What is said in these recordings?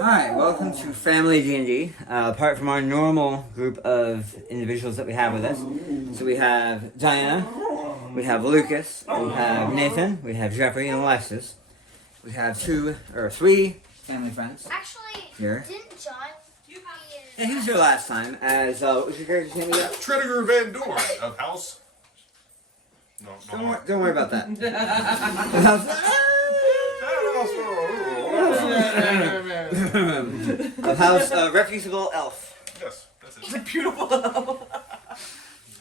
Alright, welcome to Family D&D. Apart from our normal group of individuals that we have with us. So we have Diana, we have Lucas, we have Nathan, we have Jeffrey and Alexis. We have three family friends. Actually, here. Didn't John? Yeah, he was here last time as, what was your character's name again? Tredegar Van Dorn of House. No, Don't worry about that. Of House Refusable Elf. Yes, that's it. It's a beautiful.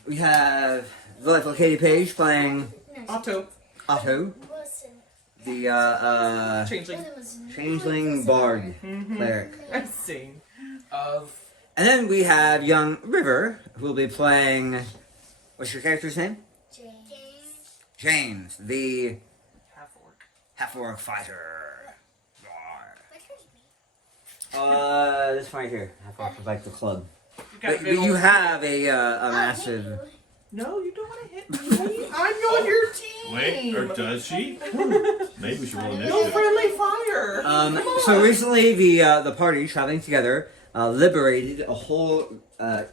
We have the delightful Katie Page playing Otto. Otto, Wilson. the Changeling. Changeling Bard cleric. I've seen. And then we have young River, who will be playing. What's your character's name? James, the half-orc fighter. This one right here. Half-orc is like the club. But you have a massive. No, you don't want to hit me. I'm on your team. Wait, or does she? Maybe we should roll No initiative. friendly fire. So recently, the party traveling together liberated a whole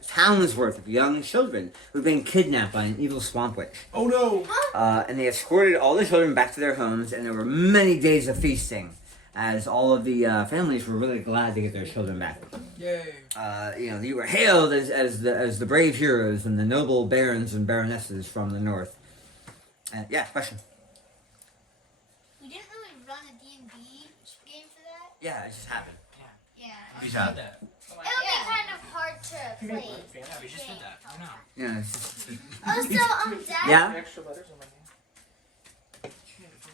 town's worth of young children who've been kidnapped by an evil swamp witch. Oh no! And they escorted all the children back to their homes, and there were many days of feasting, as all of the families were really glad to get their children back. Yay. You were hailed as the brave heroes and the noble barons and baronesses from the north. Yeah, question. We didn't really run a D&D game for that. Yeah, it just happened. Yeah. Good job. It would be kind of hard to play. Yeah, we just did that. I know. Yeah. It's just, Also, Dad. yeah. Extra letters on my name.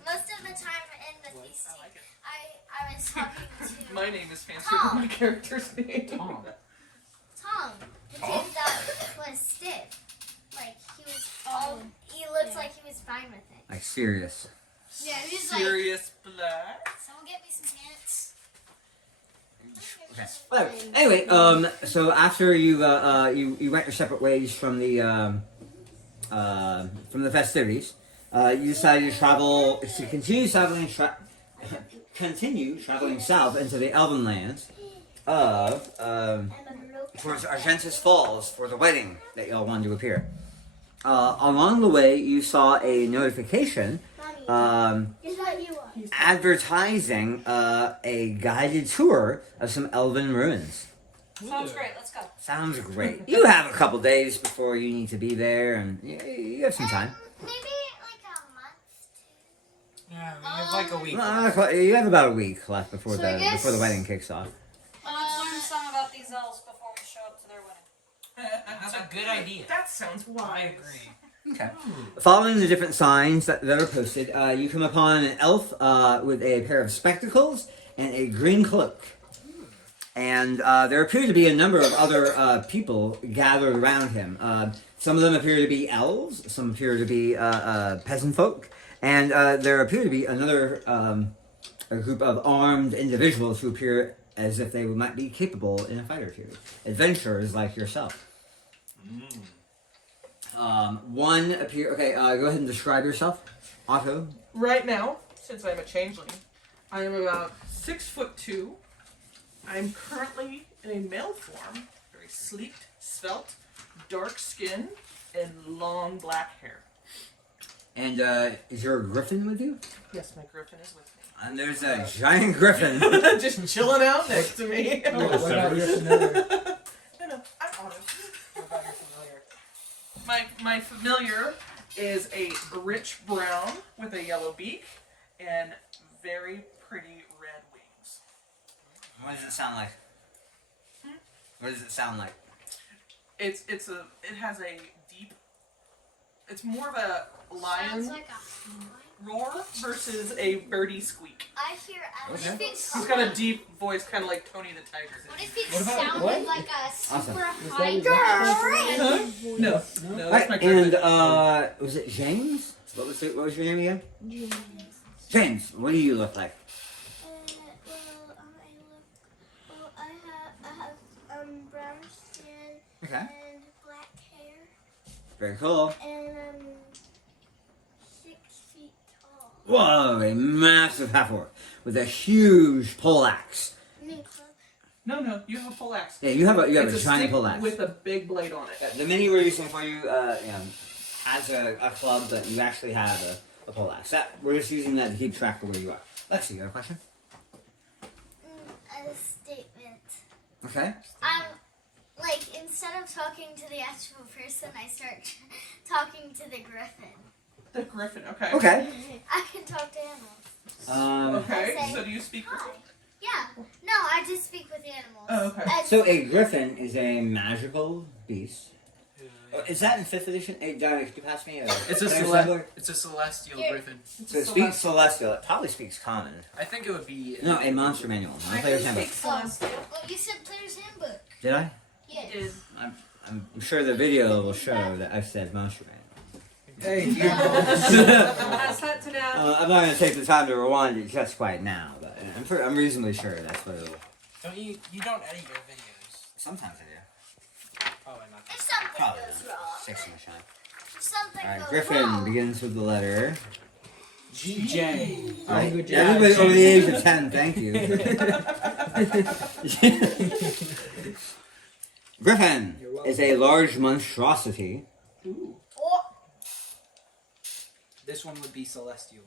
Most of the time in the feasting, I was talking to My name is fancier than my character's name. Tom. Tom, the dude that was stiff. Like he was all. He looked like he was fine with it. Like serious. Yeah, he was like. Serious blood. Someone get me some pants. Okay. Whatever. Anyway, so after you went your separate ways from the festivities, you decided to continue traveling south into the Elven lands of towards Argentus Falls for the wedding that y'all wanted to appear. Along the way, you saw a notification advertising a guided tour of some elven ruins. Sounds great. Let's go. Sounds great. You have a couple days before you need to be there, and you have some time. Maybe like a month. Yeah, we have like a week. You have about a week left before So I guess- the wedding kicks off. Let's learn some about these elves before we show up to their wedding. That's a good idea. That sounds wise. I agree. Okay. Following the different signs that are posted, you come upon an elf with a pair of spectacles and a green cloak. And there appear to be a number of other people gathered around him. Some of them appear to be elves, some appear to be peasant folk, and there appear to be another a group of armed individuals who appear as if they might be capable in a fight or two. Adventurers like yourself. One appear. Okay, go ahead and describe yourself, Otto. Right now, since I'm a changeling, I am about 6'2". I'm currently in a male form, very sleek, svelte, dark skin, and long black hair. And is your griffin with you? Yes, my griffin is with me. And there's a giant griffin. Just chilling out next to me. Oh, what about your No, I'm honest. My familiar is a rich brown with a yellow beak and very pretty red wings. What does it sound like? What does it sound like? It has a deep. It's more of a lion Sounds like a roar versus a birdie squeak. I hear. What if it He's got a deep voice, kind of like Tony the Tiger. What if it What about- sounded what? like a super Awesome. high? Huh? No, that's my Right, griffin. and was it James? What was your name again? James. What do you look like? I have brown skin Okay. and black hair, Very cool. and I'm 6 feet tall. Whoa, a massive half-orc with a huge poleaxe wooden club. No, you have a poleaxe. Yeah, you have a It's a shiny stick poleaxe. with a big blade on it. The mini we're using for you, has a club, but you actually have a poleaxe. We're just using that to keep track of where you are. Lexi, you got a question? A statement. Okay. Like instead of talking to the actual person, I start talking to the griffin. The griffin, okay. Okay. I can talk to animals. Okay, I say, so do you speak Hi. griffin? Yeah. No, I just speak with animals. Oh, okay. So a griffin is a magical beast. Is that in 5th edition? Hey, Johnny, could you pass me a... It's a celestial Here. griffin. So it speaks Celestial. It probably speaks Common. I think it would be. No, a monster manual. Not a player's handbook. Well, you said player's handbook. Did I? Yes. I'm sure the video will show that I said monster manual. Hey, you Pass that to Dad. I'm not going to take the time to rewind it just quite now, but I'm reasonably sure that's what it'll... don't you don't edit your videos. Sometimes I do. Probably not. If something Probably. goes wrong. Six in the shine. If something Alright, goes Griffin wrong. begins with the letter... J. Right? good job, Everybody over the J. age of 10, thank you. Griffin You're welcome. is a large monstrosity. Ooh. Oh, This one would be celestial.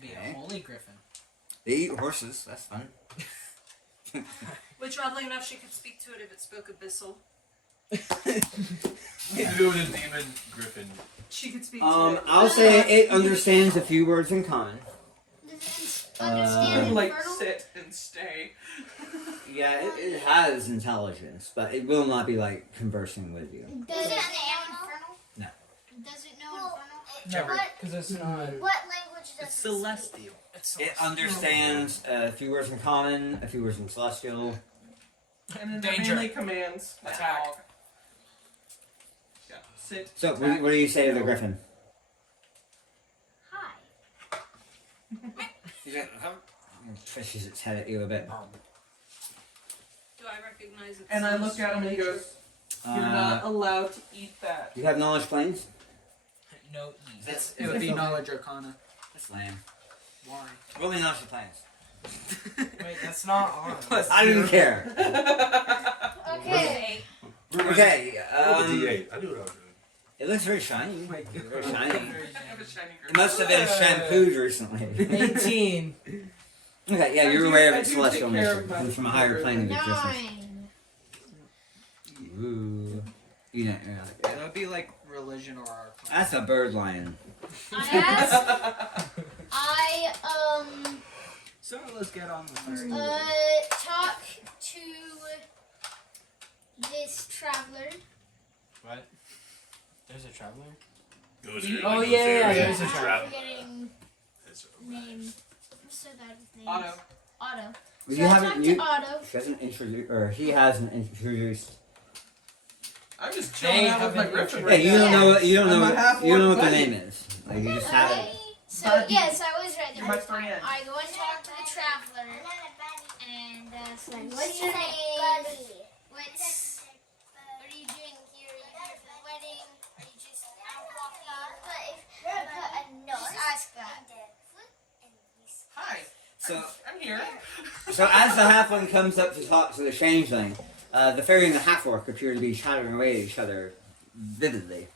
Be Okay. a holy griffin. They eat horses, that's fun. Which, oddly enough, she could speak to it if it spoke abyssal. Do a demon griffin. She could speak to it. I'll say it understands a few words in common. does it understand Like infernal? sit and stay. Yeah, it has intelligence, but it will not be like conversing with you. Does it know infernal? No. Does it know infernal? Never, What, because it's not. what language does It's it speak? celestial. It's It celestial. understands a few words in common, a few words in celestial. And then Danger. mainly commands. Attack. Now. Yeah, sit. So, attack. what do you say to the griffin? Hi. Fishes its head at you a bit. Do I recognize it? And I look at him and he goes, "You're not allowed to eat that." You have knowledge planes? No E. That's- It would be knowledge arcana. That's lame. Why? Roll me knowledge planes. Wait, that's not on. I don't even care. Okay. Okay, Roll the D8. I knew what I was doing. it looks very shiny. Very shiny. I have a shiny It must have been shampooed recently. 18. Okay, yeah, I you're do- aware of I its do celestial take care nature. of my Comes from a higher plane of existence. 9. Ooh. You don't know. That would be like religion or arcana. That's a bird lion. So let's get on with it. Talk to this traveler. What? There's a traveler? Goes there, Oh, goes yeah, there, yeah, and there's a it's I'm travel. forgetting It's name. So that his name. Otto. Otto. Well, So you I haven't. talked You to Otto. she hasn't introduced, or he hasn't introduced. I'm just chilling out with my haven't griffin Yeah, right you now. don't know. What, you don't I'm know. a What, half you don't know orc what their buddy. name is. Like you just have it. So yes, I was right the You're my first time. friend. I go and talk to the traveler and say, "What's your name? What's what are you doing here? Are you here for the wedding? Are you just out walking?" Just ask that. Hi. So, I'm here. so as the halfling comes up to talk to the changeling, the fairy and the half orc appear to be chattering away at each other vividly.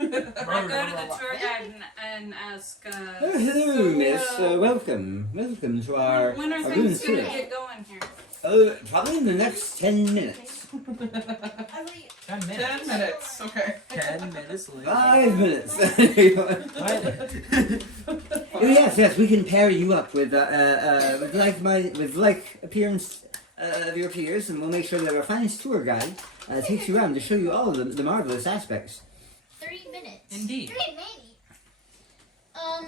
I go to the tour guide and ask, Oh, hello, miss. Welcome. Welcome to our when are room things gonna tour. get going here? Oh, probably in the next 10 minutes. 10 minutes. 10 minutes. Okay. 10 minutes later. 5 minutes. Oh, yes, we can pair you up with like appearance of your peers, and we'll make sure that our finest tour guide takes you around to show you all the marvelous aspects 3 minutes. Indeed. 3 maybe.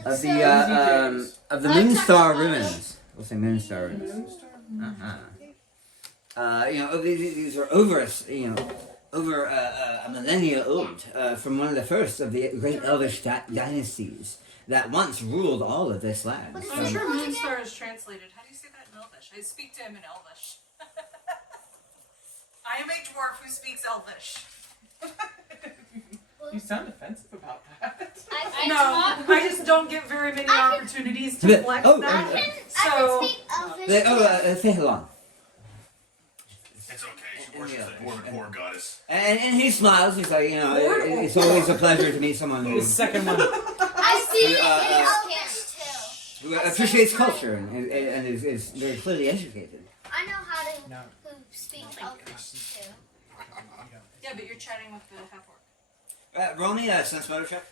of So the I talked to Moonstar Otto. ruins. We'll say Moonstar ruins. These are over a millennia old, from one of the first of the great Elvish dynasties that once ruled all of this land. What is I'm it? sure Moonstar is translated. How do you say that in Elvish? I speak to him in Elvish. I am a dwarf who speaks Elvish. You sound offensive about that. I No, talk. I just don't get very many I can- opportunities Yeah, to flex oh, that. I So- can speak Elvish. Say hello. It's okay. She worships the dwarven war goddess. And he smiles. He's like, it's always a pleasure to meet someone The who, second one. I speak uh, Elvish too. who appreciates culture and is very clearly educated. I know how to No. speak Elvish too. Yeah, but you're chatting with the half-orc. Roll me a sense motor check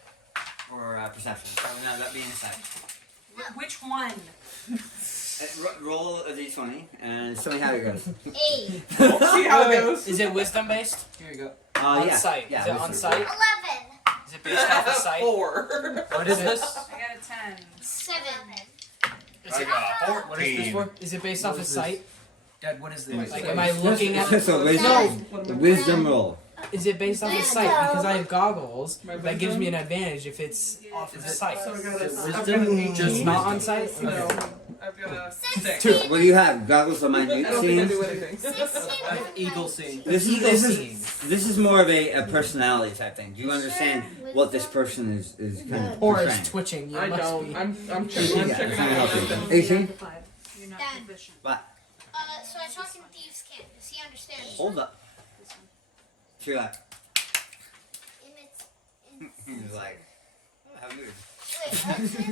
or perception. So no, that'd be insight. Which one? Roll a d20 and show me how it goes. 8. See how it Wait, goes. Is it wisdom based? Here you go. On Yeah. site. Yeah, Is it this on is- site? 11. Is it based off of site? 4. What is this? I got a 10. 7. Is I it, got what is this 14. for? Is it based off of is this? site? Dad, what is Wait, this? Like, so am I looking It's at? just a wisdom roll. Is it based off of site? Because I have goggles. My That gives wisdom? me an advantage if it's off of Is it- site. So I got Is it a wisdom? 18. Just not on site? No, Okay. I've got a 16. 6. What do you have? Goggles of minute I don't think I seeing? do anything. 16. I have eagle seeing. This Eagle is seeing. this is more of a personality type thing. Do you understand what this person is kind of Or portraying? it's twitching. You I must don't. be. I'm checking. I'm Yeah, checking trying to out. help you. everything. 18? You're not Dad. proficient. So I talk in Thieves' Camp. Does he understand? Hold up. True that. In He's like, oh, how weird. Wait, what is it?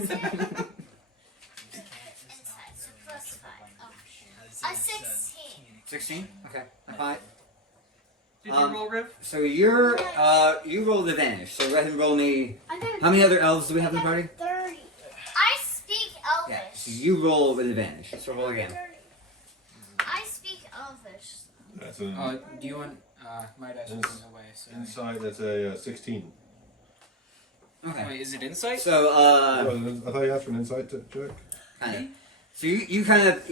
Inside, so plus 5. Oh. A 16. 16? Okay. Fine. Did you roll, Riv? So you rolled advantage. So go ahead and roll me. I got How many other elves do we have in the party? 30. I speak Elvish. Yeah. So you roll with advantage. So roll again. I speak Elvish. That's an Do you want my dice is in the way? So. inside. That's a 16. Okay. Wait, is it insight? So I thought you asked for an insight check. kind of. So you kind of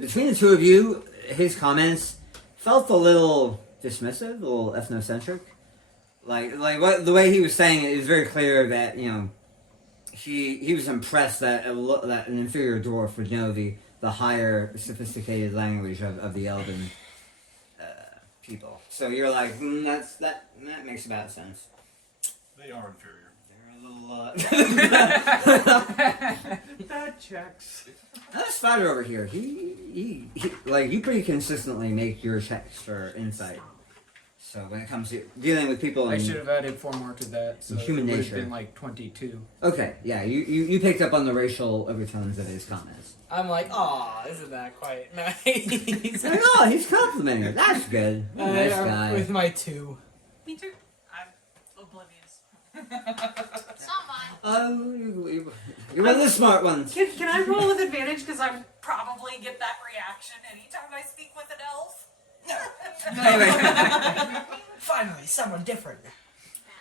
between the two of you, his comments felt a little dismissive, a little ethnocentric. Like what the way he was saying it is very clear that he was impressed that that an inferior dwarf would know the higher sophisticated language of the elven people. So you're like, that makes about sense. They are inferior. They're a little. That checks. That spider over here, he like you pretty consistently make your checks for insight. So when it comes to dealing with people, I should have added 4 more to that. So Human it would nature. have been like 22. okay, yeah, you picked up on the racial overtones of his comments. I'm like, aw, isn't that quite nice? He's like, oh, he's complimenting her. That's good. Nice guy. With my 2. Me too. I'm oblivious. It's not mine. You're one of the smart ones. Can I roll with advantage? Because I probably get that reaction anytime I speak with an elf. Anyway, Finally, someone different.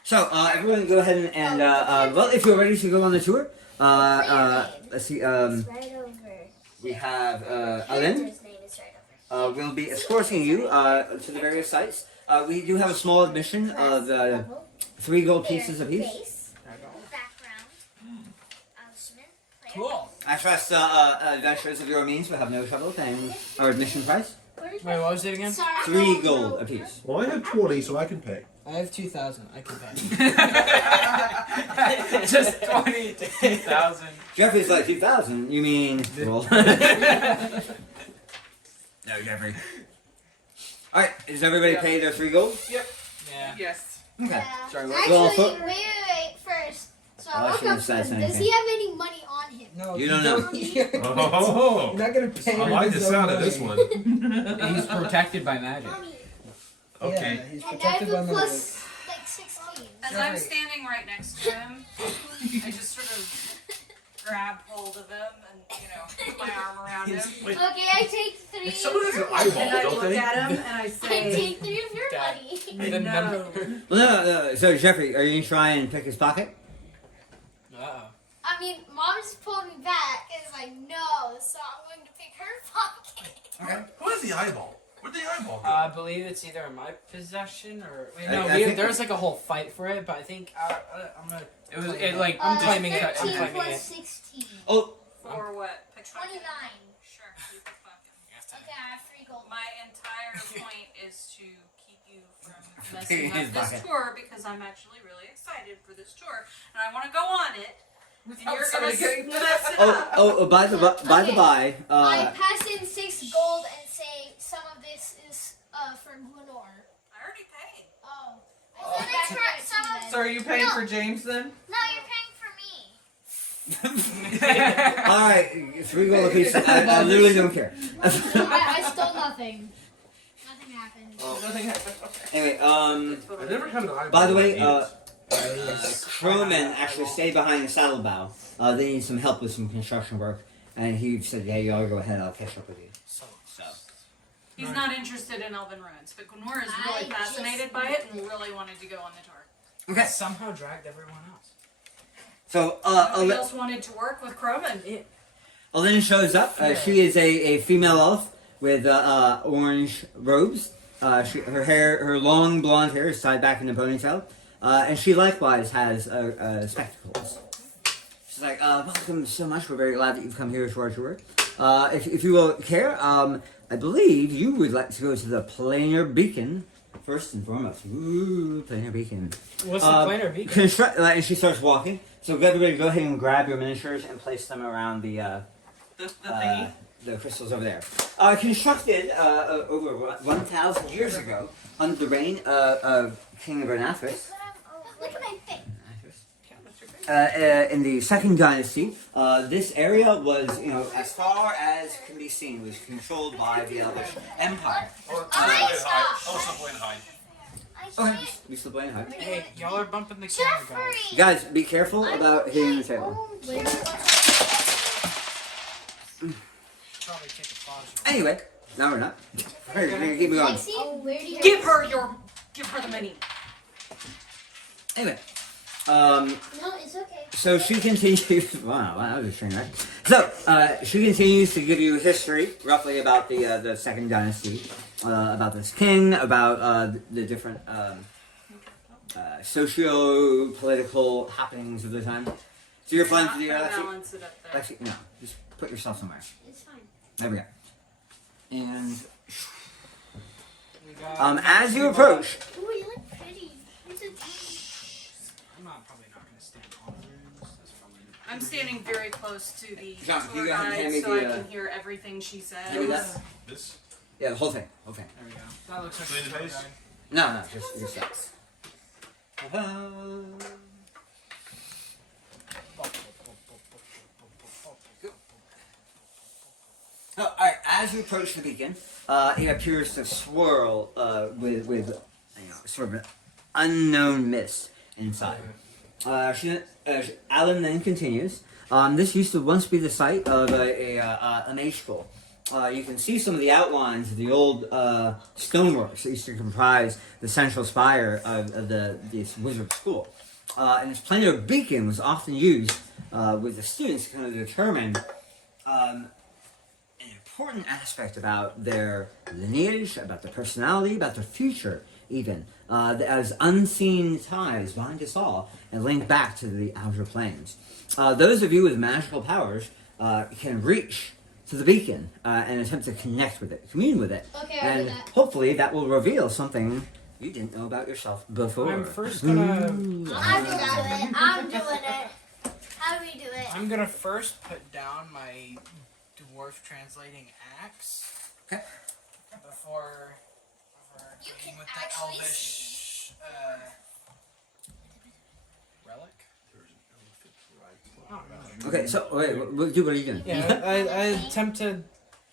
so everyone, go ahead and well, if you're ready to go on the tour, let's see. It's right over. We have Alan. Character's name is right over. We'll be escorting you to the various sites. We do have a small admission of Level, 3 gold pieces apiece. Base, background, instrument, player. Cool. I trust adventurers of your means will have no trouble paying our admission price. Wait, what was it again? Sorry. 3 gold apiece. Well, I have 20, so I can pay. I have 2,000. I can pay. Just 22,000. Jeffrey's like 2,000. You mean roll? No, Jeffrey. All right. Is everybody Yeah. paid their 3 gold? Yeah. Yes. Okay. Yeah. Sorry, Actually, Well, for- wait, first. So Oh, I I woke shouldn't up have to him. said Does anything. he have any money on him? No, You don't know. You're Oh, not gonna pay. I like the sound of this one. He's protected by magic. Mommy. Okay. Yeah, he's And I have protected by a magic. plus like 16. As I'm standing right next to him, I just sort of grab hold of him and, put my arm around him. Wait, Okay, I take 3 of someone has your an money. eyeball, And I don't look they? at him and I I say, take 3 of your Dad. money. The no. number. Well, no. So Jeffrey, are you gonna try and pick his pocket? Uh-oh. I mean, Mom just pulled me back and is like, no, so I'm going to pick her pocket. Who has the eyeball? Where'd the eyeball go? I believe it's either in my possession or wait, no. I think- there was like a whole fight for it, but I think I'm gonna. It was claim it like I'm Uh, claiming it. I'm 13 claiming plus it. 16. Oh, For what? Pick pocket? 29. Sure, you pick pocket. Okay, I have 3 gold. My entire point is to keep you from Picking messing his up this pocket. tour because I'm actually really excited excited for this tour, and I want to go on it. And Without you're somebody gonna getting mess it Oh, up. by the Okay. by, I pass in 6 gold and say some of this is for Glenor. I already paid. Oh. I said I tried some of. So are you paying No. for James then? No, you're paying for me. all right, 3 gold apiece. I literally don't care. I stole nothing. Nothing happened. Nothing happened. Okay. Anyway, I never had an eyeball. by the way, like crewmen actually stayed behind the saddle bow. They need some help with some construction work, and he said, "Yeah, y'all go ahead. I'll catch up with you." So, He's not interested in Elven ruins, but Glenora is really I fascinated by it and really wanted to go on the tour. okay. Somehow dragged everyone else. So, Nobody else wanted to work with Croman. Alin shows up. She is a female elf with orange robes. Her long blonde hair is tied back in a ponytail, and she likewise has spectacles. She's like, "Welcome so much. We're very glad that you've come here to our tour. If you will care, I believe you would like to go to the Planar Beacon first and foremost. Ooh, Planar Beacon. What's the planar beacon? And she starts walking. So everybody, go ahead and grab your miniatures and place them around the thingy. the crystals over there. Constructed over 1,000 years ago under the reign of King Vernathris. Look at my face. In the Second Dynasty, this area was, as far as can be seen, was controlled by the Elvish Empire. Or Subway and Hide. Okay, we still playing hard. Hey, y'all are bumping the camera, guys. Jeffrey! Guys, be careful about hitting the table. Probably take a pause. Anyway, no, we're not. We're gonna keep it going. Lexi, where do you Give her the money. Anyway, No, it's okay. so she continues. Wow, that was a train wreck. So she continues to give you history, roughly about the Second Dynasty, about this king, about the different socio-political happenings of the time. So you're fine to do that, Lexi? Balance it up there. Lexi, no, just put yourself somewhere. It's fine. There we go. And We got- as you approach, Ooh, you look pretty. It's a I'm probably not going to stand on rooms. That's probably. I'm standing very close to the John, tour you go ahead and hand guide me so the, I can hear everything she says. give me that. This? Yeah, the whole thing. There we go. That looks like Clean a the tour base? guide. No, just your steps. Oh, alright, as you approach the beacon, it appears to swirl with sort of an unknown mist inside. Alan then continues. This used to once be the site of a mage school. You can see some of the outlines of the old stoneworks that used to comprise the central spire of this wizard school. And this planar beacon was often used with the students to kind of determine an important aspect about their lineage, about their personality, about their future, even, as unseen ties bind us all and link back to the outer planes. Those of you with magical powers can reach to the beacon and attempt to connect with it, commune with it, Okay, I'll do and that. hopefully that will reveal something you didn't know about yourself before. I'm first gonna. I'm doing it. I'm doing it. How do we do it? I'm gonna first put down my dwarf translating axe. Okay. Before You getting can with the actually elvish relic. Okay, so wait, what are you doing? Yeah, I attempt to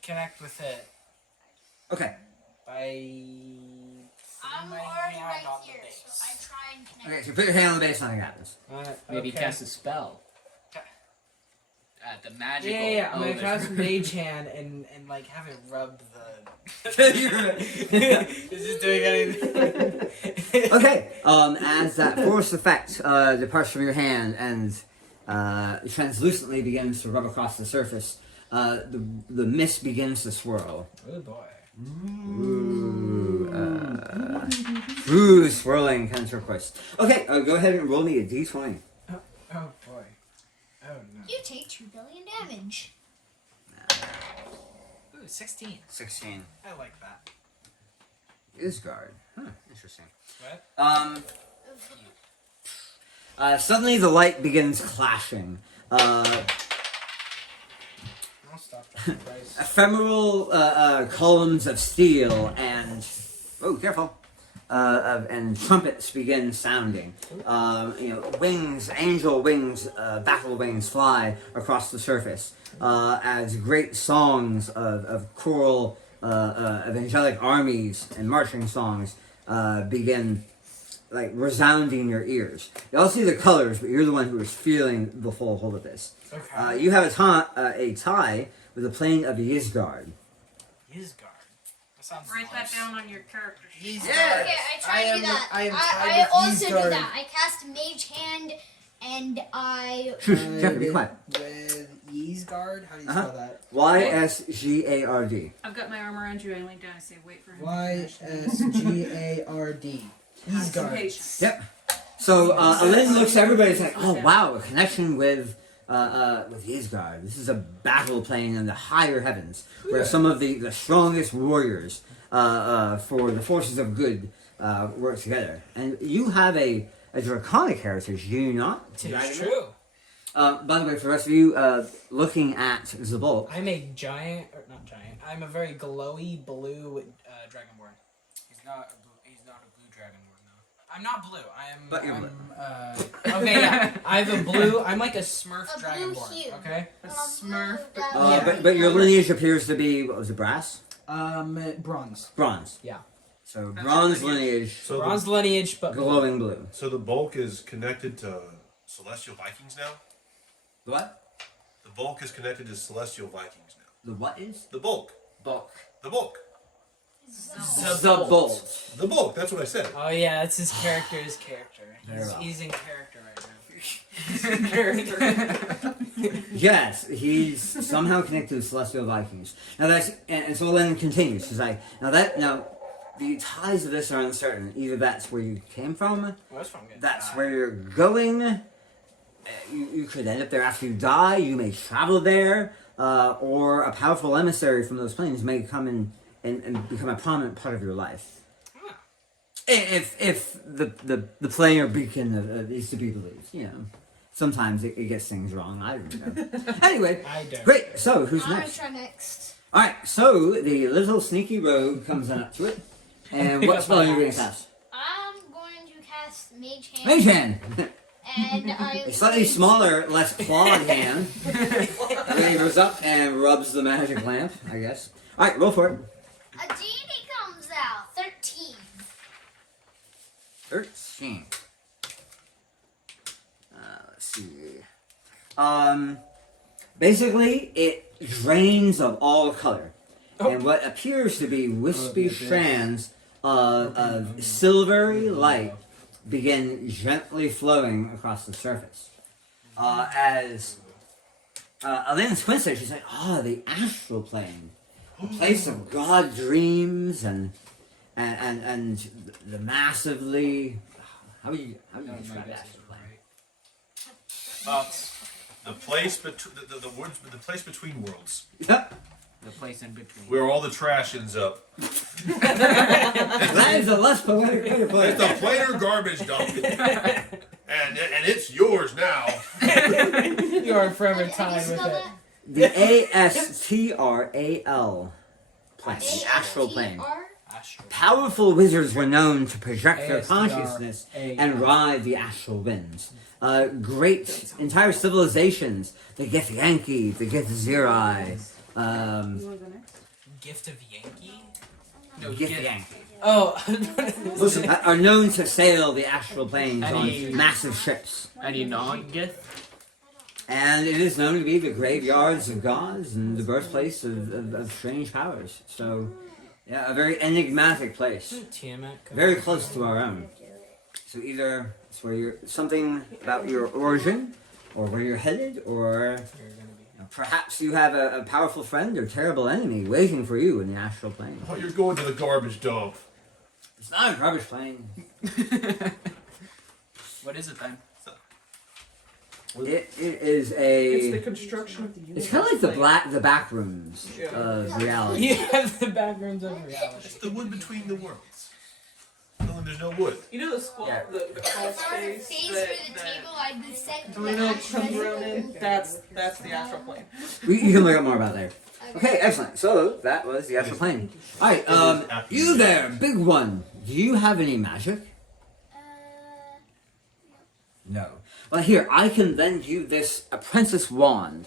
connect with it Okay. by. I'm my already hand right on the here, base. so I try and connect. Okay, so put your hand on the base, nothing happens. Maybe okay. cast a spell. Okay. The magical. Yeah. I'm gonna elvish- cast Mage Hand and like have it rub the. Is this doing anything? Okay, as that force effect departs from your hand and translucently begins to rub across the surface, the mist begins to swirl. Oh boy. Ooh, swirling kind of turquoise. Okay, go ahead and roll me a d20. Oh boy. Oh no. You take 2 billion damage. Ooh, 16. 16. I like that. Isgard. Huh, interesting. What? Suddenly the light begins clashing. I'll stop dropping price. Ephemeral columns of steel and careful, and trumpets begin sounding. Wings, angel wings, battle wings fly across the surface as great songs of choral, of angelic armies and marching songs begin. Like resounding your ears. You all see the colors, but you're the one who is feeling the full hold of this. Okay. You have a tie with the plane of Yisgard. Yisgard. That sounds Write that nice. down on your character sheet. Yisgard. Yeah. Okay, I tried to do that. I am I tied with also Yisgard. do that. I cast Mage Hand, and I. Shush, Jeffrey, be quiet. With Yisgard? How do you Uh-huh. spell that? Ysgard. I've got my arm around you. I lay down. I say, wait for him. Ysgard. Yisgard. Patience. Yep. So Alin looks at everybody and is like, oh wow, a connection with Yisgard. This is a battle plane in the higher heavens, where some of the strongest warriors for the forces of good work together. And you have a draconic heritage, do you not? It's true. By the way, for the rest of you looking at Zabulk, I'm a giant, or not giant. I'm a very glowy blue dragonborn. He's not a blue dragonborn though. I'm not blue. But you're okay, yeah. I have a blue. I'm like a Smurf A blue dragonborn. hue. Okay. A Smurf. Yeah. but your lineage appears to be, what was it, brass? Bronze. Bronze. Yeah. So That's bronze your lineage. lineage, So Bronze lineage, but glowing blue. so the bulk is connected to celestial Vikings now. The what? The bulk is connected to celestial Vikings now. The what is? The bulk. Bulk. The bulk. Zabulk. The bulk. That's what I said. Oh yeah, that's his character. Very well. He's in character right now. Yes, he's somehow connected to the Celestial Vikings. Now that's and so then continues. He's like now the ties of this are uncertain. Either that's where you came from, Well, that's from good. that's where you're going. You could end up there after you die. You may travel there, or a powerful emissary from those planes may come in and become a prominent part of your life. Huh. If the plane or beacon is to be believed, sometimes it gets things wrong. I don't know. Anyway, I don't. great. So who's I'm gonna next? try next. All right. So the little sneaky rogue comes on up to it, and what spell are you going to cast? I'm going to cast Mage Hand. Mage hand. And I. A slightly smaller, less clawed hand. Wavers up and rubs the magic lamp. I guess. All right. Roll for it. A genie comes out. 13. 13. Let's see. Basically, it drains of all color. And what appears to be wispy strands of silvery light begin gently flowing across the surface. As Alina squints there, she's like, the astral plane. A place of God dreams and the massively how do you describe the astral plane? The place between the words, the place between worlds, Yep. The place in between. where all the trash ends up. That is a less poetic way to put It's it. the planar garbage dump, and it's yours now. You are forever How do you tied with spell it. that? The ASTRAL plane, the astral plane. ASTR? Astral. Powerful wizards were known to project their ASTR. consciousness and ride the astral winds. Great entire civilizations, the Githyanki, the Githzerai, You want to go next? Gift of Yankee? No, Githyanki, Oh. Listen, are known to sail the astral planes Any- on massive ships. Any non-gith? And it is known to be the graveyards of gods and the birthplace of strange powers. So, yeah, a very enigmatic place. Tiamat. Very close to our own. So either it's where you're something about your origin, or where you're headed, or perhaps you have a powerful friend or terrible enemy waiting for you in the astral plane. oh, you're going to the garbage dump. It's not a garbage plane. What is it then? It is It's the a. construction of the universe. It's kind of like the back rooms of reality. You have the backgrounds of reality. It's the wood between the worlds. Filling there's no wood. You know the squall, Yeah. the crawl If I was space phased that, through the table, I'd be sent to the Bruno astral comes around plane. in? That's the astral plane. You can look up more about that later. Okay, excellent. So that was the astral plane. All right, you there, big one. Do you have any magic? No. Well, here I can lend you this apprentice wand,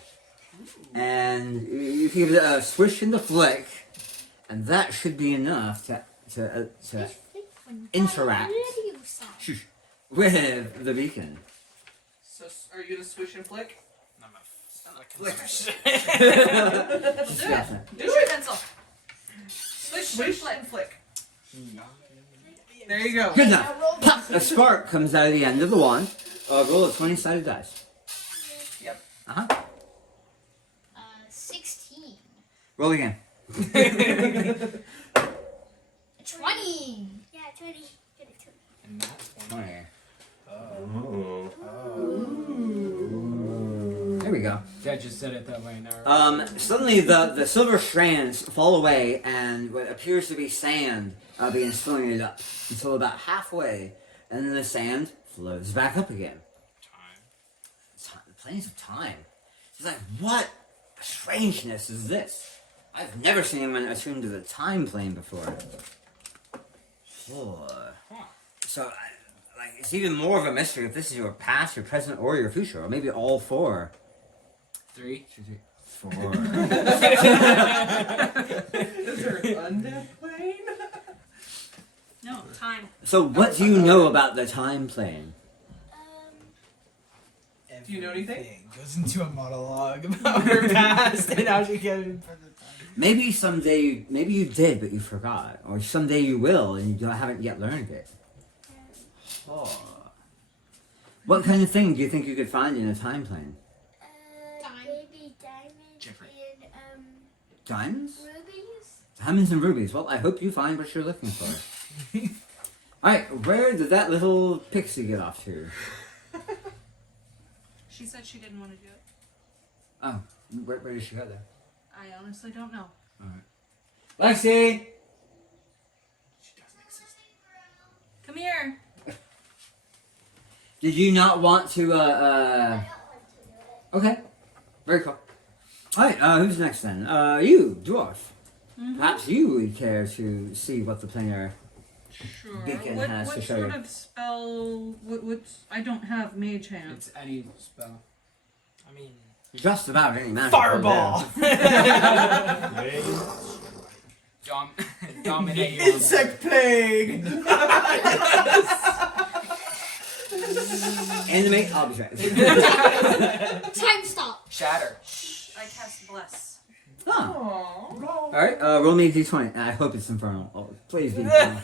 and you can give it a swish and a flick, and that should be enough to interact with the beacon. So are you gonna swish and flick? Yeah. Do it, pencil. Swish and flick. There you go. Good enough. Pop! A spark comes out of the end of the wand. Roll a 20-sided dice. Yep. 16. Roll again. 20. Yeah, 20. Get it, 20. And that's one. 20. Oh. There we go. Yeah, I just said it that way now. Suddenly the silver strands fall away, and what appears to be sand begins filling it up until about halfway, and then the sand flows back up again. The planes of time. It's like, what strangeness is this? I've never seen anyone attuned to the time plane before. Oh. So, it's even more of a mystery if this is your past, your present, or your future, or maybe all four. 3. 4. Is there an undead plane? No, time. So, what do you know about the time plane? Do you know anything? Goes into a monologue about her past and how she came in for the time. Maybe someday, maybe you did, but you forgot. Or someday you will, and you haven't yet learned it. Oh. What kind of thing do you think you could find in a time plane? Maybe diamonds Jeffrey. and Diamonds? rubies. Diamonds and rubies. Well, I hope you find what you're looking for. Alright, where did that little pixie get off to? She said she didn't want to do it. Oh, where did she go there? I honestly don't know. Lexi! Come here. Did you not want to, Okay. Very cool. Alright, who's next then? You, dwarf. Perhaps you would care to see what the planar Sure. beacon What has to show sort you. of spell? What's? I don't have mage hand. It's any spell. I mean, Just about any magic. fireball! Dominate your Insect plague! Animate object. Time stop. Shatter. I cast bless. Huh. Aww. Alright, roll me a d20. I hope it's infernal. Oh, please be infernal.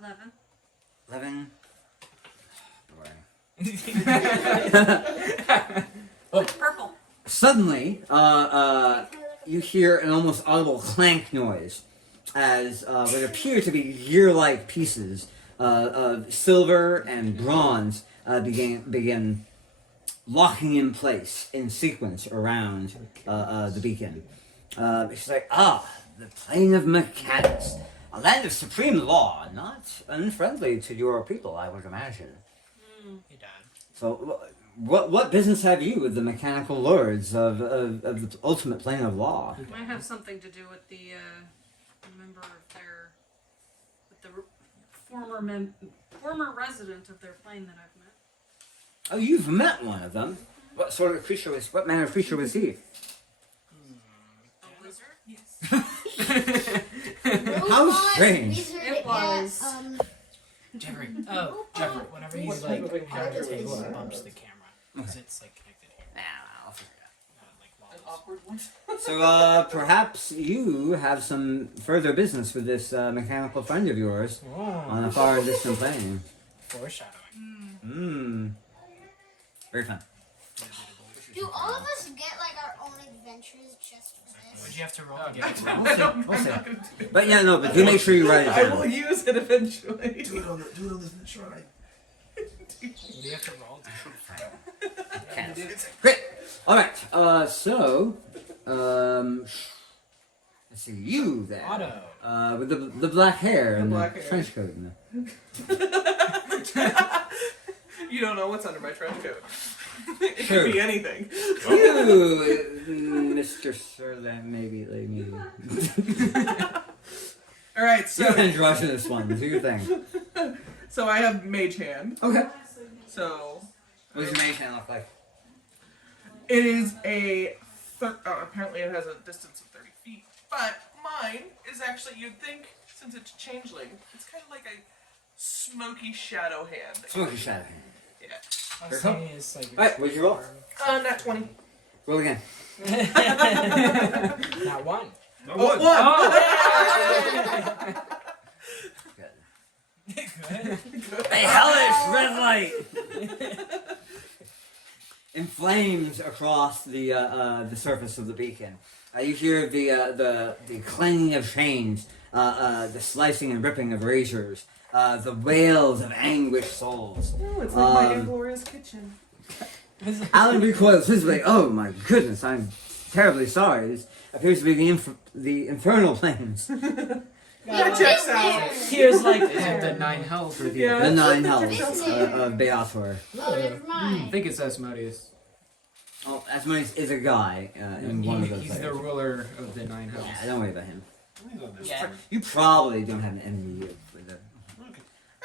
11. 11. Boy. Purple. Suddenly, you hear an almost audible clank noise as what appear to be year-like pieces of silver and bronze begin locking in place in sequence around the beacon. It's like, the plane of mechanics. A land of supreme law, not unfriendly to your people, I would imagine. Hey, Dad. So, what business have you with the mechanical lords of the ultimate plane of law? It might have something to do with the member of their, with the former resident of their plane that I've met. Oh, you've met one of them. What sort of creature was? What manner of creature was he? A wizard? Yes. How strange. It was. Jeffrey. Oh, Jeffrey. Whenever he's like on the table, he bumps the camera. Because it's like connected here. Nah, I'll figure it Like An wobbles. awkward one. out. So, perhaps you have some further business with this mechanical friend of yours on a far distant plane. Foreshadowing. Hmm. Very fun. Do all of us get like our own adventures just for this? Would you have to roll to get it I'm wrong? We'll see. not gonna do it. But yeah, no. But do make sure you write it I will down. use it eventually. Do it on this shrine. Would you have to roll to Great. All right. So, I see you there. Otto. With the black hair and black the hair. trench coat. And You don't know what's under my trench coat. It Sure. could be anything. you, Mr. Sirland, maybe. All right, You so can rush this one. Do your thing. so I have mage hand. Okay. So What does your mage hand look like? it is a. Apparently, it has a distance of 30 feet. But mine is actually, you'd think, since it's changeling, it's kind of like a smoky shadow hand. Smoky shadow hand. Yeah. I was Here saying it's like. Alright, what'd you roll? Nat 20. Roll again. Not one. No Oh, one. one! A hellish red light in flames across the surface of the beacon. You hear the clanging of chains, the slicing and ripping of razors, the wails of anguished souls. Oh, it's like my Um, inglorious kitchen. Alan recoils visibly. Oh my goodness! I'm terribly sorry. This appears to be the infernal planes. That checks out. Here's like Is it the 9 health or the? Yeah. The nine hells Isn't it? of Beator. Oh, never I mind. think it's Asmodeus. Oh, Asmodeus is a guy in one of those. He's the players. ruler of the 9 hells. Yeah, don't worry about him. He's on this Yeah. one. You probably don't have an enemy with the.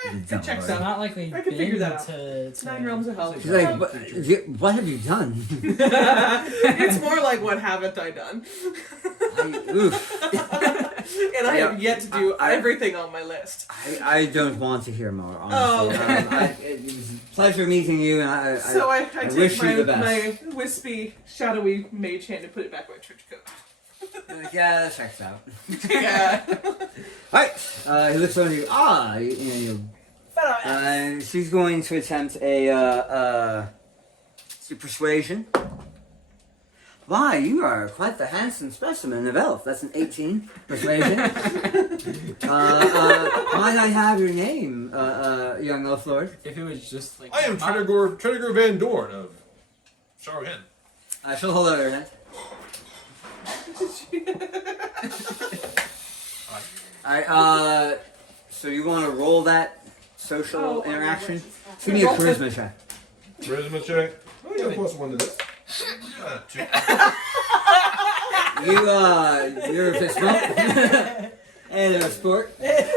It checks It's out. not like we've I can been figure that out. to 9 realms of hell. She's like, what have you done? It's more like, what haven't I done? Oof. And I have yet to do I- everything on my list. I don't want to hear more, honestly. Oh, okay. It was a pleasure meeting you, and I wish take you the best. my wispy, shadowy mage hand and put it back in my trench coat. Yeah, that checks out. Yeah. Alright, he looks over you. She's going to attempt a persuasion. Why, you are quite the handsome specimen of elf. That's an 18 persuasion. Might I have your name, young elf lord? If it was just like. I am Trenegor Van Dorn of Sharhen. She'll hold out her hand. Alright, so you want to roll that social interaction? Give me a charisma check. Charisma check. Oh, you got +1 to this. 2. You're a fist bump. And a sport. That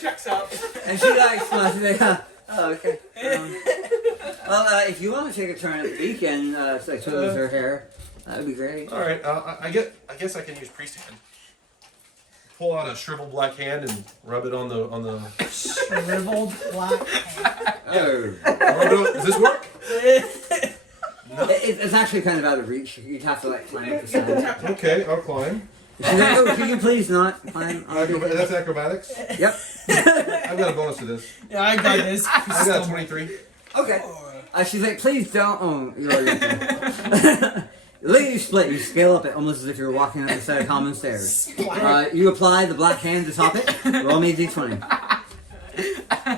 checks out. And she like smiles and like, oh, okay. Well, if you want to take a turn at the beacon, to like twiddles her hair, that would be great. All right. I guess I can use priest hand. Pull out a shriveled black hand and rub it on the. shriveled black. Oh. Does this work? It's actually kind of out of reach. You'd have to like climb up the side. Okay, I'll climb. She's like, oh, can you please not climb on the beacon? That's acrobatics. Yep. I've got a bonus to this. Yeah, I got this. I got a 23. Okay. She's like, please don't. Oh, you're right. Look at you split. You scale up it almost as if you were walking up a set of common stairs. You apply the black hand to top it. Roll me a d20.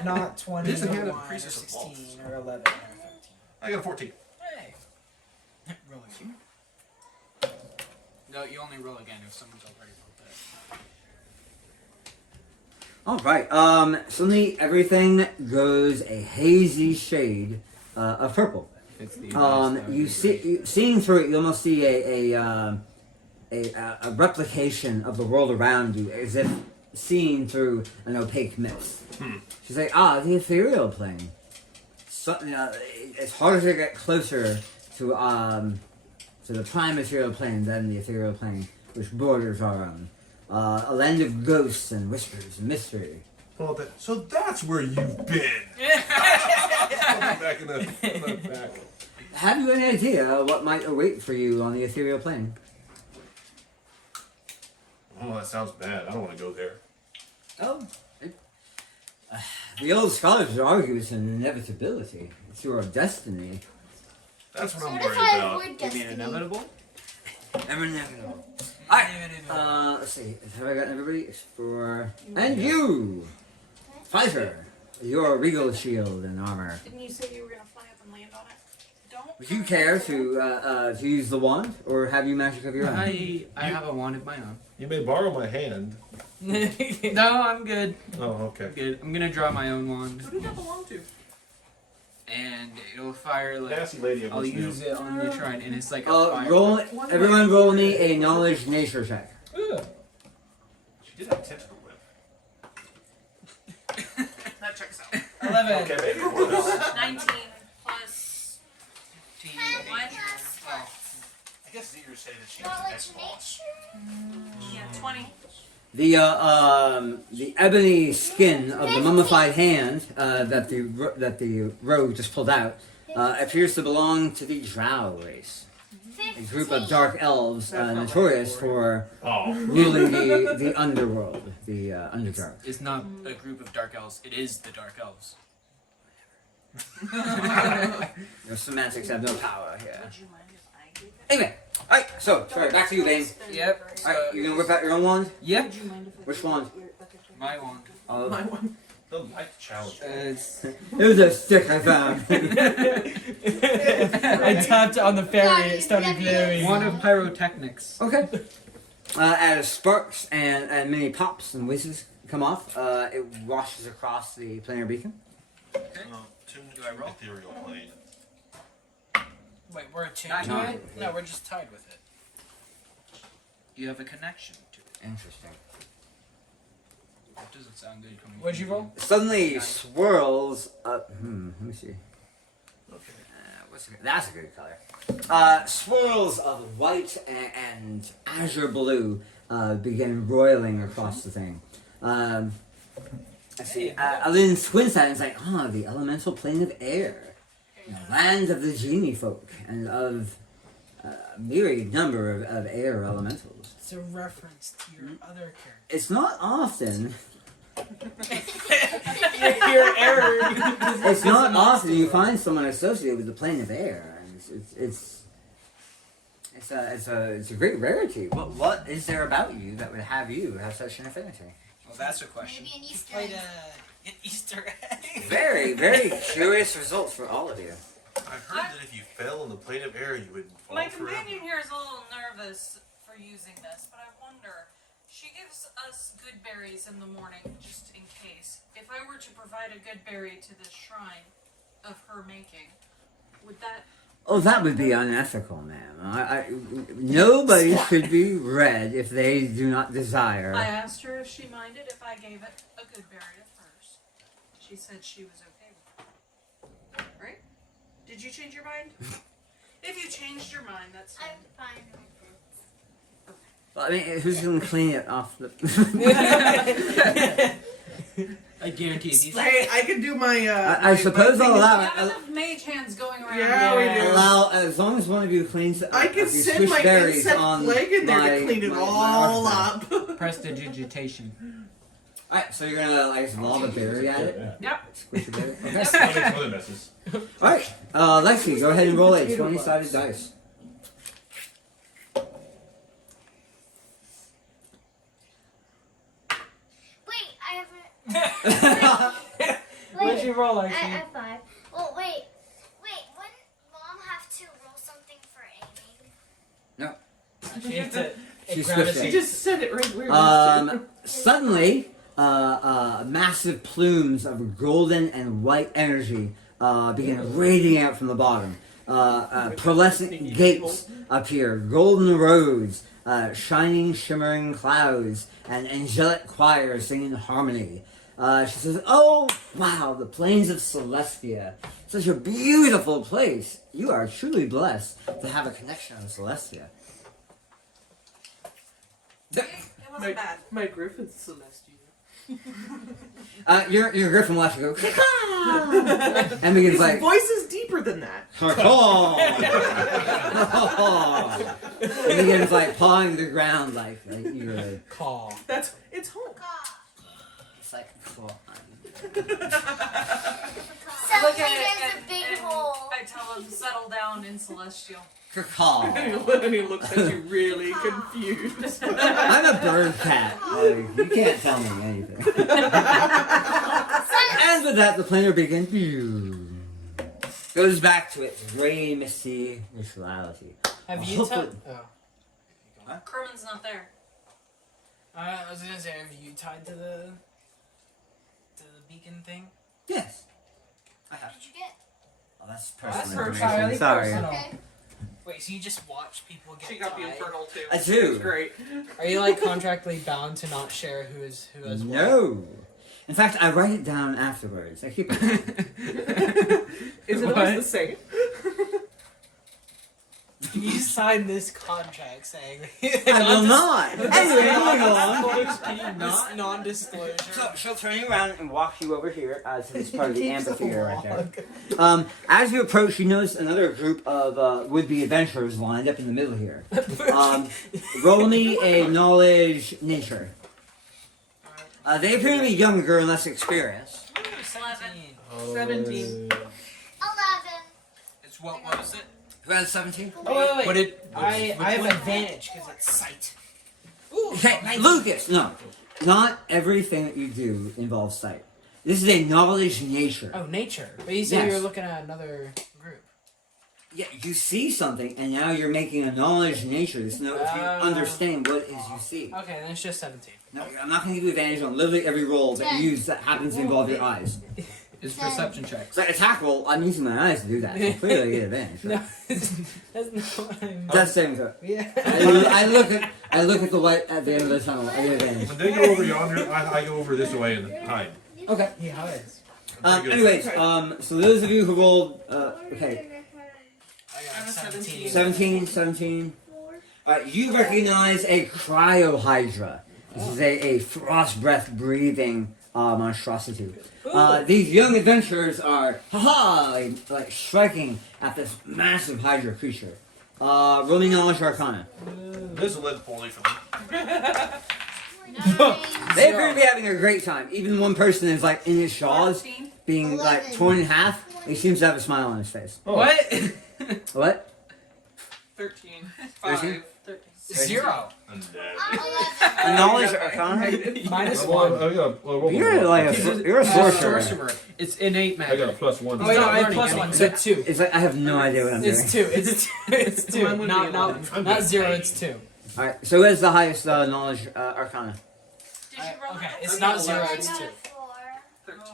Not 20 This is a or hand of 1 or priestess of 16 or 11 or 13. I got a 14. Hey. Roll again. No, you only roll again if someone's already rolled it. All right. Suddenly everything goes a hazy shade of purple. If it's the advice, that would You be see, great. seeing through it, you almost see a replication of the world around you, as if seen through an opaque mist. She's like, the ethereal plane. So, it's harder to get closer to the prime material plane than the ethereal plane, which borders our own. A land of ghosts and whispers and mystery. Pull that. So that's where you've been. Back in the back. Have you any idea what might await for you on the ethereal plane? Oh, that sounds bad. I don't want to go there. Oh, the old scholars argue it's an inevitability. It's your destiny. That's what I'm What worried if I about. avoid You mean destiny? inevitable? Inevitable. Alright, let's see. Have I got everybody? Explorer. And you! Fighter! Your regal shield and armor. Didn't you say you were gonna fly up and land on it? don't. Would you care to use the wand, or have you magic of your own? I have a wand of my own. You may borrow my hand. No, I'm good. Oh, okay. I'm good. I'm gonna draw my own wand, Who did that belong to? and it'll fire like. Nasty lady. I'll use it on the shrine, and it's like a fire. Roll. Everyone, roll me a knowledge nature check. She did have tentacle whip. That checks out. 11. Okay, maybe it was. 19 plus 1. I guess it's easier to say that she Knowledge has an Xbox. nature. Yeah, 20. The ebony skin of the mummified hand that the rogue just pulled out appears to belong to the Drow race, a group of dark elves notorious for Oh. ruling the underworld, the Underdark. It's not a group of dark elves. It is the dark elves. Your semantics have no power here. Would you mind if I gave it? Anyway, alright, so, sorry, back to you, Bane. Yep. Alright, you gonna whip out your own wand? Yep. Which wand? My wand. My one. The light challenge. It's It was a stick I found. I tapped on the fairy, it started glowing. wand of pyrotechnics. Okay. As sparks and many pops and whizzes come off, it washes across the planar beacon. Tuned Do I roll? ethereal plane. Wait, we're attuned Not to mine. it? No, we're just tied with it. You have a connection to it. Interesting. That doesn't sound good coming. What'd you from roll? Suddenly swirls up. Let me see. Okay. That's a good color. Swirls of white and azure blue begin roiling across the thing. I see. Aline squints at it and is like, the elemental plane of air. The land of the genie folk and of a myriad number of air elementals. It's a reference to your other character. It's not often. Your error. It's not often you find someone associated with the plane of air. And it's a great rarity. What is there about you that would have you have such an affinity? Well, that's a question. Maybe an Easter Played egg. an Easter egg. Very, very curious results for all of you. I've heard that if you fell in the plane of air, you would fall My forever. companion here is a little nervous for using this, but I wonder. She gives us good berries in the morning, just in case. If I were to provide a good berry to this shrine of her making, would that... Oh, that would be unethical, ma'am. Nobody should be read if they do not desire. I asked her if she minded if I gave it a good berry of hers. She said she was okay with it. Right? Did you change your mind? If you changed your mind, that's fine. I'm fine with it. Well, I mean, who's going to clean it off the... I guarantee these. Hey, I can do my. I suppose I'll We allow have enough mage hands going around. Yeah, we do. Allow, as long as one of you cleans I can these send my berries insect on plague in there my- to clean it my all artifact. up. Prestidigitation. Alright, so you're gonna like lob a berry at it? Yep. Squish a berry? Okay. I'll make some other messes. Alright, Lexi, go ahead and roll a 20-sided dice. Wait, I haven't. What'd you roll, I Archie? have 5. Well, wait. Wouldn't Mom have to roll something for aiming? She hits it. She It grabs squished She it. just said it right where it was. Suddenly, massive plumes of golden and white energy begin radiating out from the bottom. Pearlescent gates appear, golden roads, shining, shimmering clouds, and angelic choirs singing harmony. She says, "Oh, wow, the plains of Celestia. Such a beautiful place. You are truly blessed to have a connection with Celestia." It wasn't bad. My Griffin's Celestial. Your griffin will actually go, "Caw!" and begins His like, voice is deeper than that. "Caw!" and begins like pawing the ground like eagerly. Call. It's home. It's like, "Caw." Sounds like Look at it there's a big and hole. I tell him settle down in Celestial. Caw. And he looks at you really confused. I'm a bird cat. Like, you can't tell me anything. And with that, the planer begins. goes back to its gray, misty rituality. Have Well, you hopefully- tied? Oh. Kerman's not there. I was gonna say, have you tied to the beacon thing? Yes. I have. What did you get? Oh, that's That's personal her information. child. Sorry. Personal. Okay. Wait, so you just watch people get She got the tied? infernal too. I do. It's great. Are you like contractually bound to not share who has what? No. In fact, I write it down afterwards. I keep it. Is it What? always the same? You signed this contract saying I will not. Anyway, moving along. Can you not non-disclosure? So she'll turn you around and walk you over here to this part of the amphitheater right there. As you approach, you notice another group of would-be adventurers lined up in the middle here. Roll me a knowledge nature. They appear to be younger and less experienced. 17. 17. 11. It's what was it? Who has 17? Oh wait. What did? I have advantage because it's sight. Ooh, Okay, Lucas, no. Not everything that you do involves sight. This is a knowledge nature. Oh, nature. But you said you Yes. were looking at another group. Yeah, you see something, and now you're making a knowledge nature to know if you understand what it is you see. Okay, then it's just 17. No, I'm not going to give you advantage on literally every roll that you use that happens to involve your eyes. It's perception checks. So attack roll, I'm using my eyes to do that. So clearly I get advantage. No, Right? that's not what I meant. That's saying so. Yeah. I look at the light at the end of the tunnel. I get advantage. When they go over yonder, I go over this way and hide. Okay. He hides. I'm pretty good. Anyways, so those of you who rolled, okay, I got I'm a 17. 17. Alright, you recognize a cryohydra. This is a frost breath breathing monstrosity. These young adventurers are, like striking at this massive hydra creature. Roll me knowledge arcana. This will end poorly for them. 9. They appear to be having a great time. Even one person is like in his jaws, being like 11. torn in half. He seems to have a smile on his face. Oh. What? What? 13. 13? 5. 0. I'm dead. 11. Knowledge arcana? Minus Well, 1. I got a, well, roll You're one. like you're a sorcerer. Sorcerer. It's innate I got a magic. plus one. Oh, wait, no, I have learning plus anything. 1, so 2. It's like I have no idea what I'm doing. It's 2. It's 2. It's 2. Mine would be Not 11. not 0. It's 2. All right. So where's the highest knowledge arcana? Did you roll Okay, it? it's I not got 0. 11. It's 2. 13.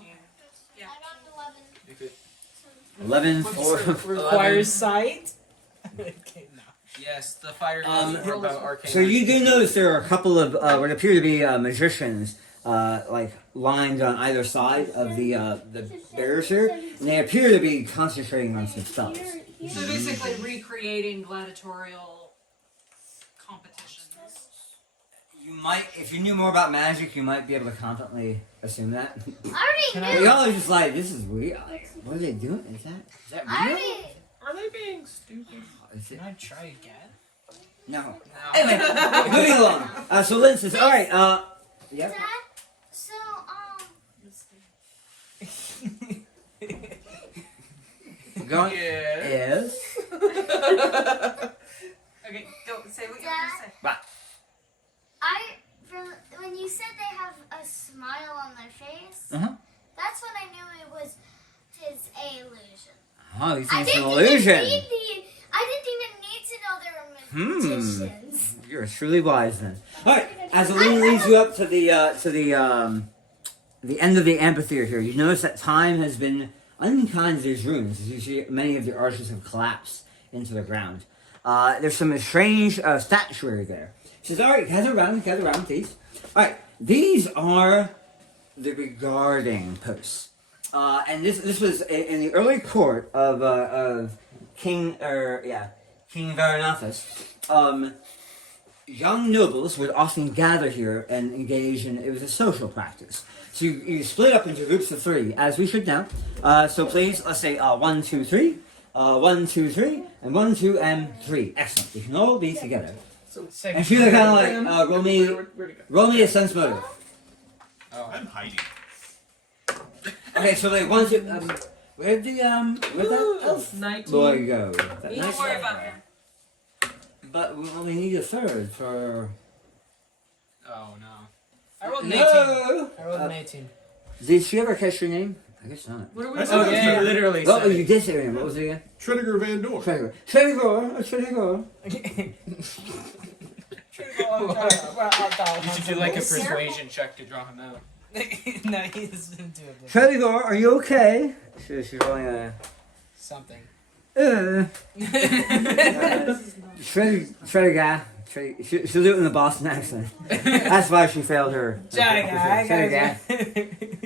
Yeah. I got 11. 11 for. Requires sight. Okay, no. Yes, the fire Um, are about arcane. So you do notice there are a couple of what appear to be magicians, like lined on either side of the barriers here, and they appear to be concentrating on some spells. So basically recreating gladiatorial competitions. You might, if you knew more about magic, you might be able to confidently assume that. I Can already But knew. y'all are just like, this is weird. Like, what are they doing? Is that I real? already. Are they being stupid? Is it? Can I try again? No. No. Anyway, moving along. So Lynn says, all right. Yep. Dad, so Going Yeah. is. Okay, go say what you're gonna say. when you said they have a smile on their face, Uh-huh. that's when I knew it was his illusion. Oh, you I think it's an didn't illusion? I didn't even need to know they were magicians. You're truly wise then. All right. As Aline leads you up to the end of the amphitheater here, you notice that time has been unkind to these ruins. As you see, many of the arches have collapsed into the ground. There's some strange statuary there. She says, all right, gather around, please. All right, these are the regarding posts. And this was in the early court of King Varanathas. Young nobles would often gather here and engage in, it was a social practice. So you split up into groups of 3, as we should now. So please, let's say 1, 2, 3, 1, 2, 3, and 1, 2, and 3. Excellent. We can all be together. And she's kind of like, roll me a sense motive. I'm hiding. Okay, so like 1, 2, where'd that elf 19. boy go? That Don't nice worry guy. about him. But we only need a third for. Oh no. I rolled an 18. No! I rolled an 18. Did she ever catch your name? I guess not. What are we That's Oh not yeah, fair. literally. Well, said you it. did say your name. What was it again? Tredegar Van Dorn. Tredegar. Tredegar. Tredegar. You should do like a persuasion check to draw him out. No, he doesn't do it. Tredegar, are you okay? She's rolling a. Something. Tredegar. She'll do it in the Boston accent. That's why she failed her. Tredegar.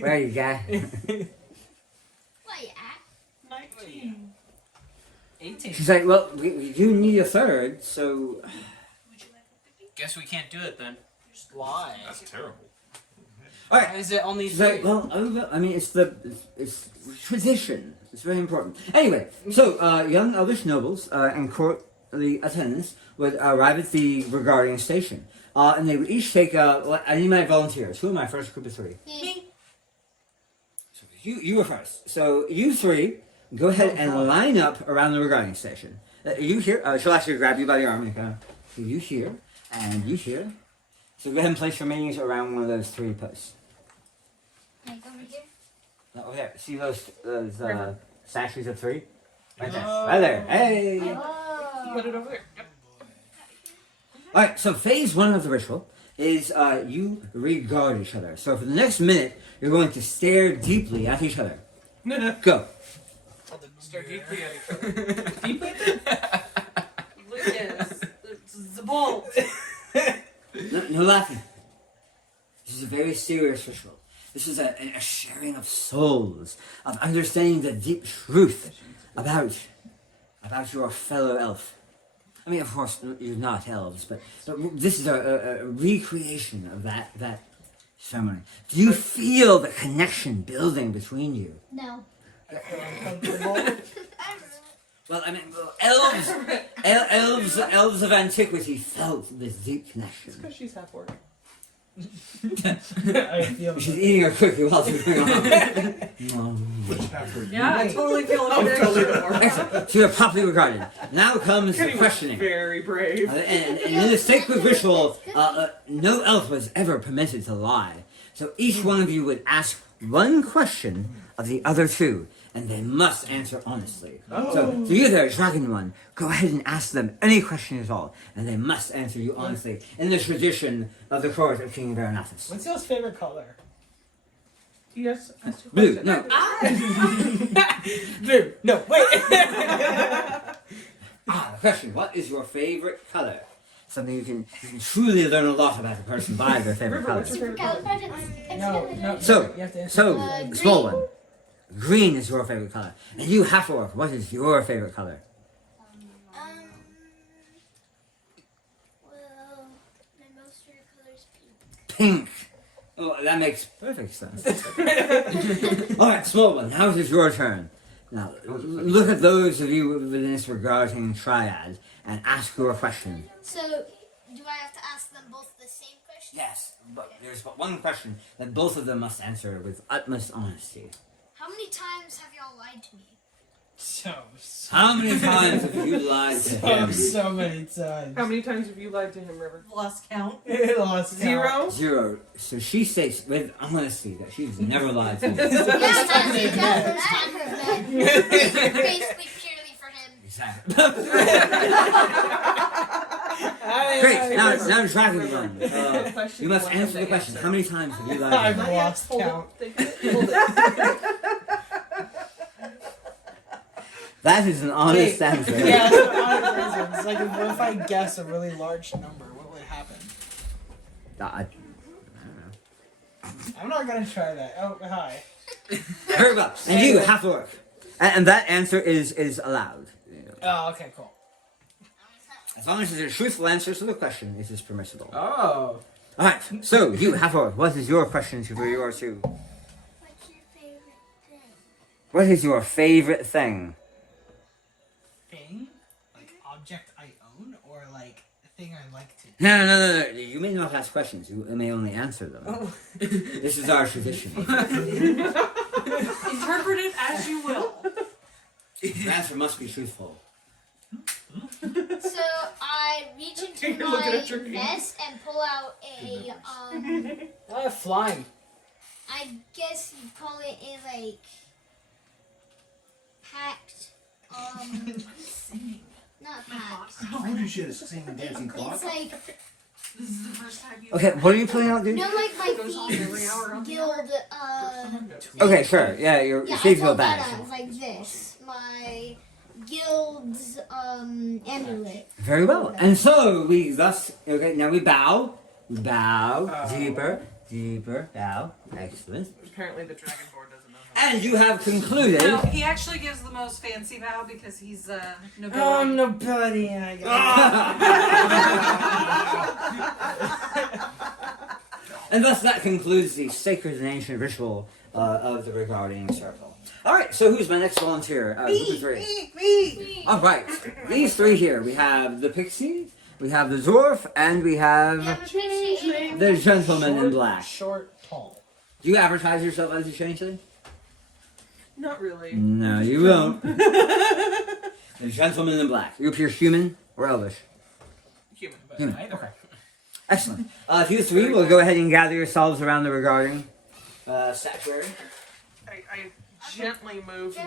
Where are you, guy? Where you at? 19. 18. She's like, well, we do need a third, so. Guess we can't do it then. Why? That's terrible. Alright. Is it only She's like, three? well, I mean, it's tradition. It's very important. Anyway, so young elvish nobles and courtly attendants would arrive at the regarding station, and they would each take. I need my volunteers. Who am I? First group of three. Me. So you were first. So you three go ahead and line up around the regarding station. You here? She'll actually grab you by the arm and go. So you here, and you here. So go ahead and place your minis around one of those three posts. Like over here. Over there. See those statues of three? Right there. Oh. Right there. Hey! Oh. Put it over there. Yep. Alright, so phase one of the ritual is you regard each other. So for the next minute, you're going to stare deeply at each other. No. Go. Stare deeply at each other. Deeply? Look at the ball. No laughing. This is a very serious ritual. This is a sharing of souls, of understanding the deep truth about your fellow elf. I mean, of course, you're not elves, but this is a recreation of that ceremony. Do you feel the connection building between you? No. Well, I mean, elves of antiquity felt this deep connection. Because she's half orc. I feel She's eating her cookie while it's going on. Which half were you? Yeah, I totally feel like I'm you're totally the orc. Excellent. So you're properly regarded. Now comes the Kenny was questioning. very brave. And in this sacred ritual, no elf was ever permitted to lie. So each one of you would ask one question of the other two, and they must answer honestly. So you there, Dragon One, go ahead and ask them any question at all, and they must answer you honestly, in the tradition of the court of King Varanathus. What's y'all's favorite color? Yes. ask your Blue, question. no. Blue. No, wait. The question, what is your favorite color? Something you can truly learn a lot about a person by their favorite River, color. what's your favorite color? No. So, you have to answer. So, small one. Green is your favorite color. And you, half orc, what is your favorite color? Well, my most favorite color is pink. Pink. Oh, that makes perfect sense. Alright, small one, now it is your turn. Now, look at those of you within this regarding triad and ask your question. So, do I have to ask them both the same question? Yes, but there's but one question that both of them must answer with utmost honesty. How many times have y'all lied to me? So How many times have you lied to him? so many times. How many times have you lied to him, River? lost count. Lost count. 0? 0. So she states with honesty that she's never lied to you. Yeah, that's basically purely for him. Exactly. Great. Now Dragon One. You must answer the question. How many times have you lied to I've him? lost Hold count. it. Hold it. That is an honest Wait. answer. Yeah, that's what honest answer. It's like, what if I guess a really large number? What would happen? I I'm not gonna try that. Oh, hi. Very well. And you have to work. And that answer is allowed. Oh, okay, cool. As long as it's a truthful answer to the question, it is permissible. Oh. Alright, so you have to work. What is your question to your two? What's your favorite thing? What is your favorite thing? Thing? Like object I own, or like thing I like to do? No. You may not ask questions. You may only answer them. Oh. This is our tradition. Interpret it as you will. The answer must be truthful. So I reach into You're looking my at your feet. vest and pull out a Flying. I guess you'd call it a like packed. Not packed. I told you she had a singing dancing clock. It's like This is the first time you. Okay, what are you putting out, dude? no, like my Goes on every hour on thieves the guild. Okay, sure. Yeah, your Yeah, I thieves go pulled that back. out. It's like this. My guild's amulet. Very well. And so we thus okay. Now we bow. We bow deeper, deeper. Bow. Excellent. Apparently the dragonborn doesn't know. And you have concluded. No, he actually gives the most fancy bow because he's nobility. nobody. And thus that concludes the sacred and ancient ritual of the regarding circle. All right. So who's my next volunteer? Group of three. Me. All right. These three here. We have the pixie. We have the dwarf, and we have the gentleman in black. Short, tall. Do you advertise yourself as a changeling? Not really. No, you won't. The gentleman in black. You appear human or elvish? Human. But Human. either. Okay. Excellent. If you three will go ahead and gather yourselves around the regarding statuary. I gently move the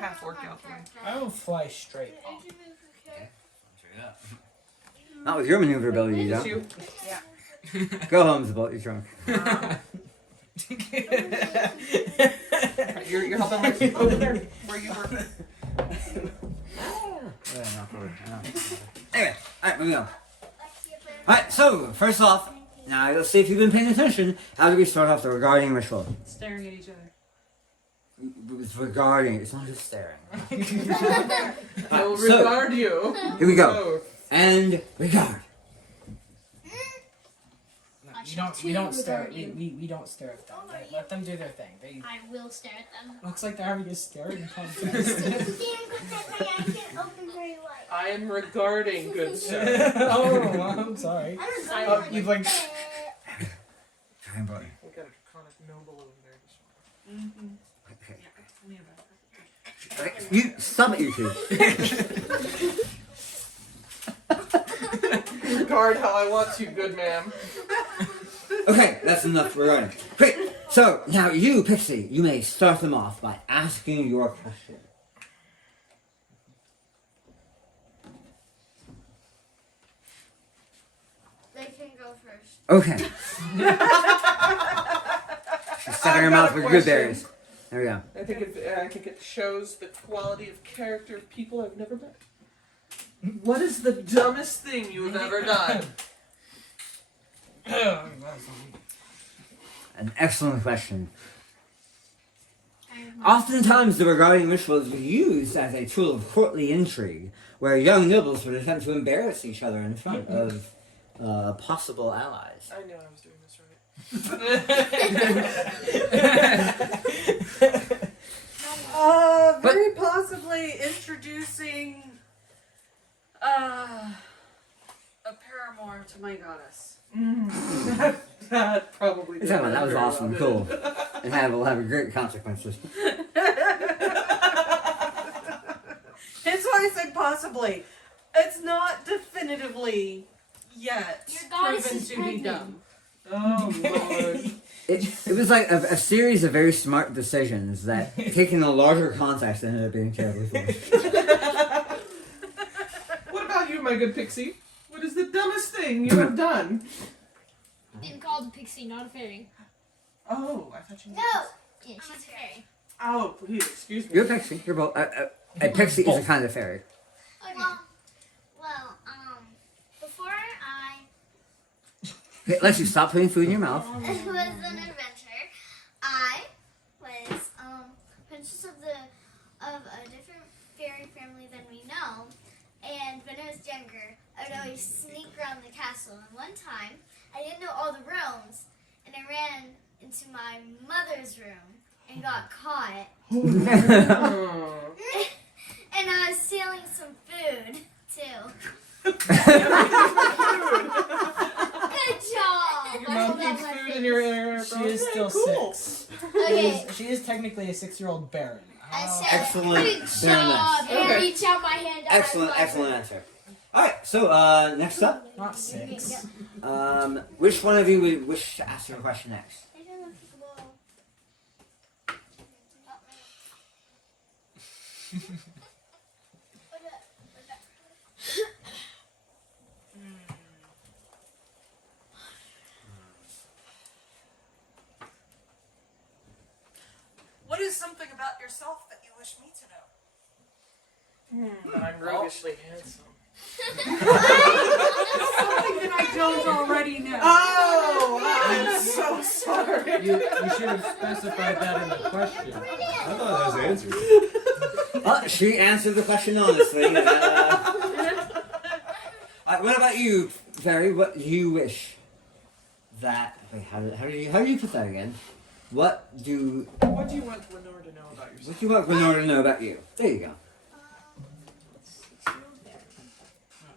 half-orc out the way. I will fly straight off. Not with your maneuverability, you It's don't. you. Go home, Zabot, you're drunk. You're helping me over there where you were. Anyway, alright, moving on. Alright, so, first off, now let's see if you've been paying attention. How do we start off the regarding ritual? Staring at each other. It's regarding, it's not just staring. I will So- regard you. Here we go. Both. And regard. No, we don't stare. We don't stare at them. Let them do their thing. They I will stare at them. looks like they're having a staring contest. I am regarding, good sir. Oh, I'm sorry. Oh, you've like. Try and body. We got a draconic noble over there. Okay. Tell me about it. Okay, you stop it, you two. Regard how I want to, good ma'am. Okay, that's enough regarding. Great. So now you, Pixie, you may start them off by asking your question. They can go first. Okay. She's setting her I've got mouth a with good question. berries. There we go. I think it shows the quality of character of people I've never met. What is the dumbest thing you have ever done? An excellent question. Oftentimes, the regarding ritual is used as a tool of courtly intrigue, where young nobles would attempt to embarrass each other in front of possible allies. I knew I was doing this right. Very possibly introducing a paramour to my goddess. That probably did Exactly, that not was very awesome, well. cool. And will have great consequences. That's why I said possibly. It's not definitively yet Your goddess proven is to be pregnant. dumb. Oh lord. It was like a series of very smart decisions that, taken in a larger context, ended up being terribly foolish. What about you, my good pixie? What is the dumbest thing you have done? Being called a pixie, not a fairy. Oh, I thought you. No! Yeah, she's a fairy. Oh, please, excuse me. You're a pixie. You're both. A pixie is a kind of fairy. Okay. Before I Okay, let you stop putting food in your mouth. was an adventure, I was princess of a different fairy family than we know. And when I was younger, I would always sneak around the castle. And one time, I didn't know all the rooms, and I ran into my mother's room and got caught. Oh. And I was stealing some food too. Good job. Your mom keeps food in your air. She is still Cool. 6. Okay. She is technically a 6-year-old baron. I said, Excellent. good Very job. nice. And Okay. reach out my hand. out Excellent, my excellent answer. Alright, so next up, Not 6. which one of you would wish to ask your question next? I don't know if it's What is something about yourself that you wish me to know? But I'm roguishly handsome. Something that I don't already know. Oh, I'm so sorry. You should have specified that in the question. I thought that was answered. She answered the question honestly. What about you, Fairy? What do you wish that? Wait, how do you put that again? What do you What do you want Lenore to know about yourself? What do you want Renora to know about you? There you go. Not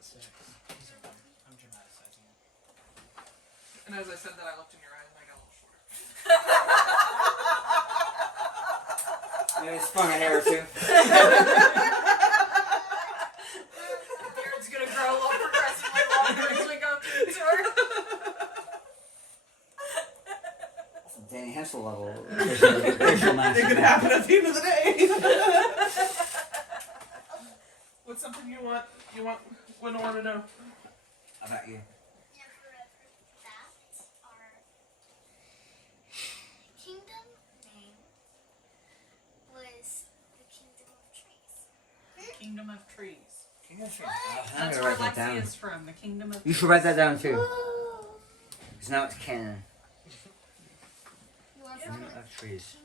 six. I'm dramaticizing it. And as I said that, I looked in your eyes and I got a little shorter. Maybe sprung a hair or two. Beard's gonna grow a little progressively longer as we go through the tour. Danny Hensel level facial mask. It could happen at the end of the day. What's something you want Lenore to know? About you. Never ever that our kingdom name was the Kingdom of Trees. Kingdom of Trees. I'm That's gonna where write that down. Lexi is from. The Kingdom of You should write that down too. Because now it's canon. You are Kingdom from of trees.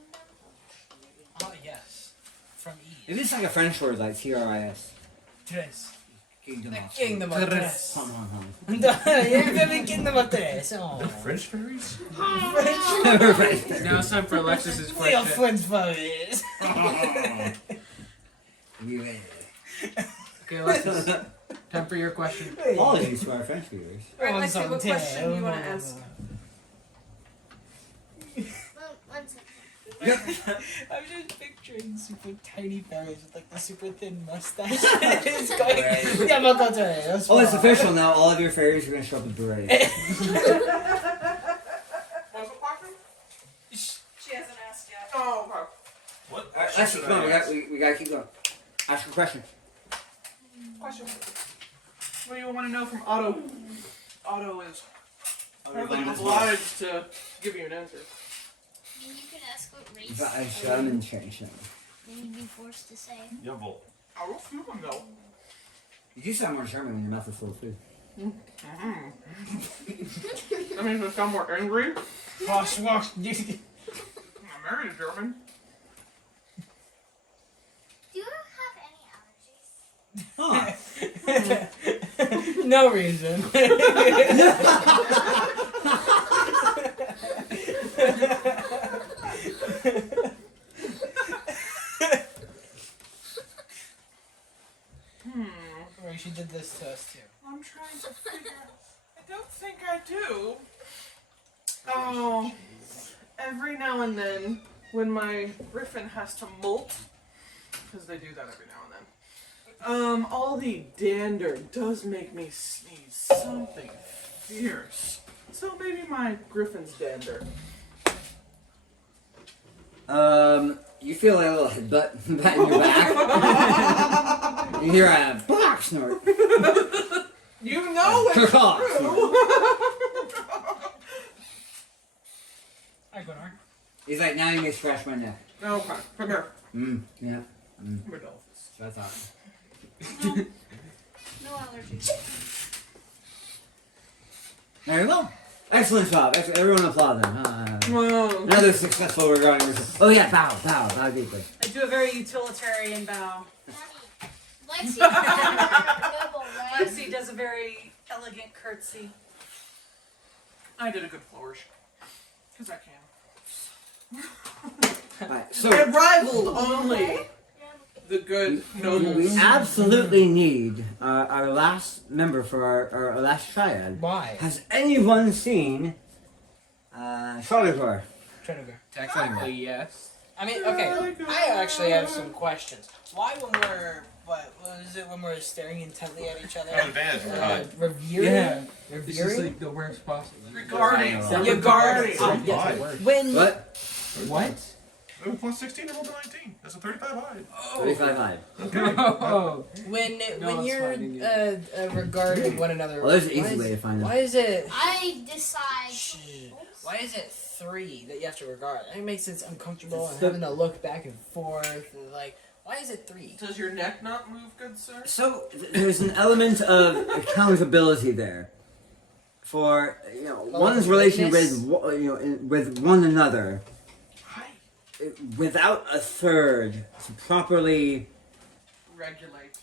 Oh, yes. From E. It is like a French word, like T-R-I-S. Tres. Kingdom of Kingdom of Tres. Hum, hum, hum. Yeah, the Kingdom of Tres. Oh. French fairies? Now it's time for Alexis's question. We are French fairies. Okay, Alexis. Time for your question. Apologies to our French viewers. Alright, Lexi, what question do you want to ask? one second. I'm just picturing super tiny fairies with like the super thin mustache. It's going. Yeah, Oh, it's official now. All of your fairies are going to show up with berets. What's the question? She hasn't asked yet. Oh, okay. What? Alright, let's keep going. We got to keep going. Ask your question. Question. What do you want to know from Otto? Otto is apparently obliged to give you an answer. You could ask what race. But I German change them. Then you'd be forced to say. Jawohl. I will feel them though. You do sound more German when your mouth is full of food. That means I sound more angry. Wash. I'm married a German. Do you have any allergies? Huh. No reason. She did this to us too. I'm trying to figure out. I don't think I do. Oh, every now and then, when my griffin has to molt, because they do that every now and then, all the dander does make me sneeze something fierce. So maybe my griffin's dander. You feel like a little headbutt in your back. You hear a block snort. You know it's true. Hi, Gunnar. He's like, now you may scratch my neck. Okay, come here. Yeah. Rodolphus. So I thought. No allergies. Very well. Excellent job. Everyone applaud them. Well, Another successful regarding. Oh yeah, bow deeply. I do a very utilitarian bow. Lexi, double, right? Lexi does a very elegant curtsy. I did a good flourish. Because I can. Right, so It rivaled only the good we nobles. absolutely need our last member for our last triad. Why? Has anyone seen Charlotte? Technically, yes. I mean, okay. I actually have some questions. Why, when we're staring intently at each other? Oh, bad. Revering? Yeah. It's just Revering? like the worst possible. Regarding. You're guarding. Oh, Yes, my. when What? What? Oh, plus 16, I rolled a 19. That's a 35 hide. 35 hide. Okay. Oh, when it's you're fine, Indian. regarding one another, Well, there's an why easy is- way to find Why it. is it? I decide. Oops. Why is it 3 that you have to regard? It makes it uncomfortable and So- having to look back and forth. And like, why is it 3? Does your neck not move, good sir? So there's an element of accountability there for one's relation witness? with one another, without a third to properly Regulate.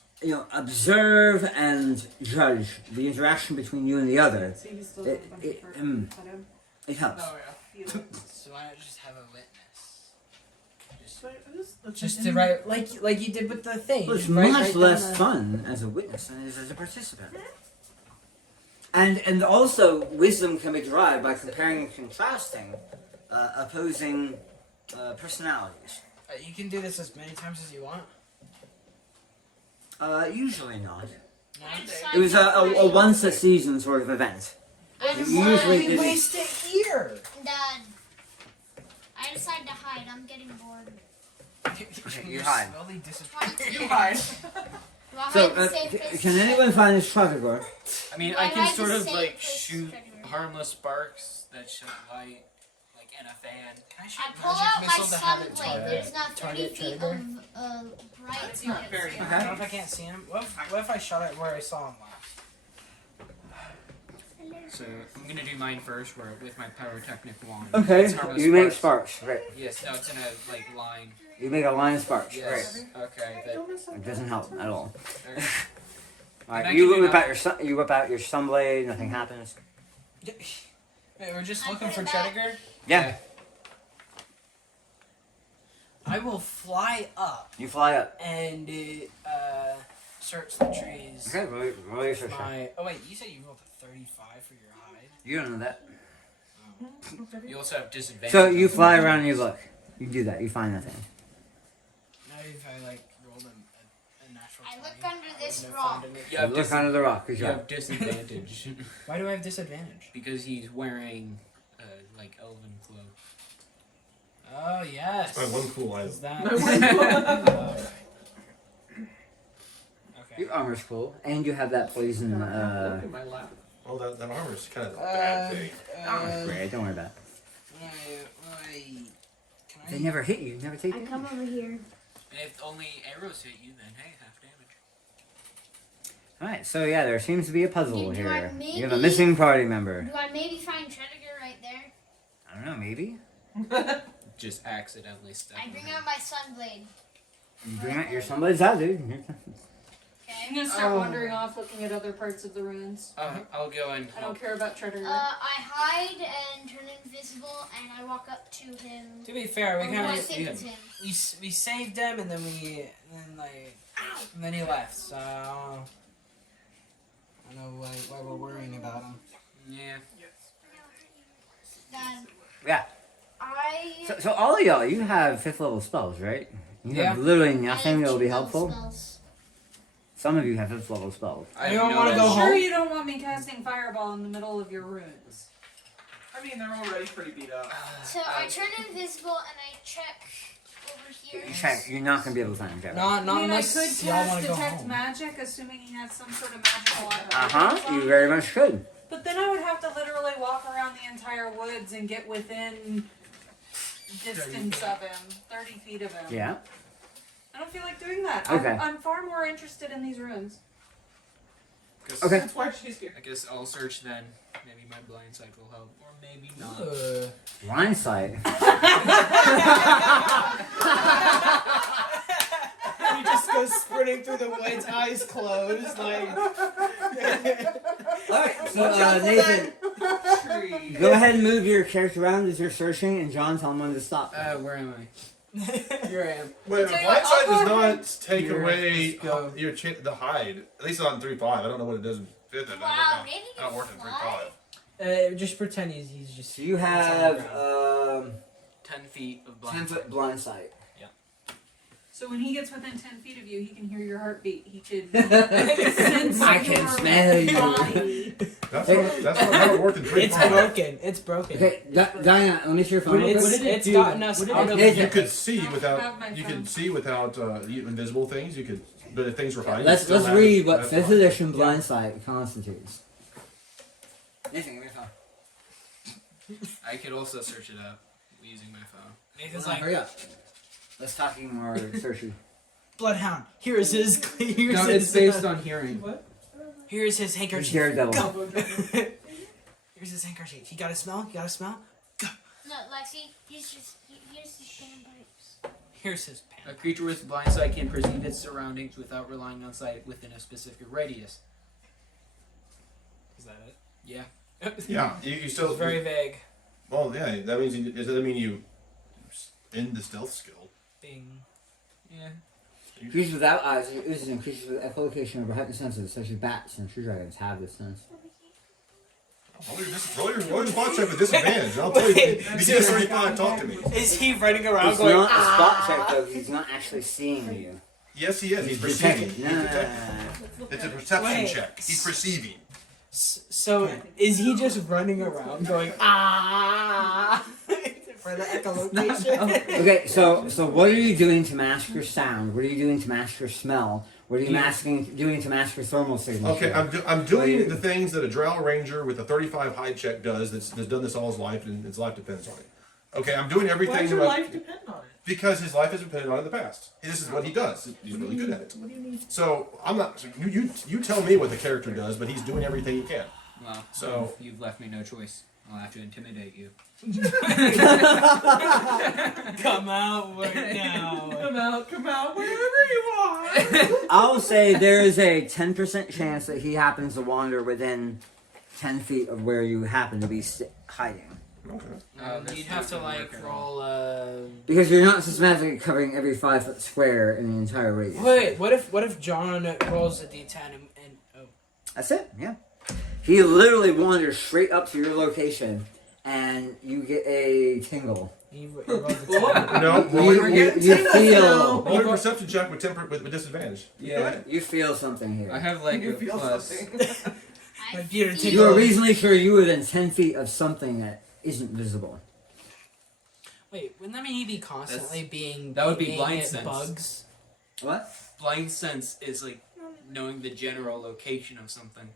observe and judge the interaction between you and the other. See, he's still It- looking it, for um, cut him. It helps. Oh yeah. So why not just have a witness? So it is- that's Just an to in- write like you did with the thing. Well, it's Just write much down less the- fun as a witness than it is as a participant. And also, wisdom can be derived by comparing and contrasting opposing personalities. You can do this as many times as you want. Usually not. I decide It was to a hide. once a season sort of event. I You decide- usually We didn't. waste it here. Dad, I decide to hide. I'm getting bored. You You're hide. slowly disappearing. 22. You hide. Do I So, hide the same place can as anyone find this Trogagor? I mean, Do I can hide sort the of same like place as shoot Treasure? harmless sparks that shoot light, like in a fan. Can I shoot I pull magic out my missile to have it sunblade. There's not 30 target feet trigger? of bright. That's not very light. I don't know if I can't see him. What if I shot it where I saw him last? So I'm gonna do mine first, where with my pyrotechnic wand. Okay, It's harmless you make sparks, right? Yes, no, it's in a like line. You make a line of sparks, Yes. Okay. That, right? It doesn't help at all. okay. Alright, I you can do whip that. out you whip out your sunblade. Nothing happens. Wait, we're just I looking put for it back. Tredegar? Yeah, I will fly up you fly up. and search the trees. Okay, roll your search. check. Oh wait, you said you rolled a 35 for your hide. You don't know that. You also have disadvantage. So you on fly something. around and you look. You do that. You find nothing. Now if I like rolled a natural I 20, look under I this wouldn't have rock. found any- You have, look under the rock. Good you job. have disadvantage Why do I have disadvantage? because he's wearing like elven cloak. Oh yes. That's my one cool item. Is that? Okay. Your armor's cool, and you have that poison. Look at my lap. Well, that armor's kind of a bad thing. Armor's great. Don't worry about it. Can I? They never hit you. Never take I damage. come over here. And if only arrows hit you, then hey, half damage. All right. So yeah, there seems to be a puzzle Do I here. You have a maybe- missing party member. Do I maybe find Tredegar right there? I don't know. Maybe. Just accidentally step. I on bring him. out my sunblade. You bring out your somebody's out, dude. I'm Okay. gonna start Oh. wandering off, looking at other parts of the ruins. I'll go and I don't care about Treasure. I hide and turn invisible, and I walk up to him. To be fair, we Or who kind I of think is him. we saved him and then then he left. So I don't know why we're worrying about him. Yeah. Dad, Yeah. I. So all of y'all, you have 5th level spells, right? You Yeah. have literally I nothing have that will be 2 level helpful. spells. Some of you have 5th level spells. I Anyone have wanna no go I'm idea. sure home? you don't want me casting fireball in the middle of your ruins. I mean, they're already pretty beat up. So I turn invisible and I check over here. You check. You're not gonna be able to find him, Trevor. Not I mean, I unless could y'all want cast to go detect home. magic, assuming he has some sort of magical item. You very much could. But then I would have to literally walk around the entire woods and get within distance of him, 30 feet of him. Yeah. I don't feel like doing that. Okay. I'm far more interested in these ruins. Guess- Okay. That's why she's here. I guess I'll search then. Maybe my blind sight will help, or maybe not. Blind sight. He just goes sprinting through the woods, eyes closed, like. Alright, so Watch out for Nathan, Tree. go ahead and move your character around as you're searching, and John, tell him when to stop. Where am I? Here I am. Wait, I'll tell you blind what, sight I'll does go not take Here, away let's go. your the hide. At least on 3.5. I don't know what it does in 5th. Wow, I Randy don't can work in fly. 3.5. Just pretend he's just. So you have 10 feet of 10 blind sight. foot blind sight. So when he gets within 10 feet of you, he can hear your heartbeat. He can sense I can your smell you. body. That's how it worked in It's pre-fire. broken. It's broken. Okay, Diana, let me see your phone. real quick. It's gotten us out of You the. could see have without my you phone. could see without invisible things. You could, but if things were hiding, Let's you still have read it. what That's 5th fine. edition blind sight constitutes. Nathan, give me your phone. I could also search it up using my phone. Nathan's Hold on, like, hurry up. Let's talking more searchy. Bloodhound. Here's his. Here's No, his. it's based on hearing. Here's his He's handkerchief. Daredevil. Go. Here's his handkerchief. You gotta smell? You gotta smell? No, Lexi, here's his panpipes. Here's his A pen. creature with blind sight can perceive its surroundings without relying on sight within a specific radius. Is that it? Yeah. Yeah, you still. It's very vague. Well, yeah, that means does that mean you end the stealth skill? Bing. Yeah. Creatures without eyes are oozes and creatures with echolocation over heightened senses, such as bats and tree dragons, have this sense. Roll your spot check with disadvantage. And I'll tell you. Wait, If you get 35, talk to me. Is he running around It's going? not a spot check though, he's not actually seeing you. Yes, he is. He's detecting. perceiving. No, He's no, no, detecting. no, no. It's a perception Wait. check. He's perceiving. So is he just running around going ah for the echolocation? Okay, so what are you doing to mask your sound? What are you doing to mask your smell? What are you doing to mask your thermal signature? Okay, I'm doing the things that a Drow Ranger with a 35 hide check does. That's done this all his life, and his life depends on it. Okay, I'm doing everything. Why does your about- life depend on it? Because his life has depended on it in the past. This is what he does. He's really good at it. What do you need? So I'm not. So you tell me what the character does, but he's doing everything he can. Well, So- you've left me no choice. I'll have to intimidate you. Come out right now. Come out, wherever you are. I'll say there is a 10% chance that he happens to wander within 10 feet of where you happen to be hiding. Okay. You'd have to like roll. Because you're not systematically covering every 5 foot square in the entire radius. Wait, what if John rolls a d10 and oh. That's it, yeah. He literally wanders straight up to your location, and you get a tingle. He rolled a 10. No, roll You feel, roll your perception check with disadvantage. Yeah. you feel something I here. have like You a feel plus. something. I Like Peter feel- You are reasonably sure you are within 10 feet of something that isn't visible. Wait, wouldn't that mean he'd be constantly being that would be being blind at sense. bugs? What? Blind sense is like knowing the general location of something.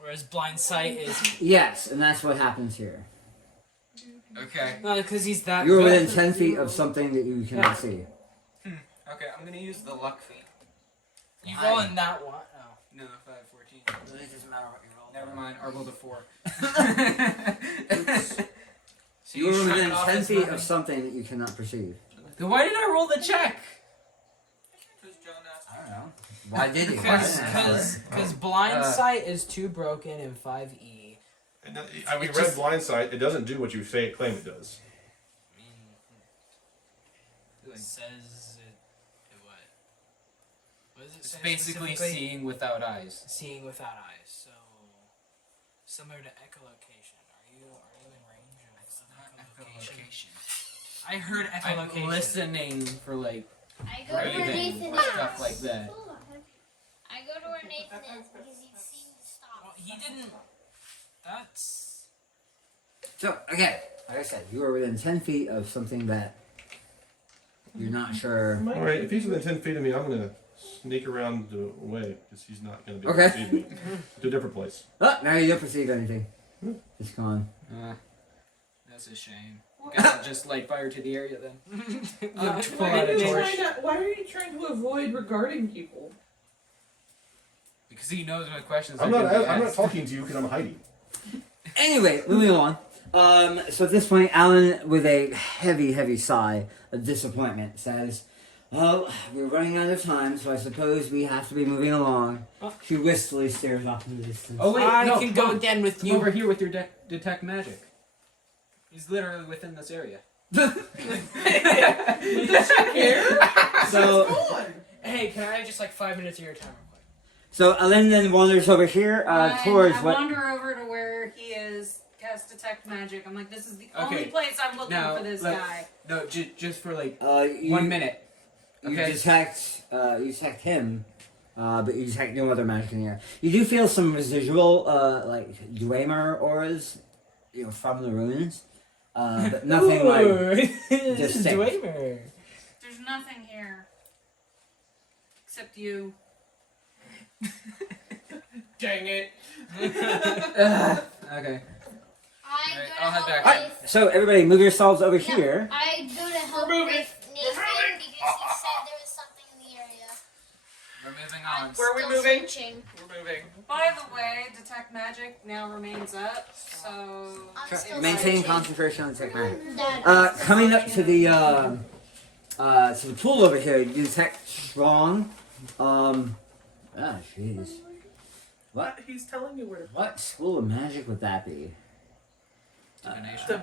Whereas blind sight is Yes, and that's what happens here. Okay. no, because he's that. You are good. within 10 feet of something that you cannot see. Okay, I'm gonna use the luck feat. You roll in that one. Oh. No, if I have 14. It doesn't matter what you roll. Never mind, I rolled a 4. So You are shrug within it off 10 as feet nothing. of something that you cannot perceive. Then why did I roll the check? I don't know. Why did you? Why didn't I ask for it? Because blind sight is 2 broken in 5e. And we read blind sight. It doesn't do what you claim it does. It says it what? What does it It's say basically specifically? seeing without eyes. Seeing without eyes. So similar to echolocation. Are you in range of echolocation? I heard echolocation. I'm listening for like I go to where breathing Nathan or is. stuff like that. I go to where Nathan is because he'd seen the stop. Well, he didn't. That's. So, again, like I said, you are within 10 feet of something that you're not sure. All right, if he's within 10 feet of me, I'm gonna sneak around away because he's not gonna be able Okay. to see me to a different place. Oh, now you don't perceive anything. It's gone. That's a shame. Guess I'll just light fire to the area then. Pull out a torch. Why are you trying to avoid regarding people? Because he knows what questions I'm are not. gonna be I'm not asked. talking to you because I'm hiding. Anyway, moving on. So at this point, Alan, with a heavy, heavy sigh of disappointment, says, "Well, we're running out of time, so I suppose we have to be moving along." She wistfully stares off into the distance. Oh wait, I no, can go come again with Come you. over here with your detect magic. He's literally within this area. Does she care? So, Hey, can I have just like 5 minutes of your time real quick? so Alan then wanders over here towards I what? wander over to where he is, cast detect magic. I'm like, this is the only Okay. place I'm looking Now, for this let- guy. No, just for like You, 1 minute. You Okay. detect him but you detect no other magic in the air. You do feel some residual, like Dwemer auras, from the ruins, but nothing like distinct. Dwemer. There's nothing here. Except you. Dang it. Okay. I go to I'll head help back. Alright, with. so everybody move yourselves over No, here. I go to help with Nathan because he said there was something in the area. We're moving I'm on. Where are we still moving? searching. We're moving. By the way, detect magic now remains up, so I'm still Maintain searching. concentration on detect magic. Dad, I'm still Coming up searching. to the pool over here, you detect strong. Jeez. What? He's telling you where to. What school of magic would that be? Divination.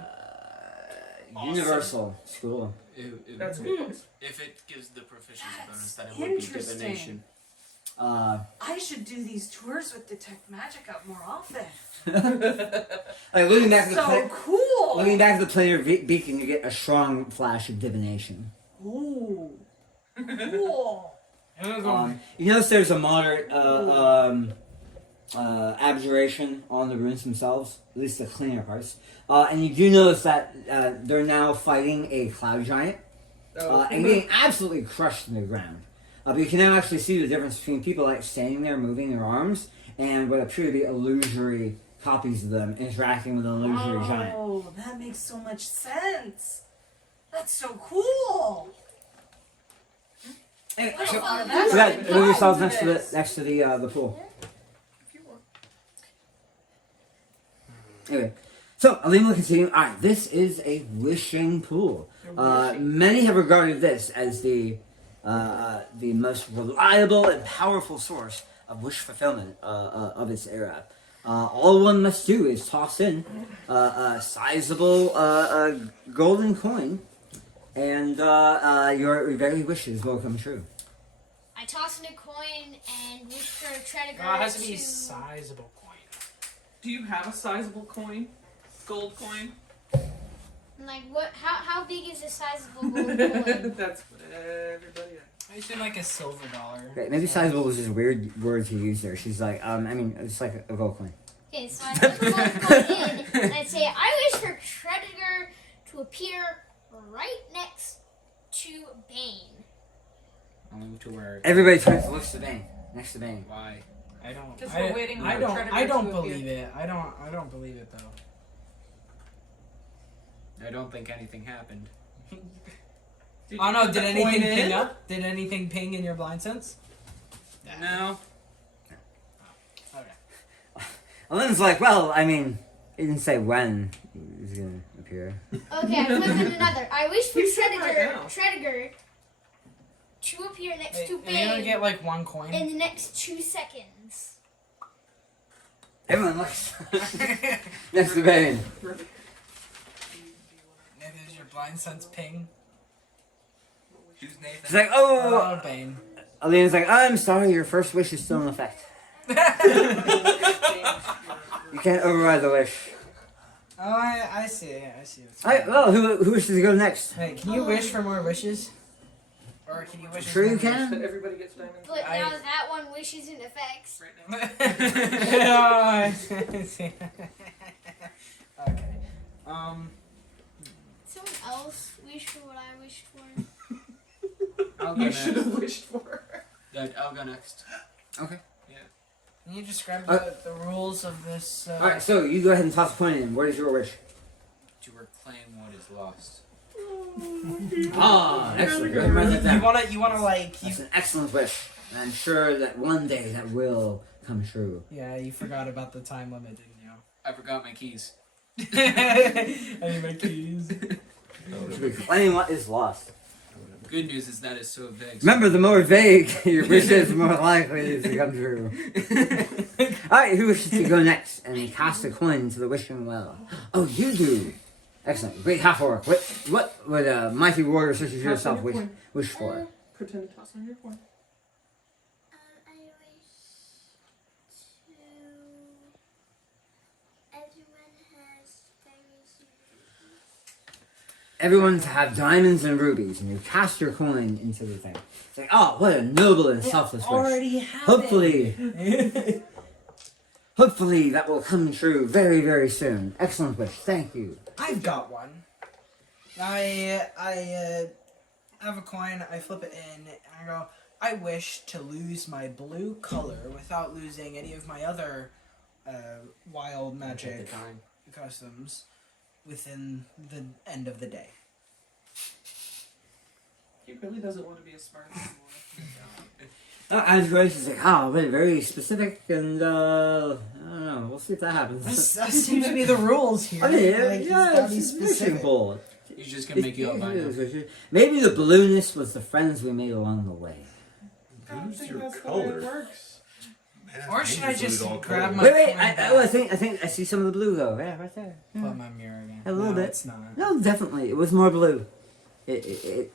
Universal school. That's a good place. If it gives the proficiency bonus, then That's it would be interesting. divination. I should do these tours with detect magic up more often. Like looking back at the So cool. looking back at the planar beacon, you get a strong flash of divination. Ooh. Cool. You notice there's a moderate abjuration on the runes themselves, at least the cleaner parts. And you do notice that they're now fighting a cloud giant and getting absolutely crushed in the ground. But you can now actually see the difference between people like standing there moving their arms and what appear to be illusory copies of them interacting with an illusory giant. Oh, that makes so much sense. That's so cool. Anyway, What so, about that's so really that, move yourselves nice. next to the pool. If you want. Anyway, so Aline will continue. Alright, this is a wishing pool. Many have regarded this as the most reliable and powerful source of wish fulfillment of its era. All one must do is toss in a sizable golden coin, and your very wishes will come true. I toss in a coin and wish for a treasure. No, it has to be sizable coin. Do you have a sizable coin? Gold coin? Like what? How big is a sizable gold coin? That's what everybody asks. I assume like a silver dollar. Okay, maybe sizable was just a weird word to use there. She's like, it's like a gold coin. Okay, so I put the gold coin in and I say, I wish for treasure to appear right next to Bane. I'll move to where. Everybody turns and looks to Bane. Next to Bane. Why? I don't. 'Cause we're waiting I for don't. Predator I don't to appear. believe it. I don't believe it though. I don't think anything happened. Did Oh you no! put Did the anything coin ping in? up? Did anything ping in your blind sense? No. Okay. Aline's like, well, it didn't say when it was gonna appear. Okay, I put in another. I wish for You said right now. treasure to appear next to Are you gonna Bane get like one coin? in the next 2 seconds. Everyone looks next to Bane. Maybe there's your blind sense ping. Who's Nathan? She's like, oh. Oh, Bane. Aline's like, I'm sorry, your first wish is still in effect. You can't override the wish. Oh, I see. I see. Alright, well, who wishes to go next? Hey, can you wish for more wishes? Or can you wish? Sure you That can. everybody gets diamonds. But now that one wish is in effect. Right now. Oh, I see. Okay. Someone else wish for what I wished for. I'll go You next. should have wished for. I'll go next. Okay. Can you describe Uh, the rules of this? Alright, so you go ahead and toss a coin in. What is your wish? To reclaim what is lost. Ah, excellent. Go ahead and write that down. You wanna like That's an excellent wish. And I'm sure that one day that will come true. Yeah, you forgot about the time limit, didn't you? I forgot my keys. I need my keys. To reclaim what is lost. Good news is that is so vague. Remember, the more vague your wish is, the more likely it is to come true. Alright, who wishes to go next and cast a coin into the wishing well? Oh, you do! Excellent. Great half orc. What would a mighty warrior such as yourself wish for? Pretend to toss on your coin. I wish to. Everyone has diversion. everyone to have diamonds and rubies, and you cast your coin into the thing. It's like, oh, what a noble and selfless wish. Already have Hopefully, hopefully that will come true very, very soon. Excellent wish. Thank you. I've got one. I have a coin. I flip it in, and I go. I wish to lose my blue color without losing any of my other wild magic customs within the end of the day. He really doesn't want to be a smart anymore. As Grace is like, oh, very, very specific, and I don't know. We'll see if that happens. That seems to be the rules here. I mean, Like, it's yeah, gotta be it's specific. fishing bowl. He's just gonna make you albino. Maybe the blueness was the friends we made along the way. I don't Who's think your that's the way it color? works. Man, Or should I angels just lose all grab color. my- Wait, coin I think I see some of the blue though. Yeah, right there. Pull up my mirror again. A little no, bit. It's not. No, definitely, it was more blue. It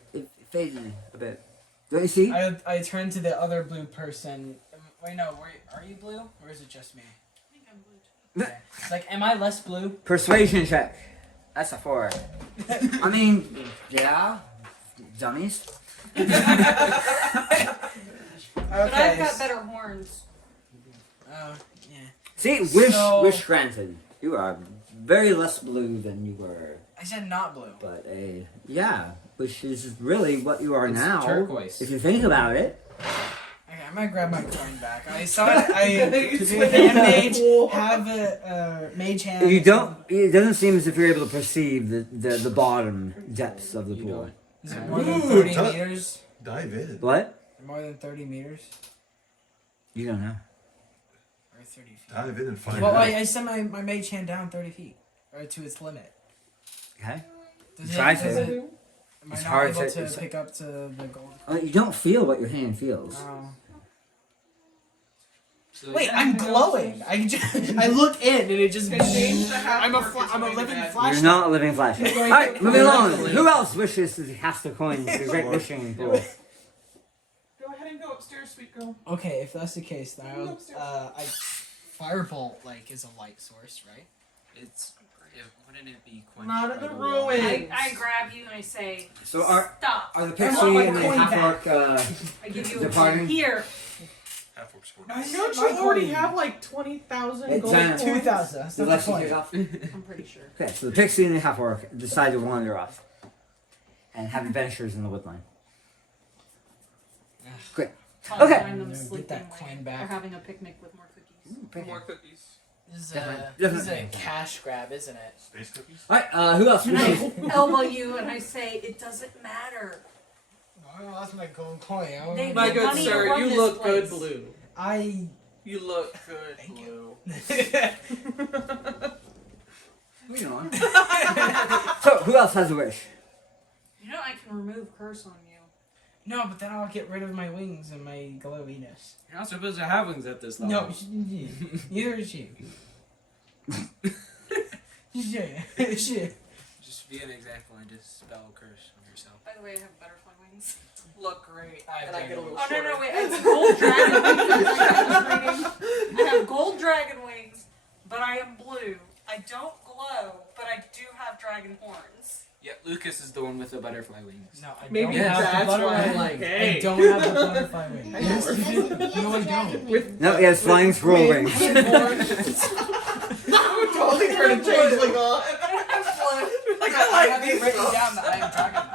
faded a bit. Don't you see? I turn to the other blue person. Wait, no. Are you blue, or is it just me? I think I'm blue too. Okay. It's like, am I less blue? Persuasion check. That's a 4. I mean, yeah, dummies. But I've got better horns. Oh, yeah. See, wish granted. You are very less blue than you were, I said not blue. but yeah, which is really what you are It's now. turquoise. If you think about it. Okay, I'm gonna grab my coin back. I saw it. The hand mage have a mage hand. You don't. It doesn't seem as if you're able to perceive the bottom depths of the You pool. don't. Is it more than Ooh, 30 tell- meters? Dive in. What? More than 30 meters? You don't know. Or 30 feet? Dive in and find Well, out. I sent my mage hand down 30 feet. Or to its limit. Okay. Does Try does to. Am I It's not hard able to- to it's- pick up to the gold? You don't feel what your hand feels. Oh. So Wait, I'm glowing. I look in and it just. Change the half I'm a orc is really living bad. flash. You're not a living flash. You're Alright, going moving to- along. Who else wishes to cast a coin into the great wishing pool? Go ahead and go upstairs, sweet girl. Okay, if that's the case, then Go upstairs. I firebolt is a light source, right? wouldn't it be quenched Not in by the wall? ruins. I grab you and I say, So are stop. the I pixie want my and the coin half back. orc I give you departing? here. Half orc sport. Nice. Don't My you already coin. have like 20,000 It's, gold uh, coins? 2,000. That's The not less the you point. take off. I'm pretty sure. Okay, so the pixie and the half orc decide to wander off and have adventures in the woodline. Great. Probably Okay. find them Get sleeping that like- coin back. Or having a picnic with more cookies. More cookies. This is Definitely- this is a definitely. cash grab, isn't it? Space cookies? Alright, who else And wishes? I elbow you and I say, it doesn't matter. I lost my gold coin. They- My Well, good money to sir, run you this look good place. blue. I. You look good Thank blue. Moving on. So, who else has a wish? You know I can remove curse on you. No, but then I'll get rid of my wings and my glowiness. You're not supposed to have wings at this level. No, neither is you. Yeah, shit. Just be an example and just spell curse on yourself. By the way, I have butterfly wings. Look great. I And I get a little Oh, no, shorter. no, wait. It's gold dragon wings. I have gold dragon wings, but I am blue. I don't glow, but I do have dragon horns. Yeah, Lucas is the one with the butterfly wings. No, I Maybe don't have that's the butterfly why. wings. Hey. I don't have the butterfly wings. Yes, you do. No, I don't. No, he has flying squirrel wings. I'm totally turning changeling on. Like, I have it written down that I am talking about.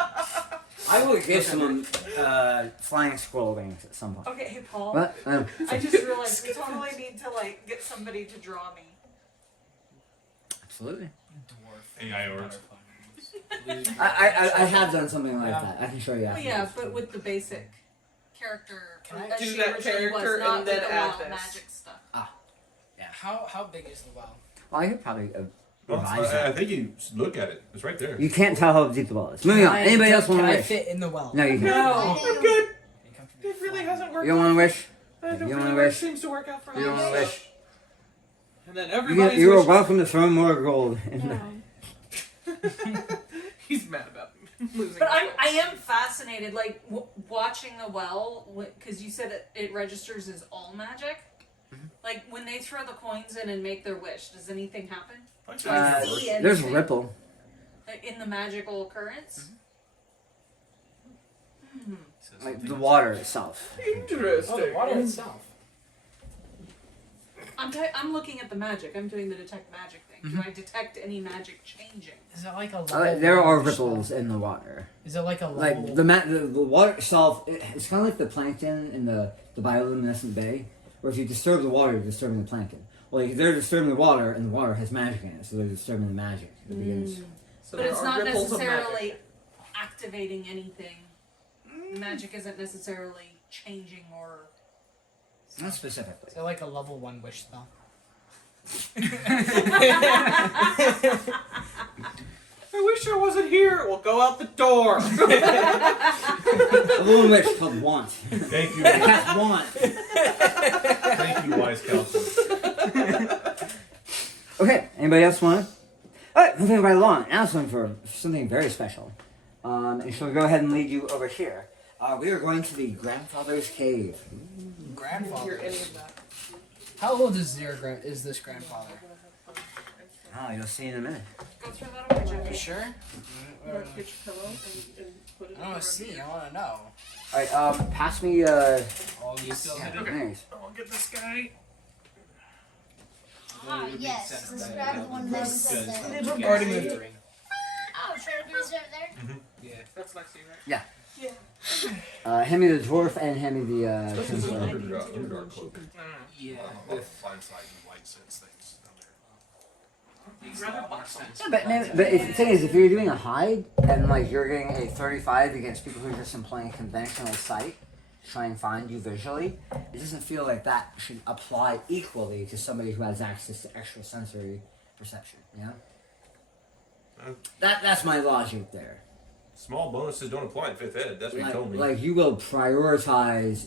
I will give someone flying squirrel wings at some point. Okay, hey, Paul. What? I just realized we totally need to, like, get somebody to draw me. Absolutely. Dwarf. AI orcs. Butterfly wings. I have done something like Yeah. that. I can show you Oh, after. yeah, but with the basic character. Can I as do she that originally was, character not and with then the add wild this? magic stuff. How big is the well? Well, I could probably Well, revise I that. think you look at it. It's right there. You can't tell how deep the ball is. Moving on. Anybody else want Can to I wish? fit in the well? No, you can't. No. I'm good. It really hasn't worked. You don't want to wish? I don't you really wanna work. wish? Seems to work out for You don't us. want to wish? And then everybody's You are wishing- welcome to throw more gold. In He's mad about losing. But his I am fascinated, like, watching the well, because you said it registers as all magic. Like, when they throw the coins in and make their wish, does anything happen? Do I see anything? There's ripple. In the magical occurrence? Like the water itself. Interesting. Oh, the water itself. I'm looking at the magic. I'm doing the detect magic thing. Do I detect any magic changing? Is it like a level There are one wish ripples spell? in the water. Is it like a level? Like the water itself, it's kind of like the plankton in the bioluminescent bay, where if you disturb the water, you're disturbing the plankton. Well, they're disturbing the water, and the water has magic in it, so they're disturbing the magic. It begins. So But there it's are not ripples of necessarily magic. activating anything. The magic isn't necessarily changing or. Not specifically. Is it like a level 1 wish spell? I wish I wasn't here. We'll go out the door. A little witch called Want. Thank you. Cast Want. Thank you, wise counselor. Okay, anybody else want? Alright, moving right along. Now it's time for something very special. And she'll go ahead and lead you over here. We are going to the grandfather's cave. Grandfather. Hear any of that? How old is this grandfather? Oh, you'll see in a minute. Go throw that away, You Jackie. sure? Get your pillow and put it I want to see. I want to know. Alright, pass me, Oh, you still yeah, hit it? thanks. I'll get this guy. Ah, yes. Let's grab the one that was up there. Already moved it. Oh, Trevor's over there. Yeah. That's next to you, right? Hand me the dwarf and hand me the, This is an tinsel. underdark cloak. Yeah. Fine sight and light sense things down there. Makes a lot more sense. Yeah, but if, the thing is, if you're doing a hide, and like you're getting a 35 against people who are just employing conventional sight, to try and find you visually, it doesn't feel like that should apply equally to somebody who has access to extra sensory perception, you know? That's my logic there. Small bonuses don't apply in 5th ed. That's what you told me. Like you will prioritize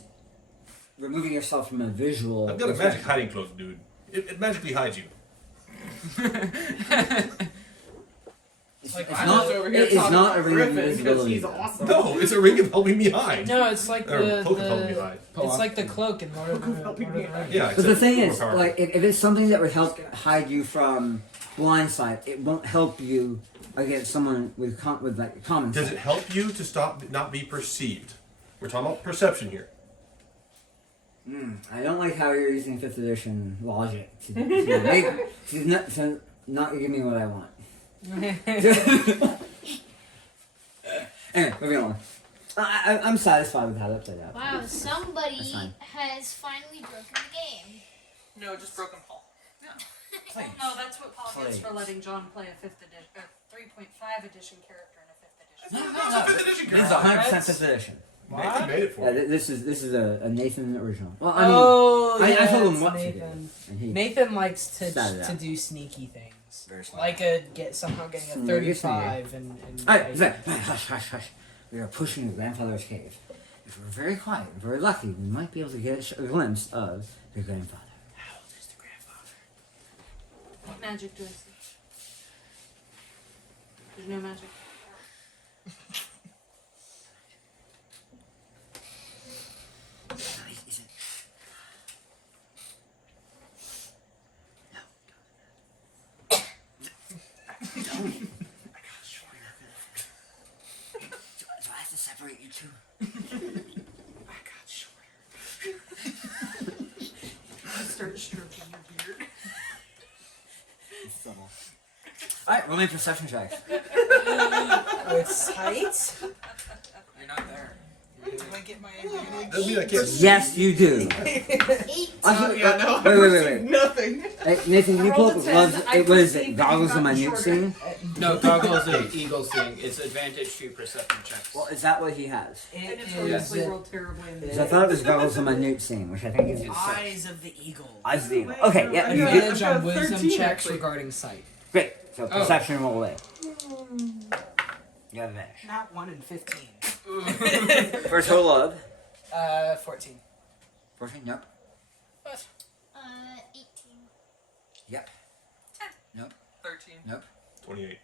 removing yourself from a visual. I've got a magic hiding cloak, dude. It magically hides you. It's, Like, it's I not. was over here It's talking not a about ring of Griffin because invisibility. he's awesome. No, it's a ring of helping me hide. No, it's like Or the cloak of helping me the hide. it's like the cloak in Lord of the Rings. Yeah, But the thing more is, powerful. like, if it's something that would help hide you from blind sight, it won't help you against someone with like common Does sight. it help you to stop not be perceived? We're talking about perception here. I don't like how you're using 5th edition logic to not give me what I want. Anyway, moving on. I'm satisfied with how that played out. Wow, somebody That's fine. has finally broken the game. No, just broken Paul. Well, no, that's what Paul gets for Please. letting John play a 5th edition, or 3.5 edition character in a 5th edition. No, It's a 5th edition This is girl. 100% 5th edition. Nathan made it for Yeah, me. this is a Nathan original. Well, I mean, Oh, I yeah, told him it's what to do, Nathan. and he Nathan likes Started to out. do sneaky things, very smart. like somehow getting a Sneaky, 35 and Alright, hush, hush, hush. We are pushing the grandfather's cave. If we're very quiet and very lucky, we might be able to get a glimpse of your grandfather. How old is the grandfather? What magic do I see? There's no magic. Is it? No. Don't. I got sure you're not gonna. Do I have to separate you two? I got shorter. Start stroking your beard. Alright, roll me perception checks. with sight. You're not there. Do I get my advantage? Doesn't mean I can't. Yes, you do. 8. Actually, Yeah, no. wait. Nothing. Hey, Nathan, can you I pull rolled up a 10. gloves? I What is perceived it? that Goggles you on my got newt shorter. scene? No, goggles an eagle thing. It's advantage to perception checks. Well, is that what he has? I It notoriously is rolled terribly in Because the I thought it was goggles on my newt scene, which I think is Eyes of the Eagle. Eyes of the eagle. Okay, yeah, you get Advantage I've on got wisdom 13 checks actually. regarding sight. great. So perception roll away. You have advantage. Not 1 in 15. First roll of 14. 14. Nope. 18. Yep. 13. 28.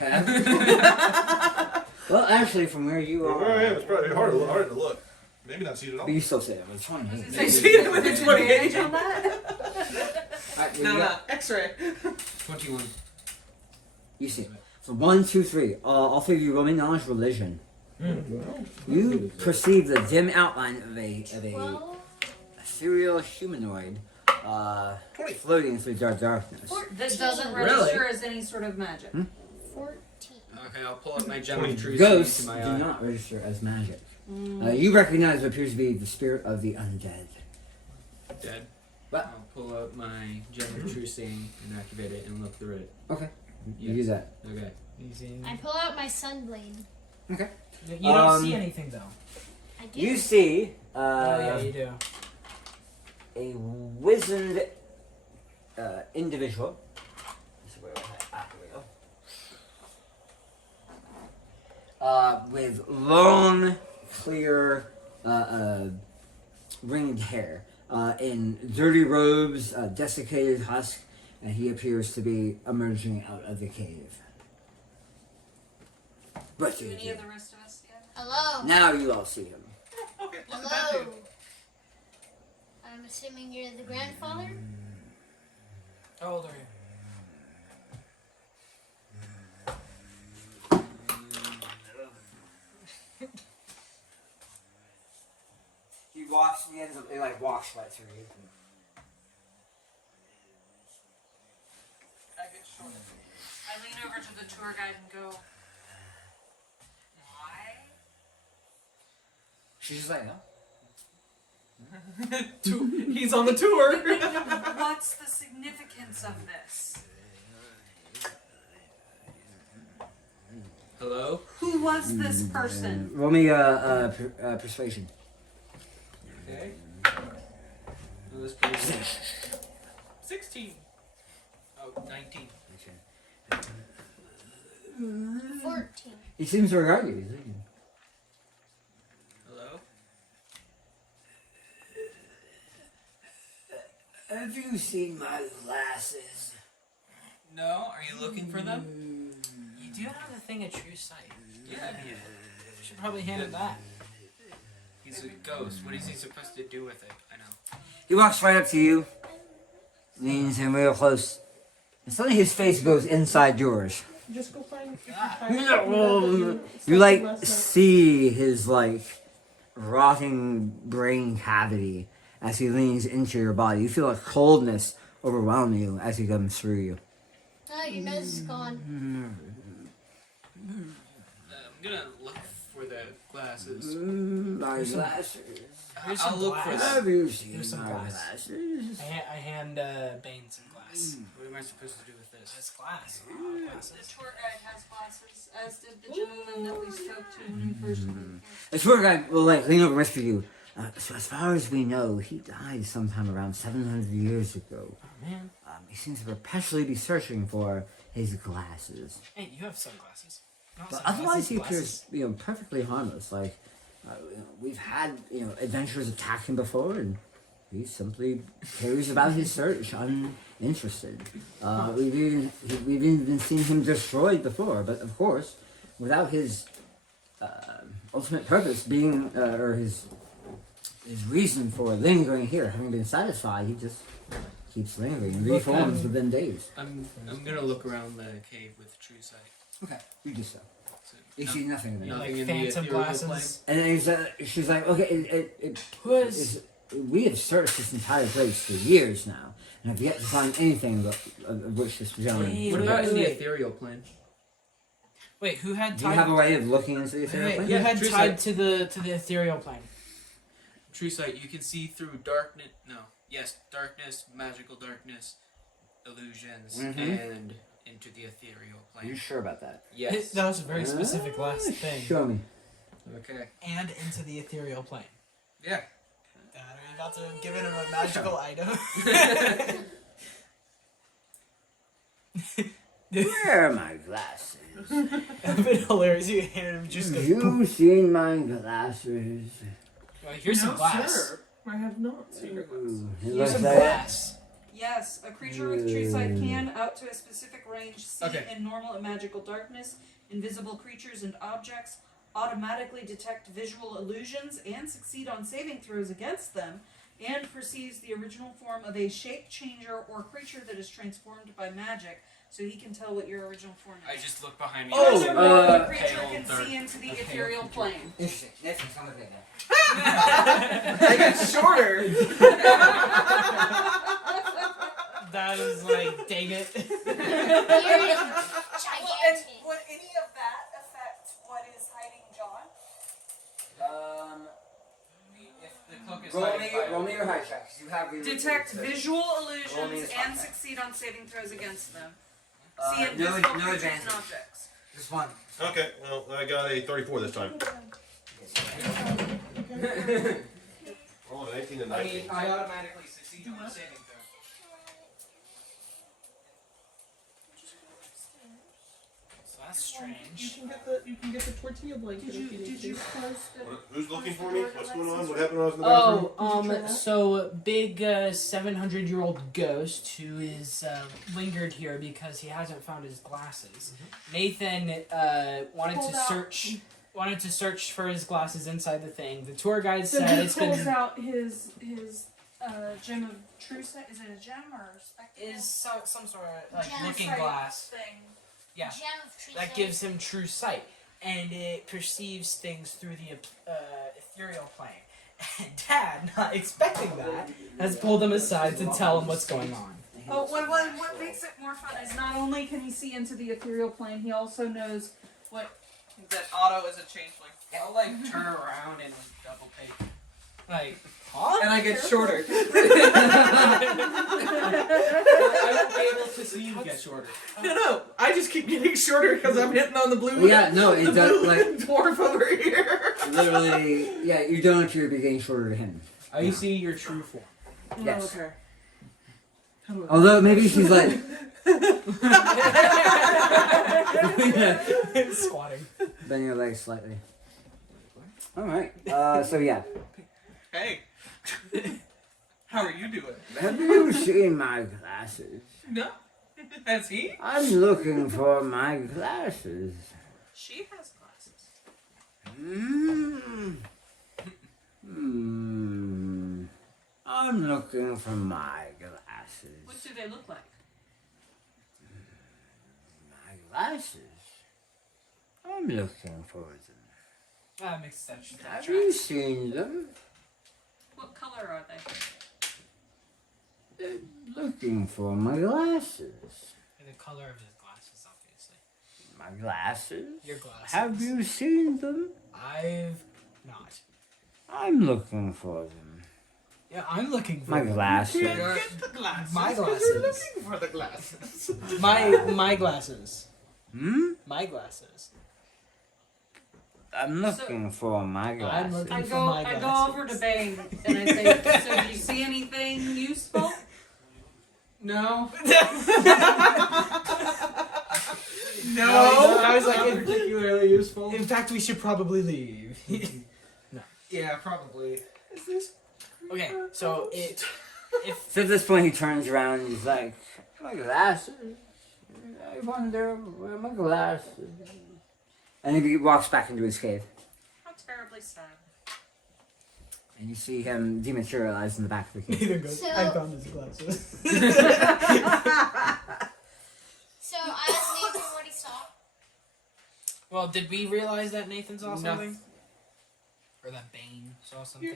Yeah. Well, actually, from where you Where I am, are, it's probably hard to look. Maybe not see it at all. but you still say it was 28. I see it with a 28. on that. Alright, No, you, no. X-ray. 21. you see it. So 1, 2, 3. All three of you roll me knowledge religion. You perceive the dim outline of a 12. ethereal humanoid floating through dark darkness. That doesn't Really? register as any sort of magic. 14. Okay, I'll pull up my gem of truth Ghosts into do my eye. not register as magic. You recognize what appears to be the spirit of the undead. Dead. What? I'll pull up my gem of truth and activate it and look through it. Okay. You Yes. do that. Okay. I pull out my sunblade. Okay. You don't see anything though. I do. You see Oh yeah, you do. a wizened individual. This is where I have the wheel. With long, clear, ringed hair, in dirty robes, desiccated husk, and he appears to be emerging out of the cave. What do Do you any do? of the rest of us yet? Hello. Now you all see him. Okay, look at that Hello. dude. I'm assuming you're the grandfather. How old are you? He walks. He ends up. He like walks right through you. I get short. I lean over to the tour guide and go, why? She's just like, no. He's on the tour. What's the significance of this? Hello? Who was this person? Roll me persuasion. Okay. Well, this person. 16. Oh, 19. 14. He seems to regard you. He's thinking. Hello? Have you seen my glasses? No? Are you looking for them? You do have a thing of true sight. Yeah. You should probably hand it back. He's a ghost. What is he supposed to do with it? I know. He walks right up to you, leans in real close, and suddenly his face goes inside yours. Just go find. You like see his like rotting brain cavity as he leans into your body. You feel a coldness overwhelm you as he comes through you. Oh, your nose is gone. I'm gonna look for the glasses. My glasses. Here's I'll some look for glass. them. Have you seen Here's some my glass. glasses? I hand Bane some glass. What am I supposed to do with this? That's glass. The Glasses. tour guide has glasses, as did the gentleman that we spoke to when we first moved here. The tour guide will like lean over with you. So as far as we know, he died sometime around 700 years ago. Oh man. He seems to perpetually be searching for his glasses. Hey, you have sunglasses. Not But sunglasses, otherwise, he glasses. appears, perfectly harmless. Like, we've had, adventurers attack him before, and he simply carries about his search, uninterested. We've even seen him destroyed before, but of course, without his ultimate purpose being, or his reason for lingering here having been satisfied, he just keeps lingering and Look, reforms within days. I'm gonna look around the cave with true sight. Okay, you do so. So, You no- see nothing of it. Nothing Like in the phantom ethereal glasses. And then she's like, okay, we have searched this entire place for years now, and have yet to find anything of which this gentleman. Hey, What wait, about in the wait. ethereal plane? Wait, who had Do you have tied? a way of looking into the Wait, ethereal plane? who had true tied to the ethereal plane? True sight, you can see through darkness. No, yes, darkness, magical darkness, illusions, and into the ethereal Are plane. you sure about that? Yes. That was a very specific last thing. Show me. Okay. And into the ethereal plane. Yeah. Are you about to give him a magical item? Where are my glasses? That'd been hilarious. You handed him just Have a you seen my glasses? Well, here's some No, glass. sir. I have not seen your glasses. It Here's looks some like glass. Yes, a creature with true sight can, out to a specific range, see Okay. in normal and magical darkness, invisible creatures and objects, automatically detect visual illusions, and succeed on saving throws against them and perceives the original form of a shape changer or creature that is transformed by magic, so he can tell what your original form is. I just look behind me. Oh, The creature pale can third. see into the ethereal plane. Interesting. That's something. I get shorter. That is like, dang it. Here is And gigantic. would any of that affect what is hiding John? If the cloak is Roll hiding me, by- roll me your high checks. You have your Detect visual Roll me illusions the and spot. succeed on saving throws against them. Uh, See no, invisible no creatures and advantage. objects. Just one. Okay, well, I got a 34 this time. Roll an 18 and I 19. mean, I automatically succeed on the saving throw. So that's You strange. can get the tortilla blanket if you need to. Who's looking for me? What's going on? What happened when I was in the bathroom? Oh, so big 700-year-old ghost who is lingered here because he hasn't found his glasses. Nathan wanted Pulled to out- search for his glasses inside the thing. The tour guide So said he it's pulls been out his gem of true sight. Is it a gem or a spectacle? is some sort of like Gem looking sight glass. thing. Yeah. Gem of tree That sight. gives him true sight, and it perceives things through the ethereal plane. And Dad, not expecting that, has pulled him aside to tell him what's going on. Oh, what makes it more fun is not only can he see into the ethereal plane, he also knows what. That Otto is a changeling. I'll like turn around and like double take. Like, huh? And I get shorter. I won't be able to see you get shorter. No, I just keep getting shorter because I'm hitting on the blue. Yeah, no, it the does, blue like- dwarf over here. Literally, yeah, you don't appear to be getting shorter to him. You see your true form. Yes. Oh, okay. Although maybe she's like Squatting. bending her legs slightly. Alright, so yeah. Hey. How are you doing? Have you seen my glasses? No. Has he? I'm looking for my glasses. She has glasses. I'm looking for my glasses. What do they look like? My glasses? I'm looking for them. That makes sense. Have you seen them? What color are they? They're looking for my glasses. The color of his glasses, obviously. My glasses? Your glasses. Have you seen them? I've not. I'm looking for them. Yeah, I'm looking for My them. glasses. Can't get the glasses. My 'cause glasses. You're looking for the glasses. My glasses. Hmm? My glasses. I'm looking for my glasses. looking- I for go my I go glasses. over to Bane and I say, so do you see anything useful? No. No. I was like, Not particularly useful. in fact, we should probably leave. Yeah, probably. Is this? Okay, so if So at this point, he turns around and he's like, my glasses. I wonder where my glasses. And he walks back into his cave. How terribly sad. And you see him dematerialize in the back of the cave. Nathan goes, So- I found his glasses. So I asked Nathan what he saw. Well, did we realize that Nathan saw No. something? Or that Bane saw something?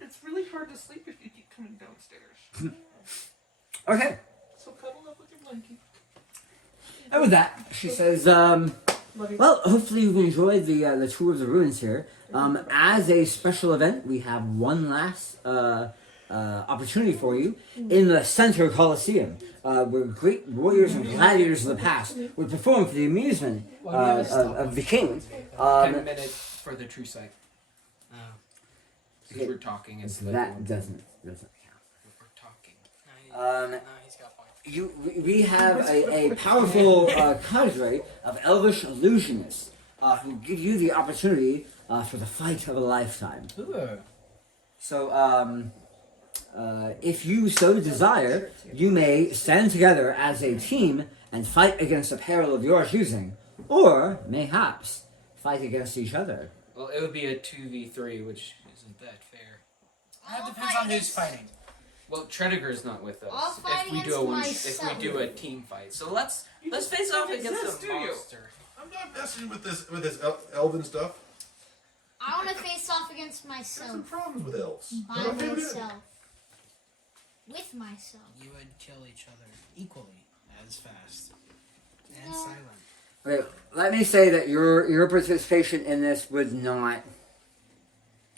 It's really hard to sleep if you keep coming downstairs. Okay. So cuddle up with your blankie. And with that, she says, well, hopefully you've enjoyed the tour of the ruins here. As a special event, we have one last opportunity for you in the Center Coliseum, where great warriors and gladiators of the past would perform for the amusement of the king. 10 minutes for the true sight. Oh. Since we're talking, it's like That doesn't count. we're talking. No, he's got one. We have a powerful cadre of elvish illusionists who give you the opportunity for the fight of a lifetime. Ooh. So, if you so desire, you may stand together as a team and fight against a peril of your choosing, or mayhaps fight against each other. Well, it would be a 2v3, which isn't that fair. That I'll depends fight on who's against- fighting. Well, Tredegar's not with us. I'll fight if we do against a myself. if we do a team fight, so let's face don't off against exist, the do you? monster. I'm not messing with this elven stuff. I want to face off against There's some myself. problems with elves. By They're not favorite. myself. With myself. You would kill each other equally as fast and No. silent. Okay, let me say that your participation in this would not.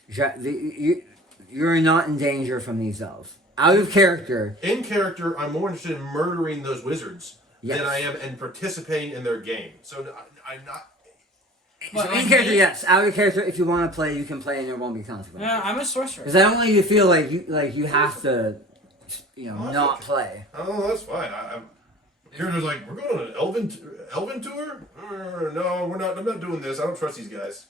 You're not in danger from these elves. Out of character. In character, I'm more interested in murdering those wizards Yes. than I am in participating in their game. So I'm not. So in character, yes. Out of character, if you want to play, you can play, and there won't be consequences. Yeah, I'm a sorcerer. Because I don't want you to feel like you have to, not play. Oh, that's fine. I'm here. There's like, we're going on an elven tour. No, we're not. I'm not doing this. I don't trust these guys.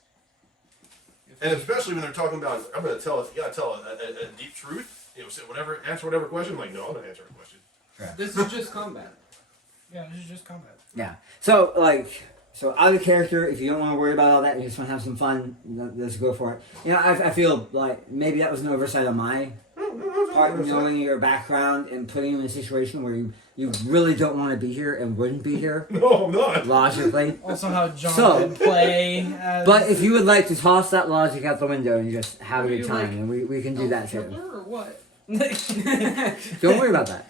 And especially when they're talking about, I'm going to tell. You got to tell a deep truth. Say whatever. Answer whatever question. I'm like, no, I'm not answering a question. This is just combat. Yeah, this is just combat. Yeah. So out of character, if you don't want to worry about all that, you just want to have some fun, let's go for it. I feel like maybe that was an oversight on my part, knowing your background and putting you in a situation where you really don't want to be here and wouldn't be here. No, I'm not. Logically. Also, how John So- would play. As... But if you would like to toss that logic out the window and just have a Are good you time, like and we can do that too. Hitler or what? Don't worry about that.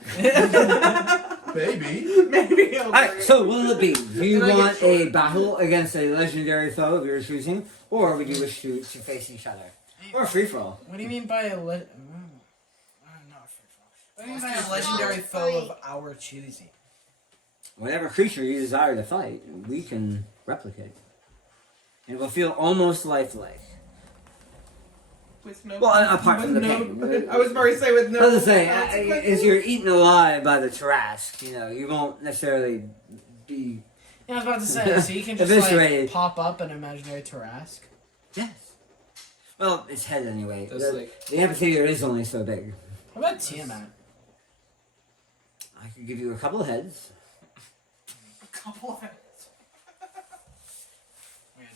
Maybe. Maybe I'll Alright, so what will it be? Do you Can I want get a battle against a legendary foe of your choosing, or would you wish to face each other? Or a free-for-all? What do you mean by a not a free-for-all. What do you mean by a legendary foe of our choosing? Whatever creature you desire to fight, we can replicate. It will feel almost lifelike. With no. Well, apart from the no, pain. I was about to say with no. I was saying, consequences. as you're eaten alive by the Tarrasque, you won't necessarily be. Yeah, I was about to say, so you can just Eviscerated. like pop up an imaginary Tarrasque. Yes. Well, its head anyway. That's The amphitheater is only so big. How about Tiamat? I could give you a couple of heads. A couple of it. Weird.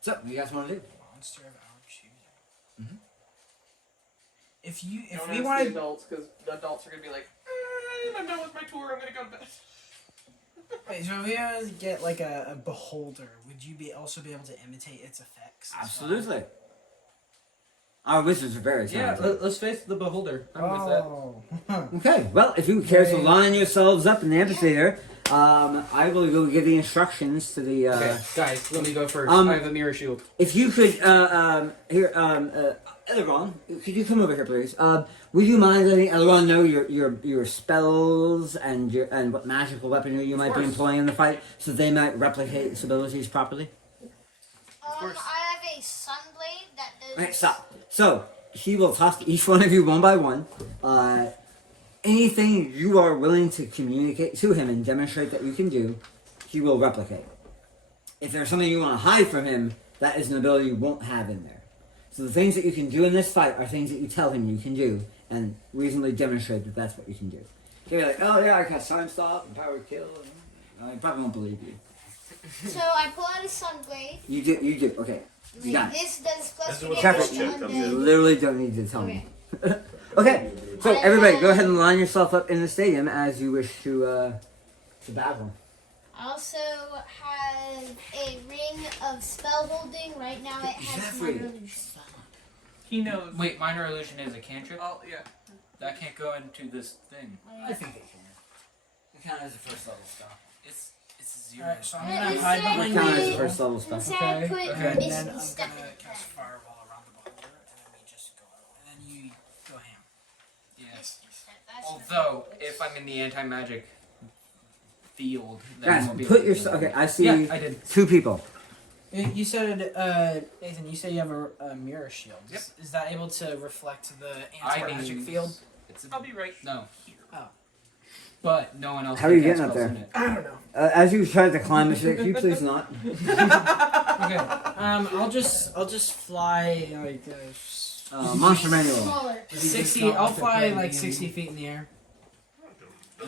So, what do you guys want to do? Monster of our choosing. Mhm. If Don't we ask wanted, the adults, because the adults are gonna be like, I'm done with my tour. I'm gonna go to bed. wait, so if we wanted to get like a beholder, would you also be able to imitate its effects? as well? Absolutely. Our wizards are very Yeah, talented. let's face the beholder. I'm with that. Oh. Okay, well, if you care to Okay. line yourselves up in the amphitheater, I will go give the instructions to the. Okay, guys, let me go first. um, I have a mirror shield. If you could, Elrond, could you come over here, please? Would you mind letting Elrond know your spells and what magical weaponry you might be course. employing in the fight, so they might replicate its abilities properly? course. I have a sunblade that does. Okay, stop. So he will toss to each one of you one by one. Anything you are willing to communicate to him and demonstrate that you can do, he will replicate. If there's something you want to hide from him, that is an ability you won't have in there. So the things that you can do in this fight are things that you tell him you can do, and reasonably demonstrate that that's what you can do. He'll be like, oh yeah, I cast Time Stop and Power Kill. And, he probably won't believe you. So I pull out a sunblade. You do. Okay. You got it. This does plus This is to what get Careful. this check comes You in. literally don't need to tell me. Okay. Okay. So everybody, go ahead and line yourself up in the stadium as you wish to battle. I also have a ring of spell holding. Right now it has Jeffrey. minor illusion. He knows. Wait, minor illusion is a cantrip? Oh yeah. That can't go into this thing. I think it can. It counts as a first level spell. It's zero. Alright, so I'm Yeah, gonna it's hide like behind It counts as a you. first level spell. Instead, put Okay. Okay. And Misty then I'm Step gonna in cast there. Fireball around the beholder, and then we just go out. And then you go ham. Yeah. Misty Step, that's Although, if I'm in the anti-magic field, then I Guys, won't be put able your. to do Okay, that. I see Yeah, I did. 2 people. You said, Nathan, you said you have a mirror shield. Yep. Is that able to reflect the I anti-magic mean, field? It's I'll be right no, here. but no one else. How are you can cast getting up spells there? in it. I don't know. As you try to climb, can you please not? Okay. I'll just fly like Monster Manual. smaller. 60. I'll fly like 60 feet in the air.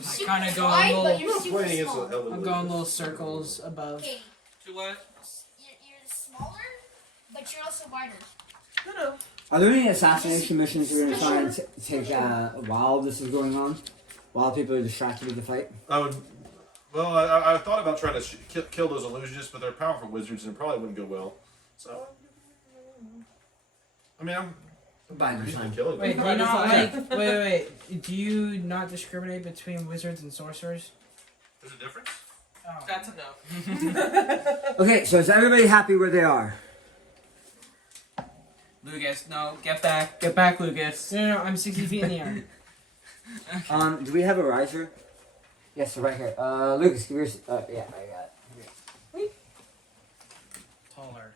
Super Kind of go wide, a but little. you're I'm super playing against small. an elven I'm wizard. going little circles above. Okay, To what? you're smaller, but you're also wider. No. Are there any assassination missions you're going to try and take while this is going on? While people are distracted with the fight? I would. Well, I thought about trying to kill those illusionists, but they're powerful wizards and it probably wouldn't go well. So, I mean, I'm By usually design. killing Wait, them. do you not like? Wait. Do you not discriminate between wizards and sorcerers? There's a difference? Oh. That's enough. Okay, so is everybody happy where they are? Lucas, no, get back. Get back, Lucas. No, I'm 60 feet in the air. Do we have a riser? Yes, so right here. Lucas, give yours. Yeah, I got it. Taller.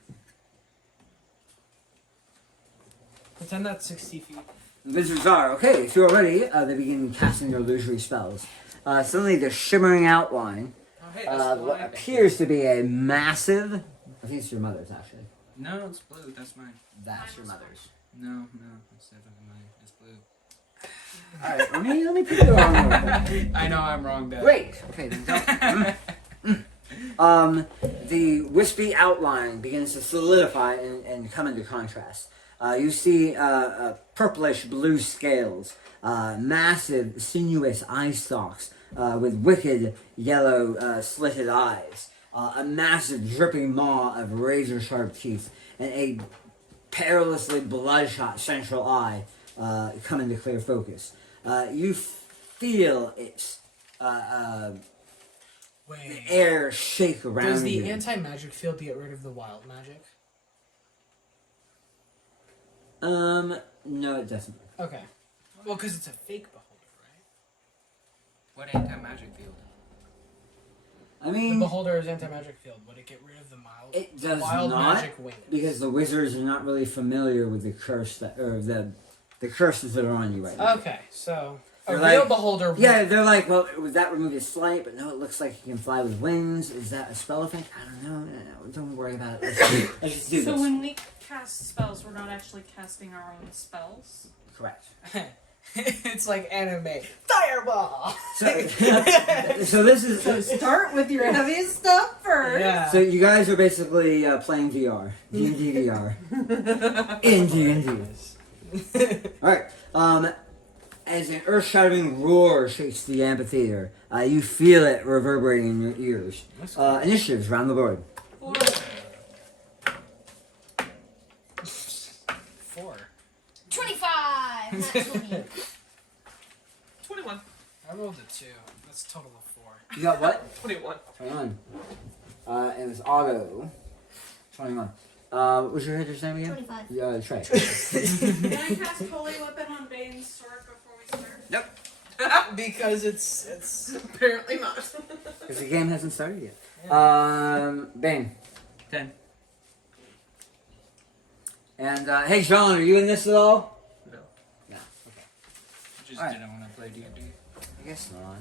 Pretend that's 60 feet. The wizards are. Okay, if you're ready, they begin casting their illusory spells. Suddenly, the shimmering outline, Oh, hey, that's what mine. appears to be a massive. I think it's your mother's, actually. No, it's blue. That's mine. That's your mother's. No, it's definitely mine. It's blue. Alright, let me put it on. I know I'm wrong, Dad. Great. Okay, then don't. The wispy outline begins to solidify and come into contrast. You see purplish blue scales, massive sinuous eye stalks with wicked yellow slitted eyes, a massive dripping maw of razor sharp teeth, and a perilously bloodshot central eye come into clear focus. You feel its the Wait. air shake around Does the you. anti-magic field get rid of the wild magic? No, it doesn't. Okay. Well, because it's a fake beholder, right? What anti-magic field? I The mean, beholder's anti-magic field. Would it get rid of the mild? it does wild not, magic wings? because the wizards are not really familiar with the curse that, or the curses that are on you right now. Okay, so a They're real like- beholder. Yeah, they're like, well, would that remove his flight? But no, it looks like he can fly with wings. Is that a spell effect? I don't know. No, don't worry about it. Let's just do So this. when we cast spells, we're not actually casting our own spells. Correct. It's like anime. Fireball. So, so this is. Start with your heaviest stuff first. Yeah. So you guys are basically playing VR, D&D VR, in D&D. All right. As an earth-shattering roar shakes the amphitheater, you feel it reverberating in your ears. Initiatives round the board. 4. 25. Not 20. 21. I rolled a 2. That's a total of 4. You got what? 21. 21. It was auto. 21. What was your hitter's name again? 25. Trey. Can I cast Holy Weapon on Bane's sword before we start? Because it's Apparently not. Because the game hasn't started yet. Bane. 10. And, hey, John, are you in this at all? No. Yeah. Just Alright. didn't want to play D&D. I guess not.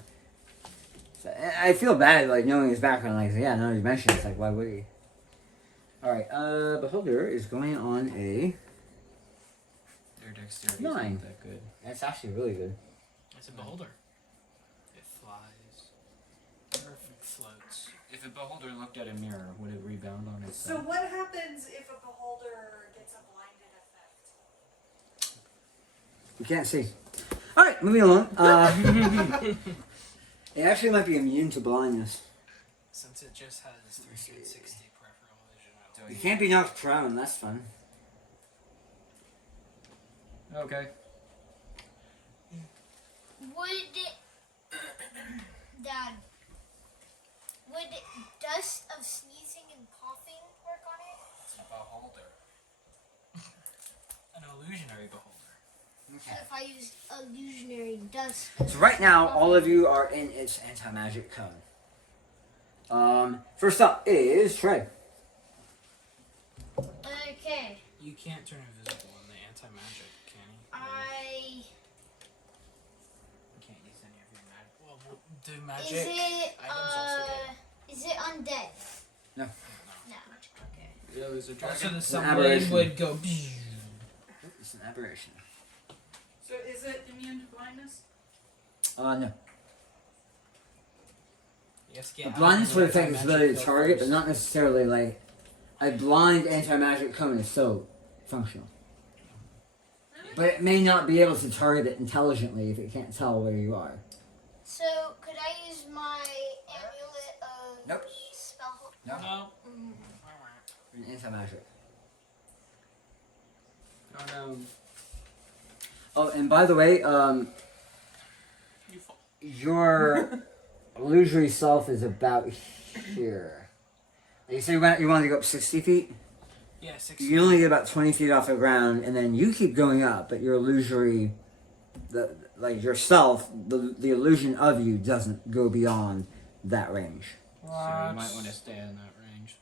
So, I feel bad, like, knowing his background. Like, yeah, no, you mentioned it. It's like, why would he? Alright, Beholder is going on a... Their dexterity 9. isn't that good. That's actually really good. a beholder. It flies. Or if it floats. If a beholder looked at a mirror, would it rebound on So itself? what happens if a beholder gets a blinded effect? You can't see. Alright, moving along. It actually might be immune to blindness. Since it just has 360 peripheral vision. You can't be knocked prone, that's fun. Okay. Dad, would dust of sneezing and coughing work on it? It's a beholder. An illusionary beholder. So if I use illusionary dust. So right now, all of you are in its anti-magic cone. First up is Trey. Okay, You can't turn invisible in the anti-magic, can you? I. You can't use any of your magic. Well, do Is magic it items also get? is it undead? No. No. Okay. Yeah, there's a Also, the an sunblade aberration. would go. It's an aberration. So is it immune to blindness? No. Yes, A blindness would affect its ability to target, but not necessarily like a blind anti-magic cone is still functional. But it may not be able to target it intelligently if it can't tell where you are. So, could I use my amulet of Nope. spell? No. No. An anti-magic. Oh no. Oh, and by the way, You fall. your illusory self is about here. Like you said you want to go up 60 feet? Yeah, 6. You can only get about 20 feet off the ground, and then you keep going up, but your illusory, like yourself, the illusion of you doesn't go beyond that range. So you might want to stay in that range.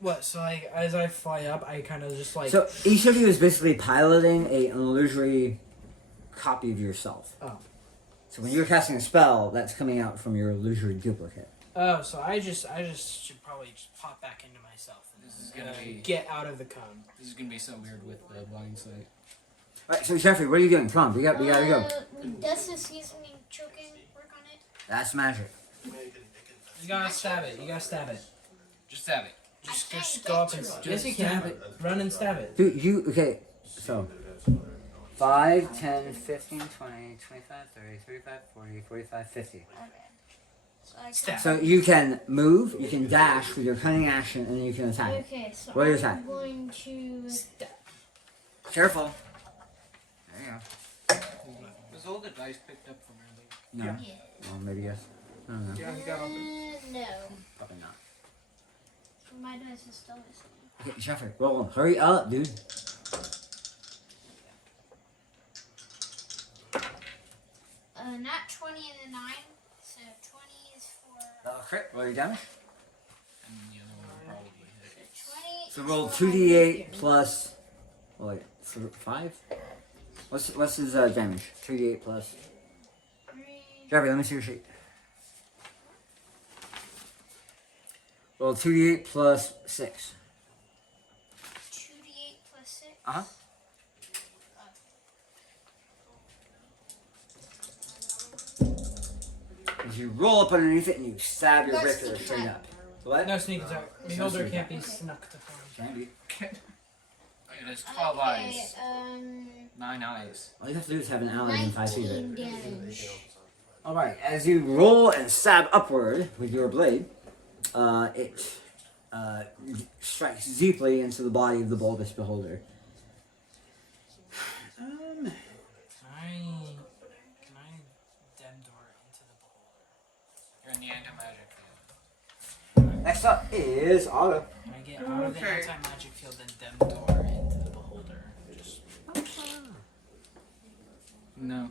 What? So like, as I fly up, I kind of just like. So each of you is basically piloting an illusory copy of yourself. Oh. So when you're casting a spell, that's coming out from your illusory duplicate. Oh, so I just should probably just pop back into myself and This is gonna be- get out of the cone. This is gonna be so weird with the blind sight. Alright, so Jeffrey, what are you doing? Come on, we gotta go. Does the seasoning choking work on it? That's magic. You gotta stab it. You gotta stab it. Just stab it. Just go up and yes, you can. stab it. Run and stab it. Dude, okay, so 5, 10, 15, 20, 25, 30, 35, 40, 45, 50. Okay. So I Stab. So you can move, you can dash with your cunning action, and then you can attack. Okay, so What are your I'm attack? going to. Careful. There you Was all the dice picked up from earlier? go. No. Yeah. Well, maybe yes. I don't know. Yeah, you got all the. No. Probably not. My dice is still missing. Okay, Jeffrey, roll. Hurry up, dude. Not 20 and a 9. So 20 is for. Crit, roll your damage. And the other one will probably hit. 20. So is roll for 2d8 plus. Oh, wait, 5? What's his damage? 2d8 plus. 3. Jeffrey, let me see your sheet. Roll 2d8 plus 6. 2d8 plus 6. Uh-huh. As you roll up underneath it and you stab your That's Richter sneak straight attack. up. What? No sneak attack. Beholder can't be snuck to form. Can be. It has 12 eyes, 9 eyes. All you have to do is have an ally within 5 feet of 19 it. damage. Alright, as you roll and stab upward with your blade, it strikes deeply into the body of the bulbous beholder. Can I Demdor into the beholder? You're in the anti-magic field. Next up is Otto. Can I get out of the Okay. anti-magic field and Demdor into the beholder? Just No.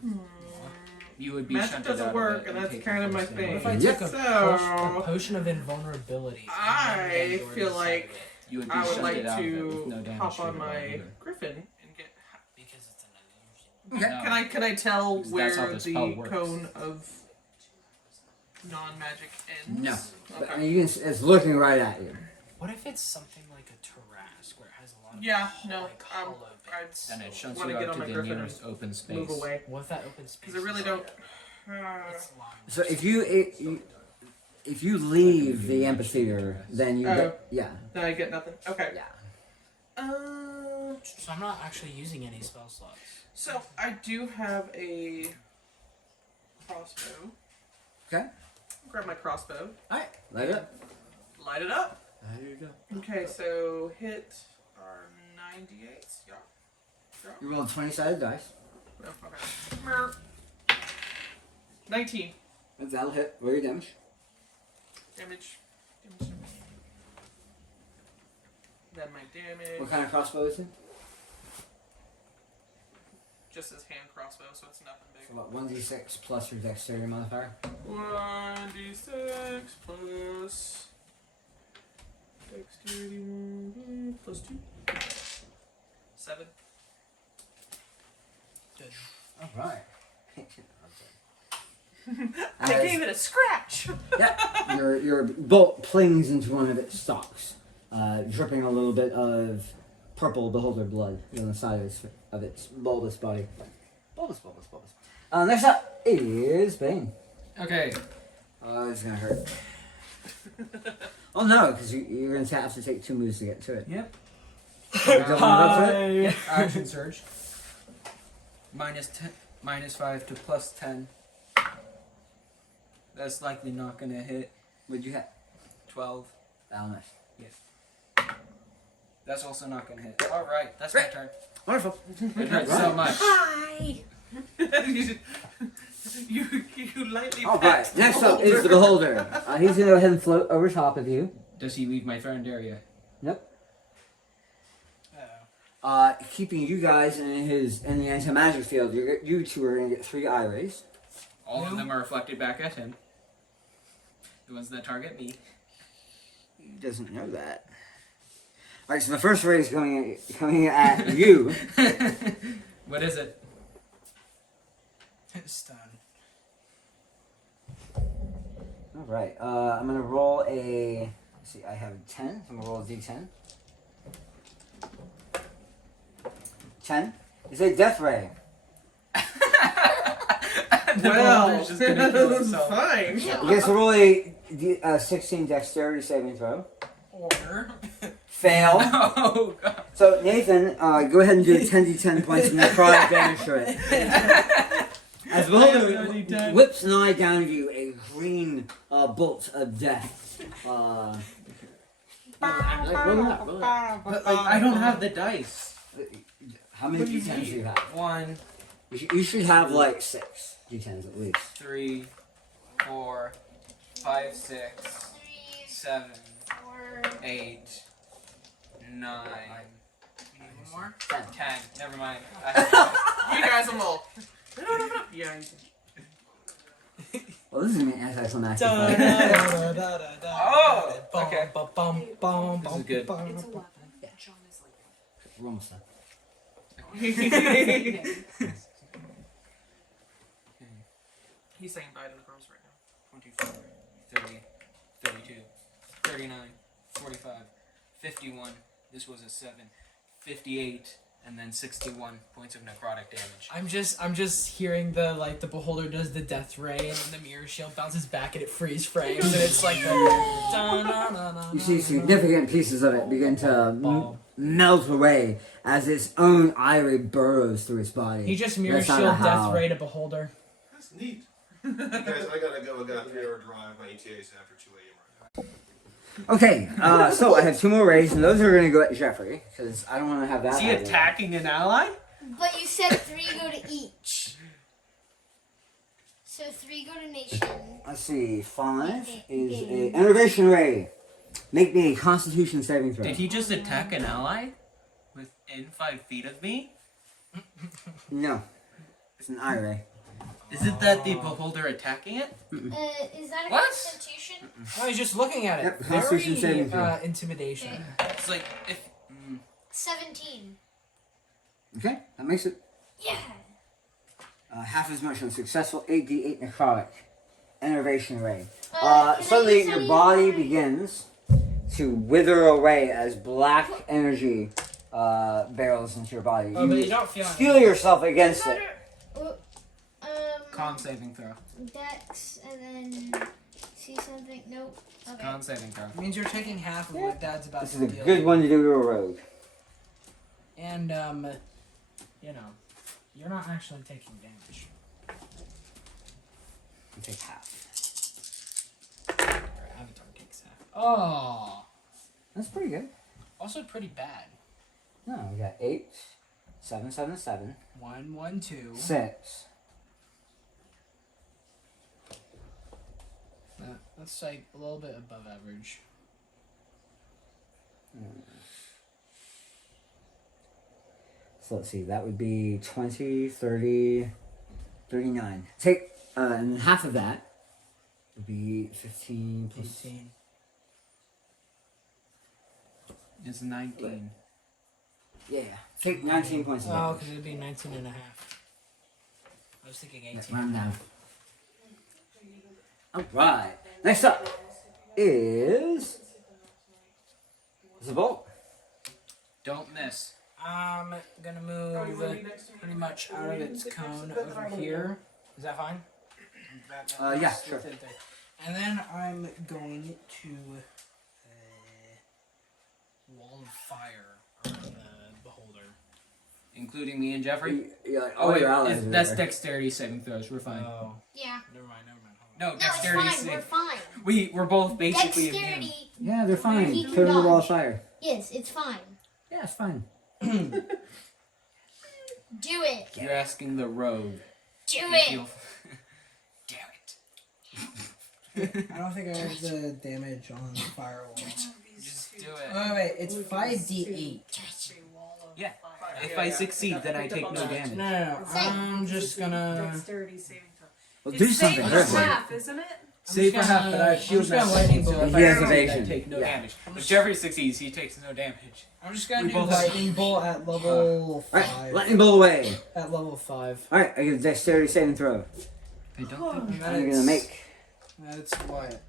You would be Magic shunted doesn't out work, of it and that's take kind of the my first thing. what if I Yep. took a So- potion of invulnerability? I and Demdor feel inside like of it? You would be I would shunted like out of it with to no damage hop to on the my either. griffin and get. Because it's an illusion. Okay. No. Can I tell Because that's how where the spell the works. cone of non-magic ends? No. But, I Okay. mean, you can, it's looking right at you. What if it's something like a Tarrasque where it has a lot of Yeah, no. like hollow bits? I'd Then it shunts want you to get out on to my the griffin nearest open and space. move away What if that open space? because I really is don't. It's long. So if you leave the amphitheater, then you Oh. yeah. No, I get nothing. Okay. Yeah. So I'm not actually using any spell slots. So I do have a crossbow. Okay. Grab my crossbow. Alright, light it up. Light it up. There you go. Okay, so hit our 98s. Yeah. You rolled 20-sided dice. Oh, okay. Mer. 19 That'll hit. Roll your damage. damage. Then my damage. What kind of crossbow is it? Just as hand crossbow, so it's nothing big. So what, 1d6 plus your dexterity modifier? 1d6 plus dexterity plus 2. 7. Good. Alright. I gave it a scratch! Yeah, your bolt plings into one of its stalks, dripping a little bit of purple beholder blood on the side of its bulbous body. Bulbous. Next up is Bane. Okay. Oh, it's gonna hurt. Oh no, because you're gonna have to take 2 moves to get to it. Yep. Hi. Action surge. -5 to +10. That's likely not gonna hit. What'd you have? 12. That'll miss. That's also not gonna hit. Alright, that's my turn. Wonderful. It hurts so much. you lightly All pat right. Next up is the beholder. He's gonna go ahead and float over top of you. Does he leave my threatened area? Nope. Uh-oh. Keeping you guys in the anti-magic field. You two are gonna get 3 eye rays. All of them are reflected back at him. The ones that target me. He doesn't know that. All right. So the first ray is coming at you. What is it? Stun. All right. I'm gonna roll a. Let's see. I have 10. I'm gonna roll a d10. 10. It's a death ray. Well, Just gonna kill that's himself. fine. You guys roll a 16 dexterity saving throw. Or Fail. Oh god. So Nathan, go ahead and do 10d10 points of necrotic damage to it. As I have no Beholder D10. whips an eye down at you, a green bolt of death. Roll it up. But like, I don't have the dice. How many d10s do you have? 1, You should have like 6 d10s at least. 3, 4, 5, 6, 3, 7, 4. 8, 9. one more. 10. Never mind. You guys are all. Yeah. Well, this is gonna be anticlimactic. Da, fight. da, da, da, da, da. Oh, Bum, okay. bum, bum, bum, This is bum, good. bum, It's bum. 11. John is like. We're almost done. He's saying bye to the girls right now. 24, 30, 32, 39, 45, 51. This was a 7. 58, and then 61 points of necrotic damage. I'm just hearing the beholder does the death ray and then the mirror shield bounces back and it freeze frames and it's like the You see significant pieces of it begin to melt away as its own eye ray burrows through its body. He just mirror That's not shield how- death ray to beholder. That's neat. Guys, I gotta go. I got a 3-hour drive. My ETA's after 2 a.m. right now. Okay, so I have 2 more rays, and those are going to go at Jeffrey, because I don't want to have that. Is he idea. attacking an ally? But you said 3 go to each. So 3 go to nation. Let's see, 5 is a innovation ray. Make me a Constitution saving throw. Did he just attack an ally? Within 5 feet of me? No, it's an eye ray. Is it that the beholder attacking it? Is that a What? constitution? No, he's just looking at it. Yep, Constitution saving throw. Intimidation. It's like, if... 17. Okay, that makes it Yeah. half as much on successful 8d8 necrotic innovation ray. Can I Suddenly, use your any body of my- begins to wither away as black energy barrels into your body. Oh, but you don't feel Steel yourself against it. Con saving throw. Dex, and then see something. Nope. Okay. Con saving throw. It means you're taking half of what Dad's about This to is a deal. good one to do to a rogue. And you know, you're not actually taking damage. You take half. Your avatar takes half. Oh, That's pretty good. also pretty bad. No, we got 8, 7, 7, 7, 1, 1, 2. 6. That's like a little bit above average. So let's see, that would be 20, 30, 39. Take, and half of that would be 15 plus 18. It's 19. Yeah, take 19 points of Oh, damage. because it'd be 19 and a half. I was thinking 18. Let's round down. Alright, next up is the bolt. Don't miss. I'm gonna move pretty much out of its cone over here. Is that fine? Yeah, sure. And then I'm going to wall of fire around the including me and Jeffrey. All wait, your allies are that's there. dexterity saving throws. We're fine. Oh, Yeah. never mind, never mind. Hold No, No, it's dexterity fine. We're fine. We're both basically immune. Dexterity. Yeah, they're fine. He can Put in the wall of dodge. fire. Yes, it's fine. Yeah, it's fine. Do it. You're asking the rogue. Do if it. you'll- Damn it. on. I don't think I have the damage on the firewall. Just do it. Oh wait, it's 5d8. Yeah. Fire. If Yeah, I yeah. succeed, then I picked up take on no that. damage. No, I'm just gonna. Dexterity saving throw. Well, It's do save something. for Hurtful. half, isn't it? Save for half, but I have shield I'm just gonna mask, lightning so bolt. if He I has succeed, I evasion. take no Yeah. damage. If Jeffrey succeeds, he takes no damage. I'm just gonna We do both have- lightning bolt at level Alright, 5. lightning bolt away. At level 5. Alright, I get a dexterity saving throw. I don't think And I'm gonna make. That's what?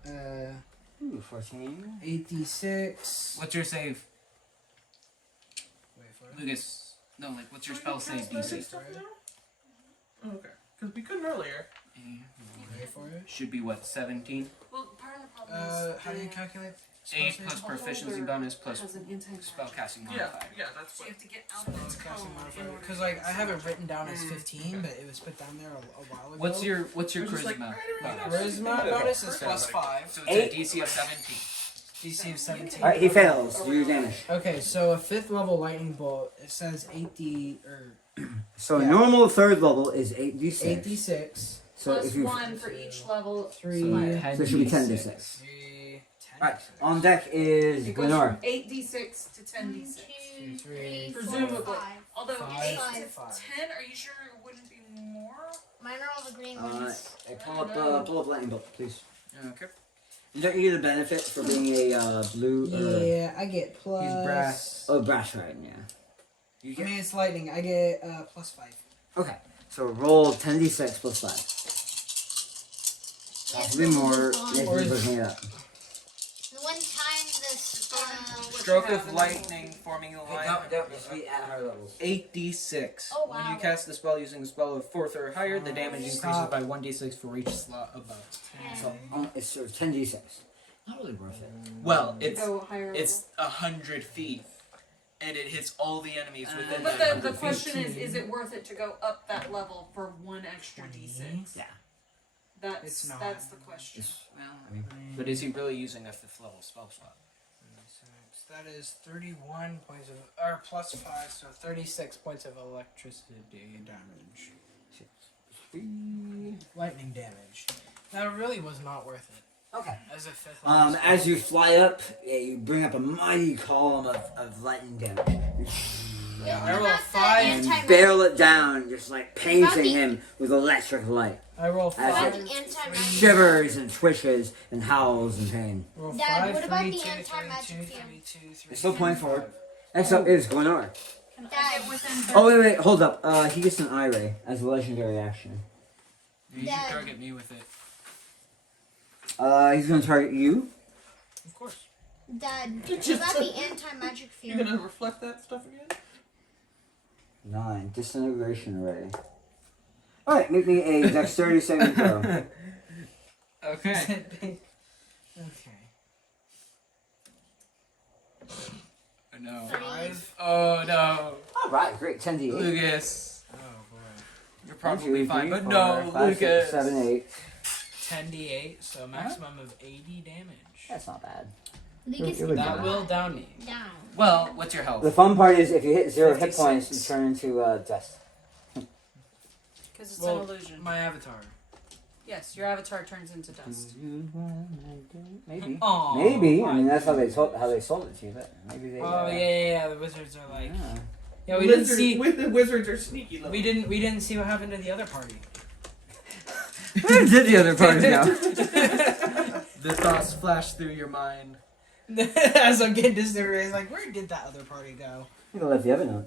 Ooh, 14. 86. What's your save, Wait for it. Lucas? No, like what's your Can spell we save cast magic DC? stuff now? Oh, okay. Because we couldn't earlier. Wait for it. Should be what, 17? Well, part of the problem is How do you calculate? 8 spell plus save? proficiency bonus plus has an anti-magic. spell casting Yeah, modifier. yeah, that's So what. you have to get out of its cone in order Because to like I have it use written down as 15, but it was put down there a while ago. What's your We're just charisma like, bonus? charisma bonus is plus Okay. 5. So it's Eight. a DC of 17. DC of 17. Alright, he fails. Do your damage. Okay, so a 5th level lightning bolt. It says 8d or So Yeah. normal third level is 8d6. 8d6. So plus if you. 1 for each level. 3. So it should be 10d6. 3. 10. Alright, on deck is It goes Glenora. from 8d6 to 10d6. 1, 2, 3, 4, Presumably. 5. Although 8 5. to 5. 10, are you sure it wouldn't be more? Mine are all the green ones. Pull up lightning bolt, please. Okay. Don't you get a benefit for being a blue? Yeah, I get plus. He's brass. Oh, brass right, yeah. You I get. mean, it's lightning. I get plus 5. Okay, so roll 10d6 plus 5. Possibly more if Or you're is- looking it up. The one time this, Stroke of lightning forming a line. be at higher levels. 8d6. Oh, When you wow. cast the spell using a spell of 4th or higher, the damage increases Stop. by 1d6 for each slot above. So it's sort of 10d6. Not really worth it. Well, To it's go higher it's 100 feet, and it hits all the enemies within But that the 100 feet. question is it worth it to go up that level for 1 extra d6? Yeah. It's not. That's the question. Well, I mean, but is he really using a 5th level spell slot? That is 31 points of, or plus 5, so 36 points of electricity damage. Lightning damage. That really was not worth it. Okay. As a 5th level. As you fly up, yeah, you bring up a mighty column of lightning damage. Yeah, I What roll about 5. the And anti-magic barrel it down, just like painting About the- him with electric light. I roll As What about 5. the anti-magic Shivers and twitches and howls in pain. Roll Dad, 5, what about 3, the 2, 3, anti-magic 2, field? 3, 2, 3, It's still pointing 5. forward. Next up is Glenora. Can I Dad. get within 30? Oh, wait, hold up. He gets an eye ray as a legendary action. You Dad. should target me with it. He's gonna target you. Of course. Dad, what Just- about the anti-magic You're field? gonna reflect that stuff again? 9. Disintegration ray. Alright, make me a dexterity saving throw. Okay. Okay. Oh, no. 5. Oh no. Alright, great. 10d8. Lucas. Oh boy. You're 1, probably 2, fine, 3, but 4, no, 5, 6, Lucas. 7, 8. 10d8, so maximum of 80 damage. That's not bad. Lucas, It would That be. will down me. down. Well, what's your health? The fun part is if you hit 0 hit 56. points, you turn into dust. Because it's Well, an illusion. My avatar. Yes, your avatar turns into dust. Maybe. Aw, Maybe. I mean, my that's how they goodness. sold it to you, but maybe they. Oh yeah. The wizards are like. Yeah. Yeah, we didn't see. The wizards are sneaky. Little. We didn't see what happened to the other party. Where did the other party go? The thoughts flash through your mind. As I'm getting disintegrated, like, where did that other party go? You can let the other know.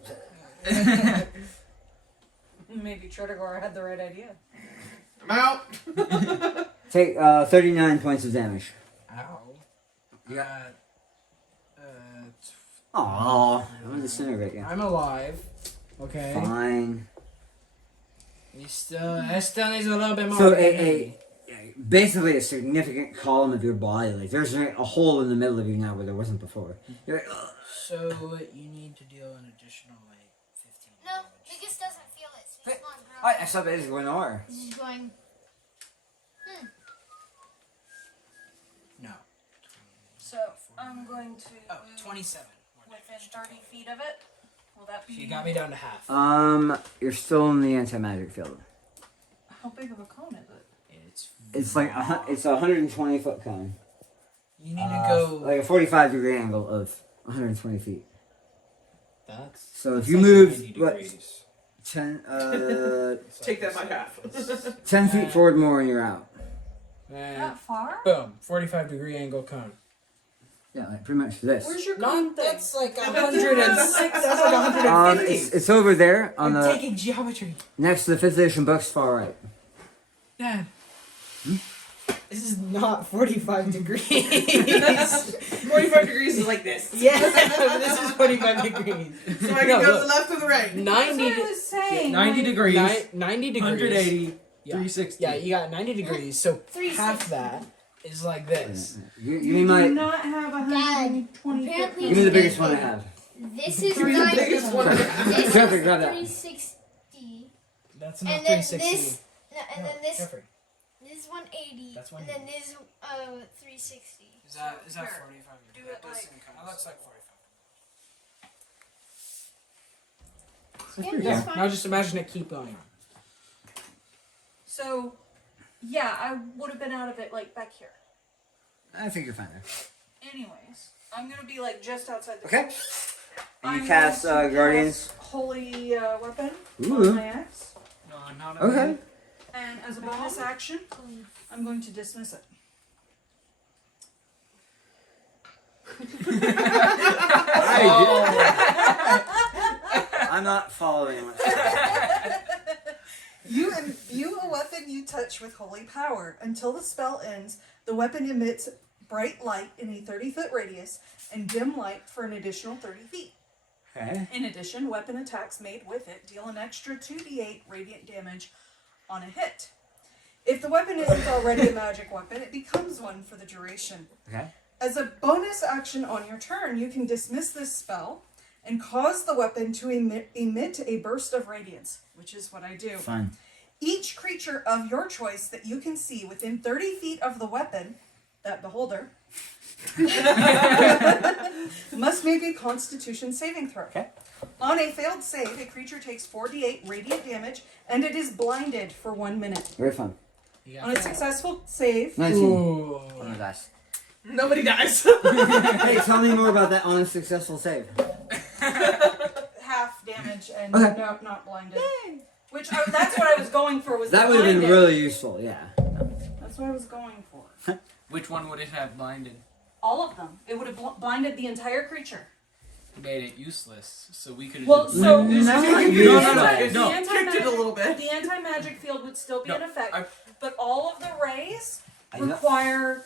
Maybe Tredigor had the right idea. I'm out. Take 39 points of damage. Ow. Yeah. Uh, Aww. I'm gonna disintegrate you. I'm alive. Okay. Fine. He still needs a little bit more. So energy. basically a significant column of your body. Like there's a hole in the middle of you now where there wasn't before. You're like, ugh. So you need to deal an additional like 15. No, Hey, Come on, I grab it. thought that was going R. This is going. No. So I'm going to Oh, move 27. within 30 feet of it. Will that be? She got me down to half. You're still in the anti-magic field. How big of a cone is it? It's like it's a 120 foot cone. You need to go. Like a 45-degree angle of 120 feet. That's So if that's you like move 90 what degrees. 10 It's Take like that by this. half. 10 feet forward more and you're out. That far? Boom. 45-degree angle cone. Yeah, like pretty much this. Where's your No, cone thing? that's like 106. That's like 150. It's over there on I'm the taking geometry. next to the 5th edition books, far right. Dad. This is not 45 degrees. 45 degrees is like this. Yeah, this is 45 degrees. So I can No, go to look. the left or the right. 90, That's what I was saying. 90 degrees. 90 degrees. 180. Yeah. 360. Yeah, you got 90 degrees, so 360. half that is like this. You You need do my. not have Dad, 120 apparently Give me the biggest one I have. This is Give me the 90. biggest one I have. This Jeffrey, is grab that. 360. That's not And then 360. this. No, and then this. Jeffrey, This is 180. That's and then this 360. is that Here, 45? do it like- That looks like 45. Yeah, Yeah. that's fine. Now just imagine it keep going. So, yeah, I would have been out of it like back here. I think you're fine there. Anyways, I'm gonna be like just outside the. Okay. And I'm you cast going to Guardians. cast Holy weapon Ooh. on my axe, No, not Okay. and as a bonus action, I'm going to dismiss it. I'm not following what. You a weapon you touch with holy power. Until the spell ends, the weapon emits bright light in a 30-foot radius and dim light for an additional 30 feet. Okay. In addition, weapon attacks made with it deal an extra 2d8 radiant damage on a hit. If the weapon isn't already a magic weapon, it becomes one for the duration. Okay. As a bonus action on your turn, you can dismiss this spell and cause the weapon to emit a burst of radiance, which is what I do. Fine. Each creature of your choice that you can see within 30 feet of the weapon, that beholder, must make a Constitution saving throw. Okay. On a failed save, a creature takes 4d8 radiant damage, and it is blinded for 1 minute. Very fun. On a successful save, 19. Ooh. On the dice. Nobody dies. Hey, tell me more about that on a successful save. half damage and Okay. not blinded. Which that's what I was going for. Was That the would have been blinded. really useful. Yeah. That's what I was going for. Which one would it have blinded? All of them. It would have blinded the entire creature. Made it useless, so we could have Well, just. so No, the useless. Kicked it a little bit. The anti-magic field would still be No, in effect, I- but all of the rays I know. require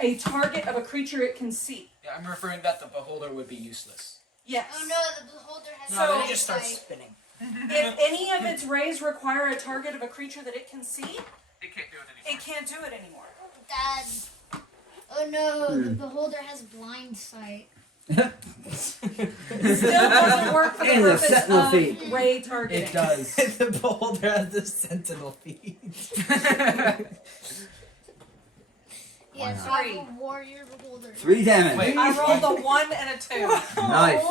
a target of a creature it can see. Yeah, I'm referring that the beholder would be useless. Yes. Oh no, the beholder has No, then it just starts eyesight. spinning. If any of its rays require a target of a creature that it can see, It can't do it it can't do it anymore. Dad. Oh no, the beholder has blind sight. It still doesn't work for the And the purpose sentinel of feet. ray targeting. It does. The beholder has the sentinel feet. Yeah, so I have a warrior beholder. 3 damage. Wait. I rolled a 1 and a 2. Nice.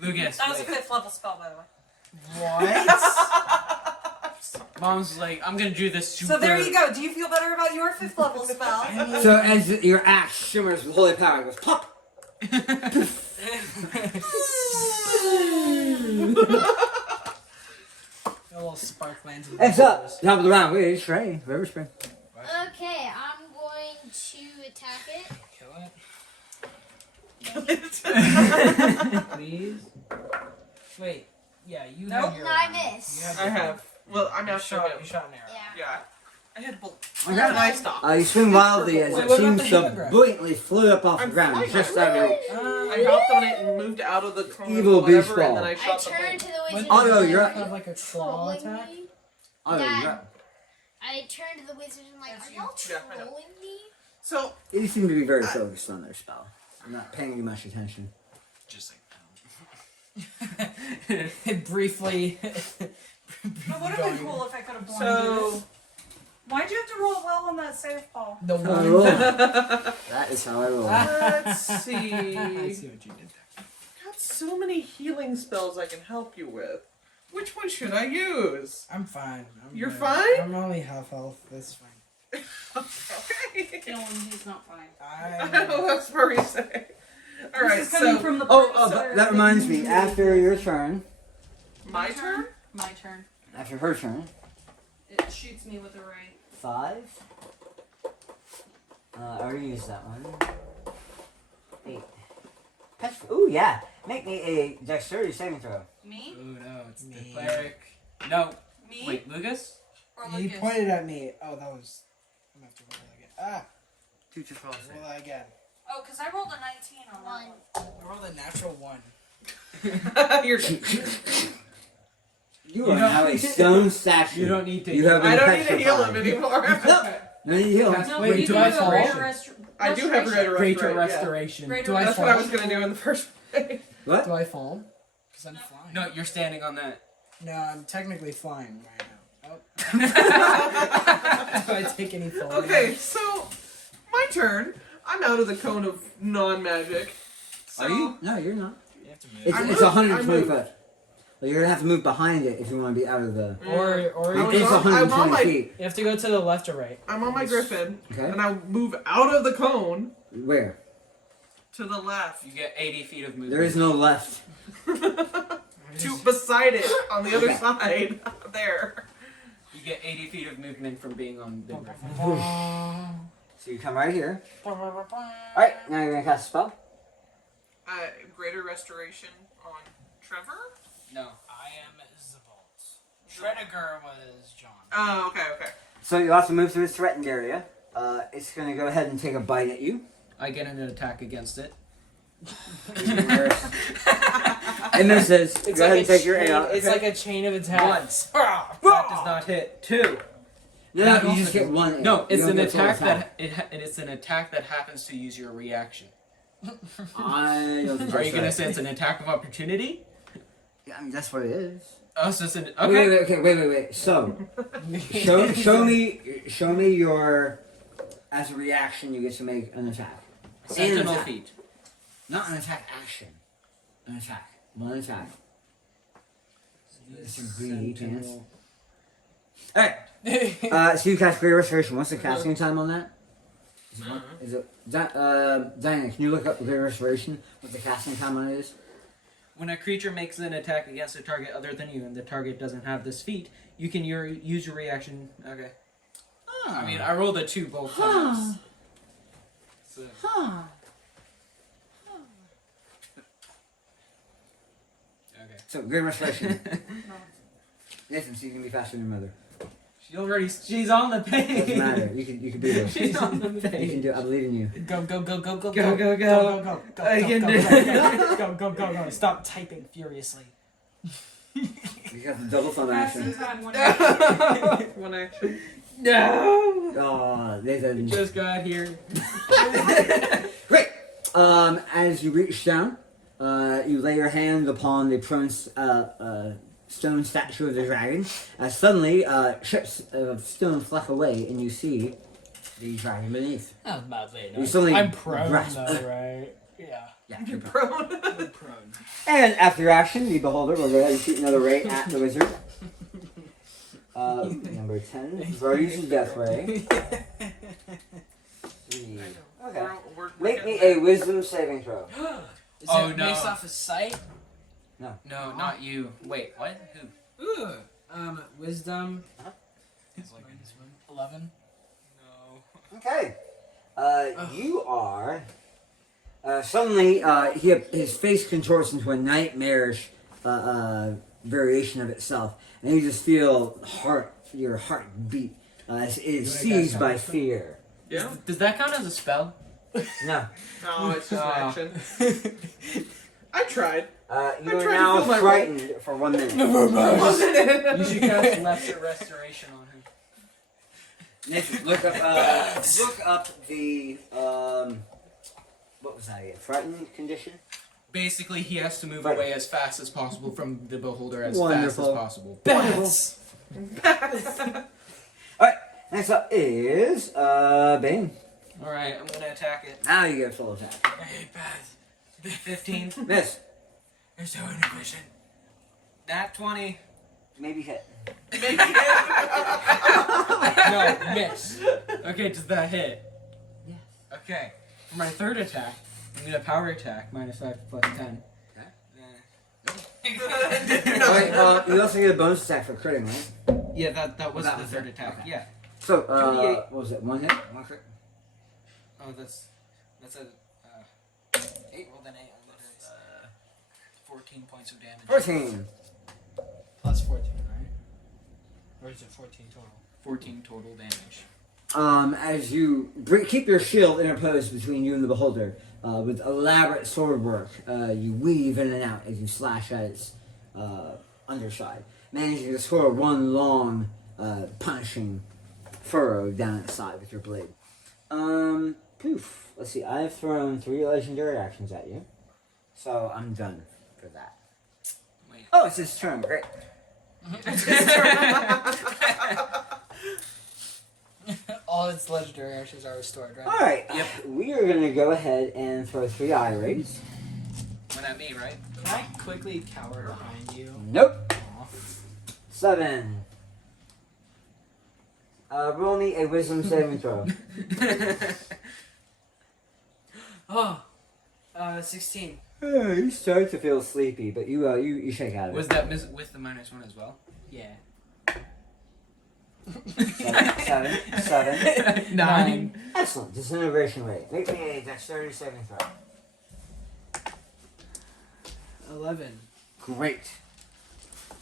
Lucas, That was a wait. 5th level spell, by the way. What? Mom's like, I'm gonna do this super. So there you go. Do you feel better about your 5th level spell? So as your axe shimmers with holy power, it goes pop. A little spark lands in the Heads up. beholders. Top of the round. Wait, Stray. River Spring. Okay, I'm going to attack it. Kill it. Please. Wait. Yeah, you Nope. have your. No, I missed. You have I your- have. Well, I'm You not sure. you shot an arrow. Yeah. Yeah. I had bolt. Okay. And I stopped. You swing wildly as Wait, it what about seems the to hippogriff? buoyantly float up off I'm the ground, flying. just out of reach. I hopped on it and moved out of the cone Evil or whatever, beast ball. and then I I shot the turned bolt. to the wizard. Oh, no, you're and up. Have like a claw trolling attack. me. Oh, Dad. you're up. I turned to the wizard and like, That's are you. y'all Yeah, I know. trolling me? So, You seem to be very focused on their spell. I'm not paying you much attention. Just like. briefly That would have been cool if I could have blinded So it. Why'd you have to roll well on that save, Paul? The How I one. roll. That is how I roll. let's I see. see what you did there. Got so many healing spells I can help you with. Which one should I use? I'm fine. You're good. fine? I'm only half health. That's fine. Okay. Kill him, he's not fine. Oh, that's very sad. All right, This is coming so from the That reminds me. After your turn, my turn. My turn. after her turn, It shoots me with a ray. 5. I already used that one. 8. Ooh, yeah. Make me a dexterity saving throw. Me? Oh no, it's the Me. cleric. No. Me? Wait, Lucas? Or He Lucas? pointed at me. Oh, that was. I'm gonna have to roll that again. Teacher fail save. Roll that again. Oh, because I rolled a 19 on that one. I rolled a natural 1. You're. You You are don't- now a stone statue. You don't need to. You have been I don't need to heal him petrified. anymore. No need to heal. Cast- No, Wait, you do can I do a fall? I do have greater Greater restoration. restoration. Greater Do I That's fall? what I was gonna do in the first place. What? Do I fall? Because I'm flying. No, you're standing on that. No, I'm technically flying right now. Oh. Do I take any fall? Okay, so my turn. I'm out of the cone of non-magic. So Are you? No, you're not. You have to move. It's, I it's moved. 120 I moved. foot. Well, you're gonna have to move behind it if you want to be out of the. Or I was It's on- I'm 120 on my- feet. you have to go to the left or right. I'm on my griffin, Okay. and I'll move out of the cone Where? to the left, You get 80 feet of movement. There is no left. to beside it on the other Okay. side. There. You get 80 feet of movement from being on the griffin. So you come right here. Alright, now you're gonna cast a spell. Greater restoration on Trevor. No. I am Zabolt. Shreddiger was John. Oh, okay, okay. So you have to move through its threatened area. It's gonna go ahead and take a bite at you. I get an attack against it. It misses. Go ahead and take your A out. It's Okay. like a chain of attacks. That does not hit. 2. No, you just get one. A. No, You it's don't an get full attack it's an attack that happens to use your reaction. I don't think Are that's you gonna right. say it's an attack of opportunity? Yeah, I mean that's what it is. Oh, so it's an Wait. So, show me your. As a reaction, you get to make an attack. Sentinel attack. feat. Not an attack action. An attack. One attack. It's a greedy pants. Alright. So you cast Great Restoration. What's the casting time on that? Is it Diana, can you look up Great Restoration? What the casting time on it is? When a creature makes an attack against a target other than you, and the target doesn't have this feat, you can use your reaction. Okay. I mean, I rolled a 2 both times. So. Okay. So Great Restoration. Nathan, so you can be faster than your mother. She's on the page. Doesn't matter. You can do this. She's on the You can page. do it. I believe in you. Go. I can do it. Go. Stop typing furiously. You got the double thumb action. One action. No. Oh, Nathan. Just got here. Great. As you reach down, you lay your hand upon the prone stone statue of the dragon. Suddenly, chips of stone fleck away, and you see the dragon beneath. I was about to say, You suddenly I'm prone grasp. though, right? Yeah. Yeah, You're prone. I'm prone. And after your action, the beholder will go ahead and shoot another ray at the wizard. Number 10. Throw uses death ray. 3. Okay. Make me a wisdom saving throw. Is Oh, it no. based off his sight? No, not you. Wait, what? Who? Ooh. Wisdom. It's like this one. 11. No. Okay. You are. Suddenly, his face contorts into a nightmarish variation of itself, and you just feel your heart beat. It is seized by fear. Yeah. Does that count as a spell? No. No, it's just an action. I tried. You I are tried to now fill my frightened for 1 minute. You should cast lesser restoration on him. Nathan, look up the what was that again? Frightened condition. Basically, he has to move Right. away as fast as possible from the beholder as Wonderful. fast as possible. Bats. Alright, next up is Bane. Alright, I'm gonna attack it. Now you get full attack. Hey, bats. 15. Miss. You're so inefficient. Nat 20. Maybe hit. No, miss. Okay, does that hit? Yes. Okay. For my third attack, I'm gonna power attack, -5 plus 10. Alright, you also get a bonus attack for critting, right? Yeah, that was That the was third it. attack. Okay. Yeah. So, 28. what was it? 1 hit? 1 crit? Oh, that's a 8. Rolled an 8 on the dice. 14 points of damage. 14. Plus 14, right? Or is it 14 total? 14 total damage. As you keep your shield interposed between you and the beholder, with elaborate sword work, you weave in and out as you slash at its underside, managing to score one long, punishing furrow down its side with your blade. Poof. Let's see. I've thrown 3 legendary actions at you, so I'm done for that. Wait. Oh, it's his turn. Great. All its legendary actions are restored, right? All right. Yep. We are gonna go ahead and throw 3 eye raids. One at me, right? Can I quickly cower behind you? Nope. Aw. 7. Roll me a wisdom saving throw. Oh, 16. You start to feel sleepy, but you shake out of Was it. that with the -1 as well? Yeah. 7. 7. 9. Excellent. Disintegration rate. Make me a dexterity saving throw. 11. Great.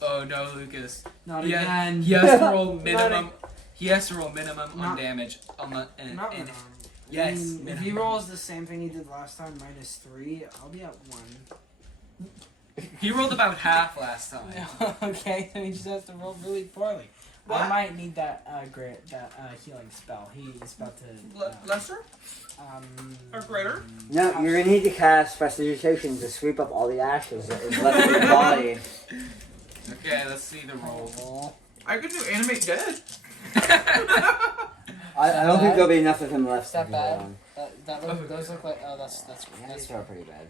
Oh no, Lucas. Not Yeah, again. he has to roll minimum. He has to roll minimum on Not- damage on the and, Not and wrong. yes, If he minimum. rolls the same thing he did last time, -3, I'll be at 1. He rolled about half last time. Okay, then he just has to roll really poorly. I might need that healing spell. He's about to. Lesser or greater? No, you're gonna need to cast prestidigitation to sweep up all the ashes that is left in your body. Okay, let's see the roll. I could do animate dead. I don't think there'll be enough of him left. Is that to go bad? on. Those look like. Oh, that's Yeah, these are pretty bad.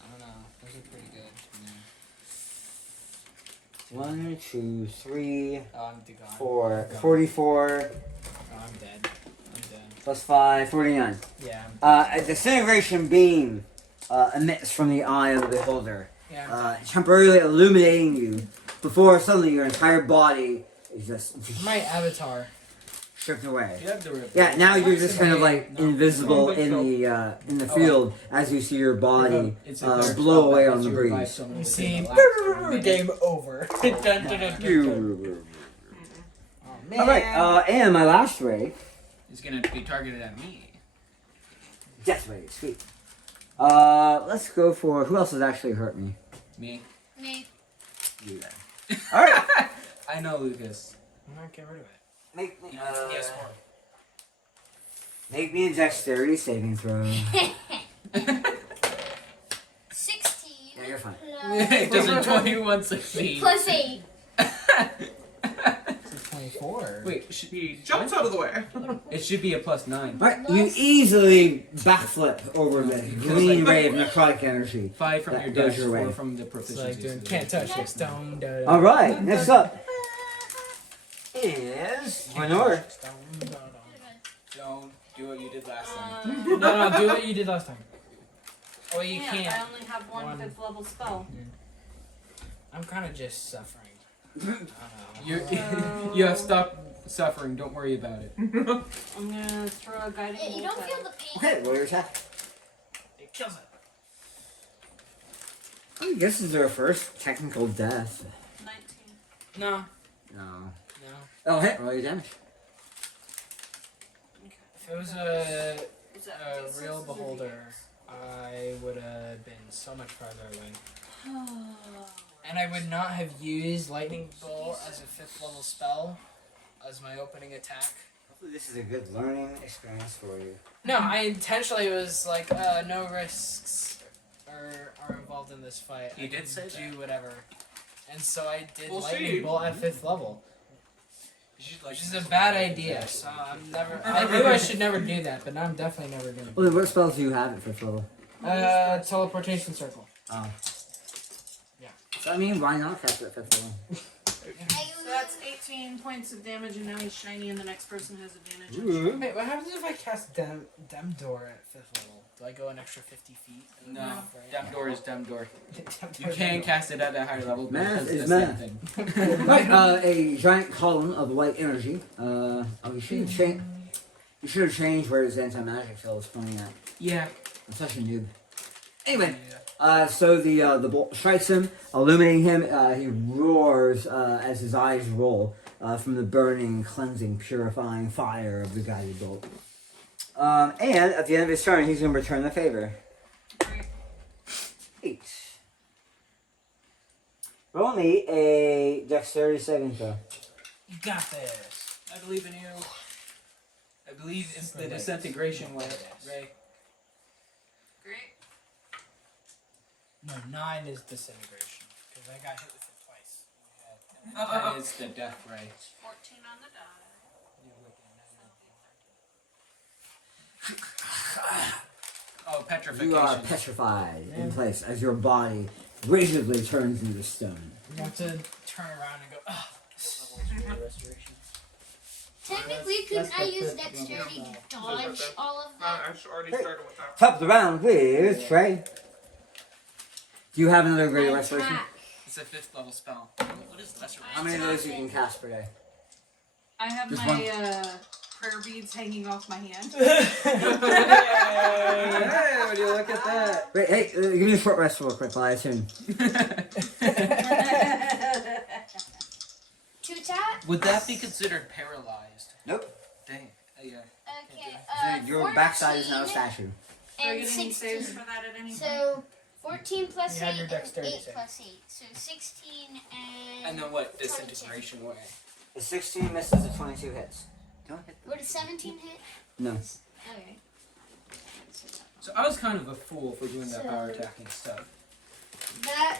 I don't know. Those are pretty good. 1, 2, 3, Oh, I'm gone. 4, Gone. 44, Oh, I'm dead. I'm dead. plus 5, 49. Yeah. A disintegration beam emits from the eye of the beholder, Yeah. I'm dead. temporarily illuminating you before suddenly your entire body is just My avatar. stripped away. You have to rip. Yeah, now you're just kind of like No. invisible I don't think in the field as you see your body It's a cleric blow spell away that on lets the you revive breeze. someone You within see, the last minute. game over. Dun, dun, dun, dun, dun. Oh, man. All right, and my last ray, It's gonna be targeted at me. death ray, sweet. Let's go for who else has actually hurt me. Me. Me. You then. All right, I know, Lucas. I'm not get rid of it. make me. Yes. Make me a dexterity saving throw. 16. Yeah, you're fine. Doesn't 21 succeed? Plus 8. This is 24. Wait, it should He jumps out of the way. it should be a +9. All right, you easily backflip over the green ray of necrotic energy. 5 from That your goes dash, your 4 way. from the It's proficiency. like doing can't touch this stone. Da, da, All right, next up is Lenore. Stone, da, da. Don't do what you did last time. No, do what you did last time. Oh, you I can't. only have one One. 5th level spell. I'm kind of just suffering. I don't know. You're, you have stopped suffering. Don't worry about it. I'm gonna throw a guiding You bolt don't at feel it. the pain. Okay, roll your attack. It kills it. I guess this is our first technical death. 19. No. No. No. Oh, hit. Roll your damage. If it was a real beholder, I would have been so much farther away. And I would not have used lightning bolt as a 5th level spell as my opening attack. Hopefully this is a good learning experience for you. No, I intentionally was like, no risks. are involved in this fight. You I did can say do whatever. And so I did We'll lightning see. bolt at 5th level. You should, like, Which is a bad idea, so I'm never. I knew I should never do that, but now I'm definitely never gonna. Well, then what spells do you have at 5th level? Teleportation circle. Oh. Yeah. So I mean, why not cast it at 5th level? So that's 18 points of damage, and now he's shiny, and the next person has advantage. Wait, what happens if I cast Demdor at 5th level? Do I go an extra 50 feet? No, Right. Demdor is Demdor. Demdor You can cast it at a higher level, but Math it's is the math. same thing. Right, a giant column of white energy. Oh, you should have changed. You should have changed where his anti-magic spell was pointing at. Yeah. I'm such a noob. Anyway, so the bolt strikes him, illuminating him. He roars as his eyes roll from the burning, cleansing, purifying fire of the guided bolt. And at the end of his turn, he's going to return the favor. 8. Roll me a dexterity saving throw. You got this. I believe in you. I believe it's the disintegration way, Ray. Great. No, 9 is disintegration. Because I got hit with it twice. That is the death ray. 14 on the die. Oh, petrification. You are petrified in place as your body rigidly turns into stone. You have to turn around and go, ugh. Restoration. Technically, couldn't I use dexterity to dodge all of that? I already started with that. Top the round with Trey. Do you have another greater My restoration? attack. It's a 5th level spell. What is restoration? How many of those you can cast per day? I have Just my one. prayer beads hanging off my hand. Hey, would you look at that? Wait, hey, give me a short rest real quick while I attune. 2 attack? Would that be considered paralyzed? Nope. Dang. Yeah. Okay, Your backside is now a 14 statue. Do I and get any 16. saves for that at any point? So 14 plus You 8 have your and dexterity 8 save. plus 8. So 16 and. And then what? 22. Disintegration way. The 16 misses, the 22 hits. Don't hit Would a 17 hit? No. Okay. So I was kind of a fool for doing that So- power attacking stuff. That.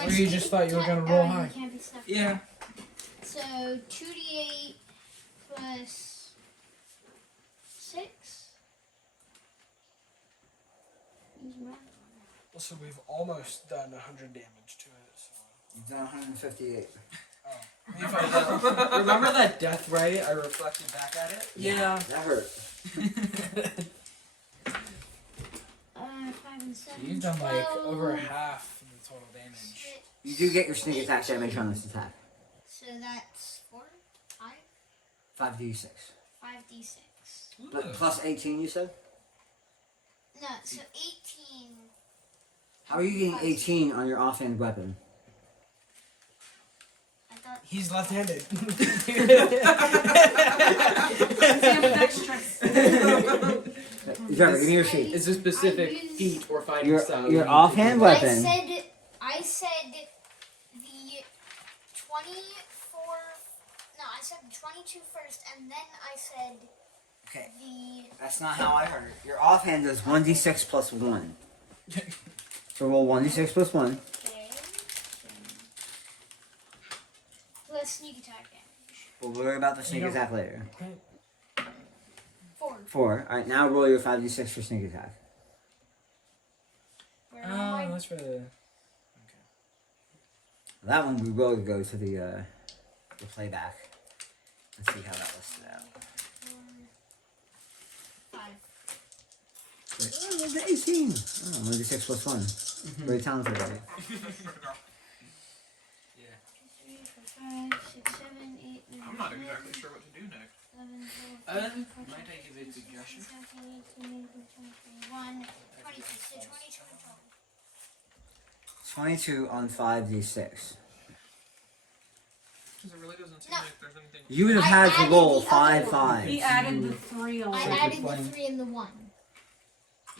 am I Or you just thought you were gonna roll you high. can't be stuck. Yeah. So 2d8 plus 6. Use math. So we've almost done 100 damage to it. So. You've done 158. Remember that death ray I reflected back at it? Yeah. That hurt. 5 and 7. You've done like 12. over half the total damage. Six. You do get your sneak attack damage on this attack. So that's 4, 5, 5d6. 5d6. But plus 18, you said? No, so 18. How are you getting 18 on your offhand weapon? I thought. He's left-handed. Trevor, give me your sheet. It's a specific I used- feat or fighting Your, style. your you offhand need to weapon. I said the 24. No, I said the 22 first, and then I said Okay. the. That's not how I heard it. Your offhand does 1d6 plus 1. So roll 1d6 plus 1. Okay. Plus sneak attack damage. We'll worry about the sneak You don't- attack later. 4. 4. Alright, now roll your 5d6 for sneak attack. Where am I? That's for the. That one we will go to the playback. Let's see how that listed out. 5. Oh, there's an 18! Oh, 1d6 plus 1. Very talented, right? 2, 3, 4, 5, 6, 7, 8, 9, I'm not exactly sure what to do next. 11, 12, 13, 14, might I give a 15, suggestion? 16, 17, 18, 19, 20, 21, 22. So 22 in total. 22 on 5d6. Because it really doesn't seem No. like there's anything. You would have I had to added roll the 5 other 5s. He added the 3 I already. added the flame. 3 and the 1.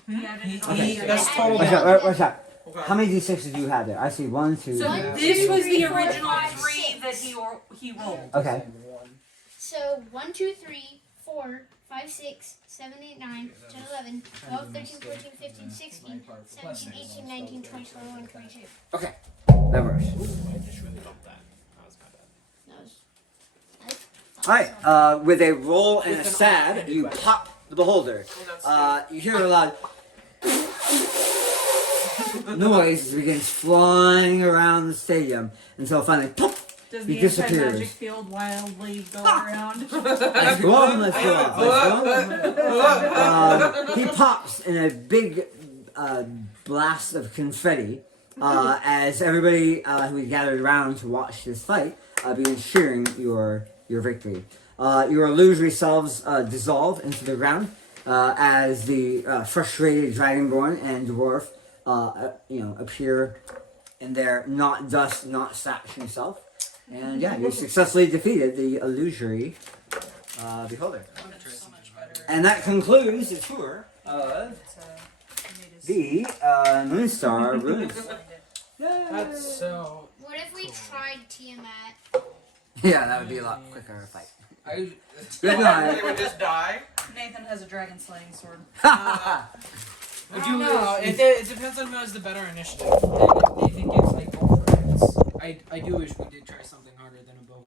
He added Okay. That's total What's damage. up? What's up? How many d6s do you have there? I see 1, 2. So One, this two, was three, the four, original five, 3 six. that he rolled. Okay. So 1, 2, 3, 4, 5, 6, 7, 8, 9, 10, 11, 12, 13, 14, 15, 16, 17, 18, 19, 20, 21, 22. Okay, that works. Ooh, I just really bumped that. That was my bad. That was. Alright, with a roll and a With an sad, offhand you question. pop the beholder. Well, that's You hear a loud noise begins flying around the stadium until finally, pop! Does He the disappears. anti-magic field wildly go around? Let's go on, let's go on, let's go on. He pops in a big blast of confetti as everybody who is gathered around to watch this fight begins cheering your victory. Your illusory selves dissolve into the ground as the frustrated dragonborn and dwarf appear in their not dust, not statue self. And yeah, you successfully defeated the illusory beholder. So much better. And that concludes the tour of the Moonstar ruins. That's so. What if we tried Tiamat? Yeah, that would be a lot quicker fight. I Good They night. would just die. Nathan has a dragon slaying sword. I don't know. It depends on who has the better initiative. And if Nathan gets like both rounds. I do wish we did try something harder than a bow.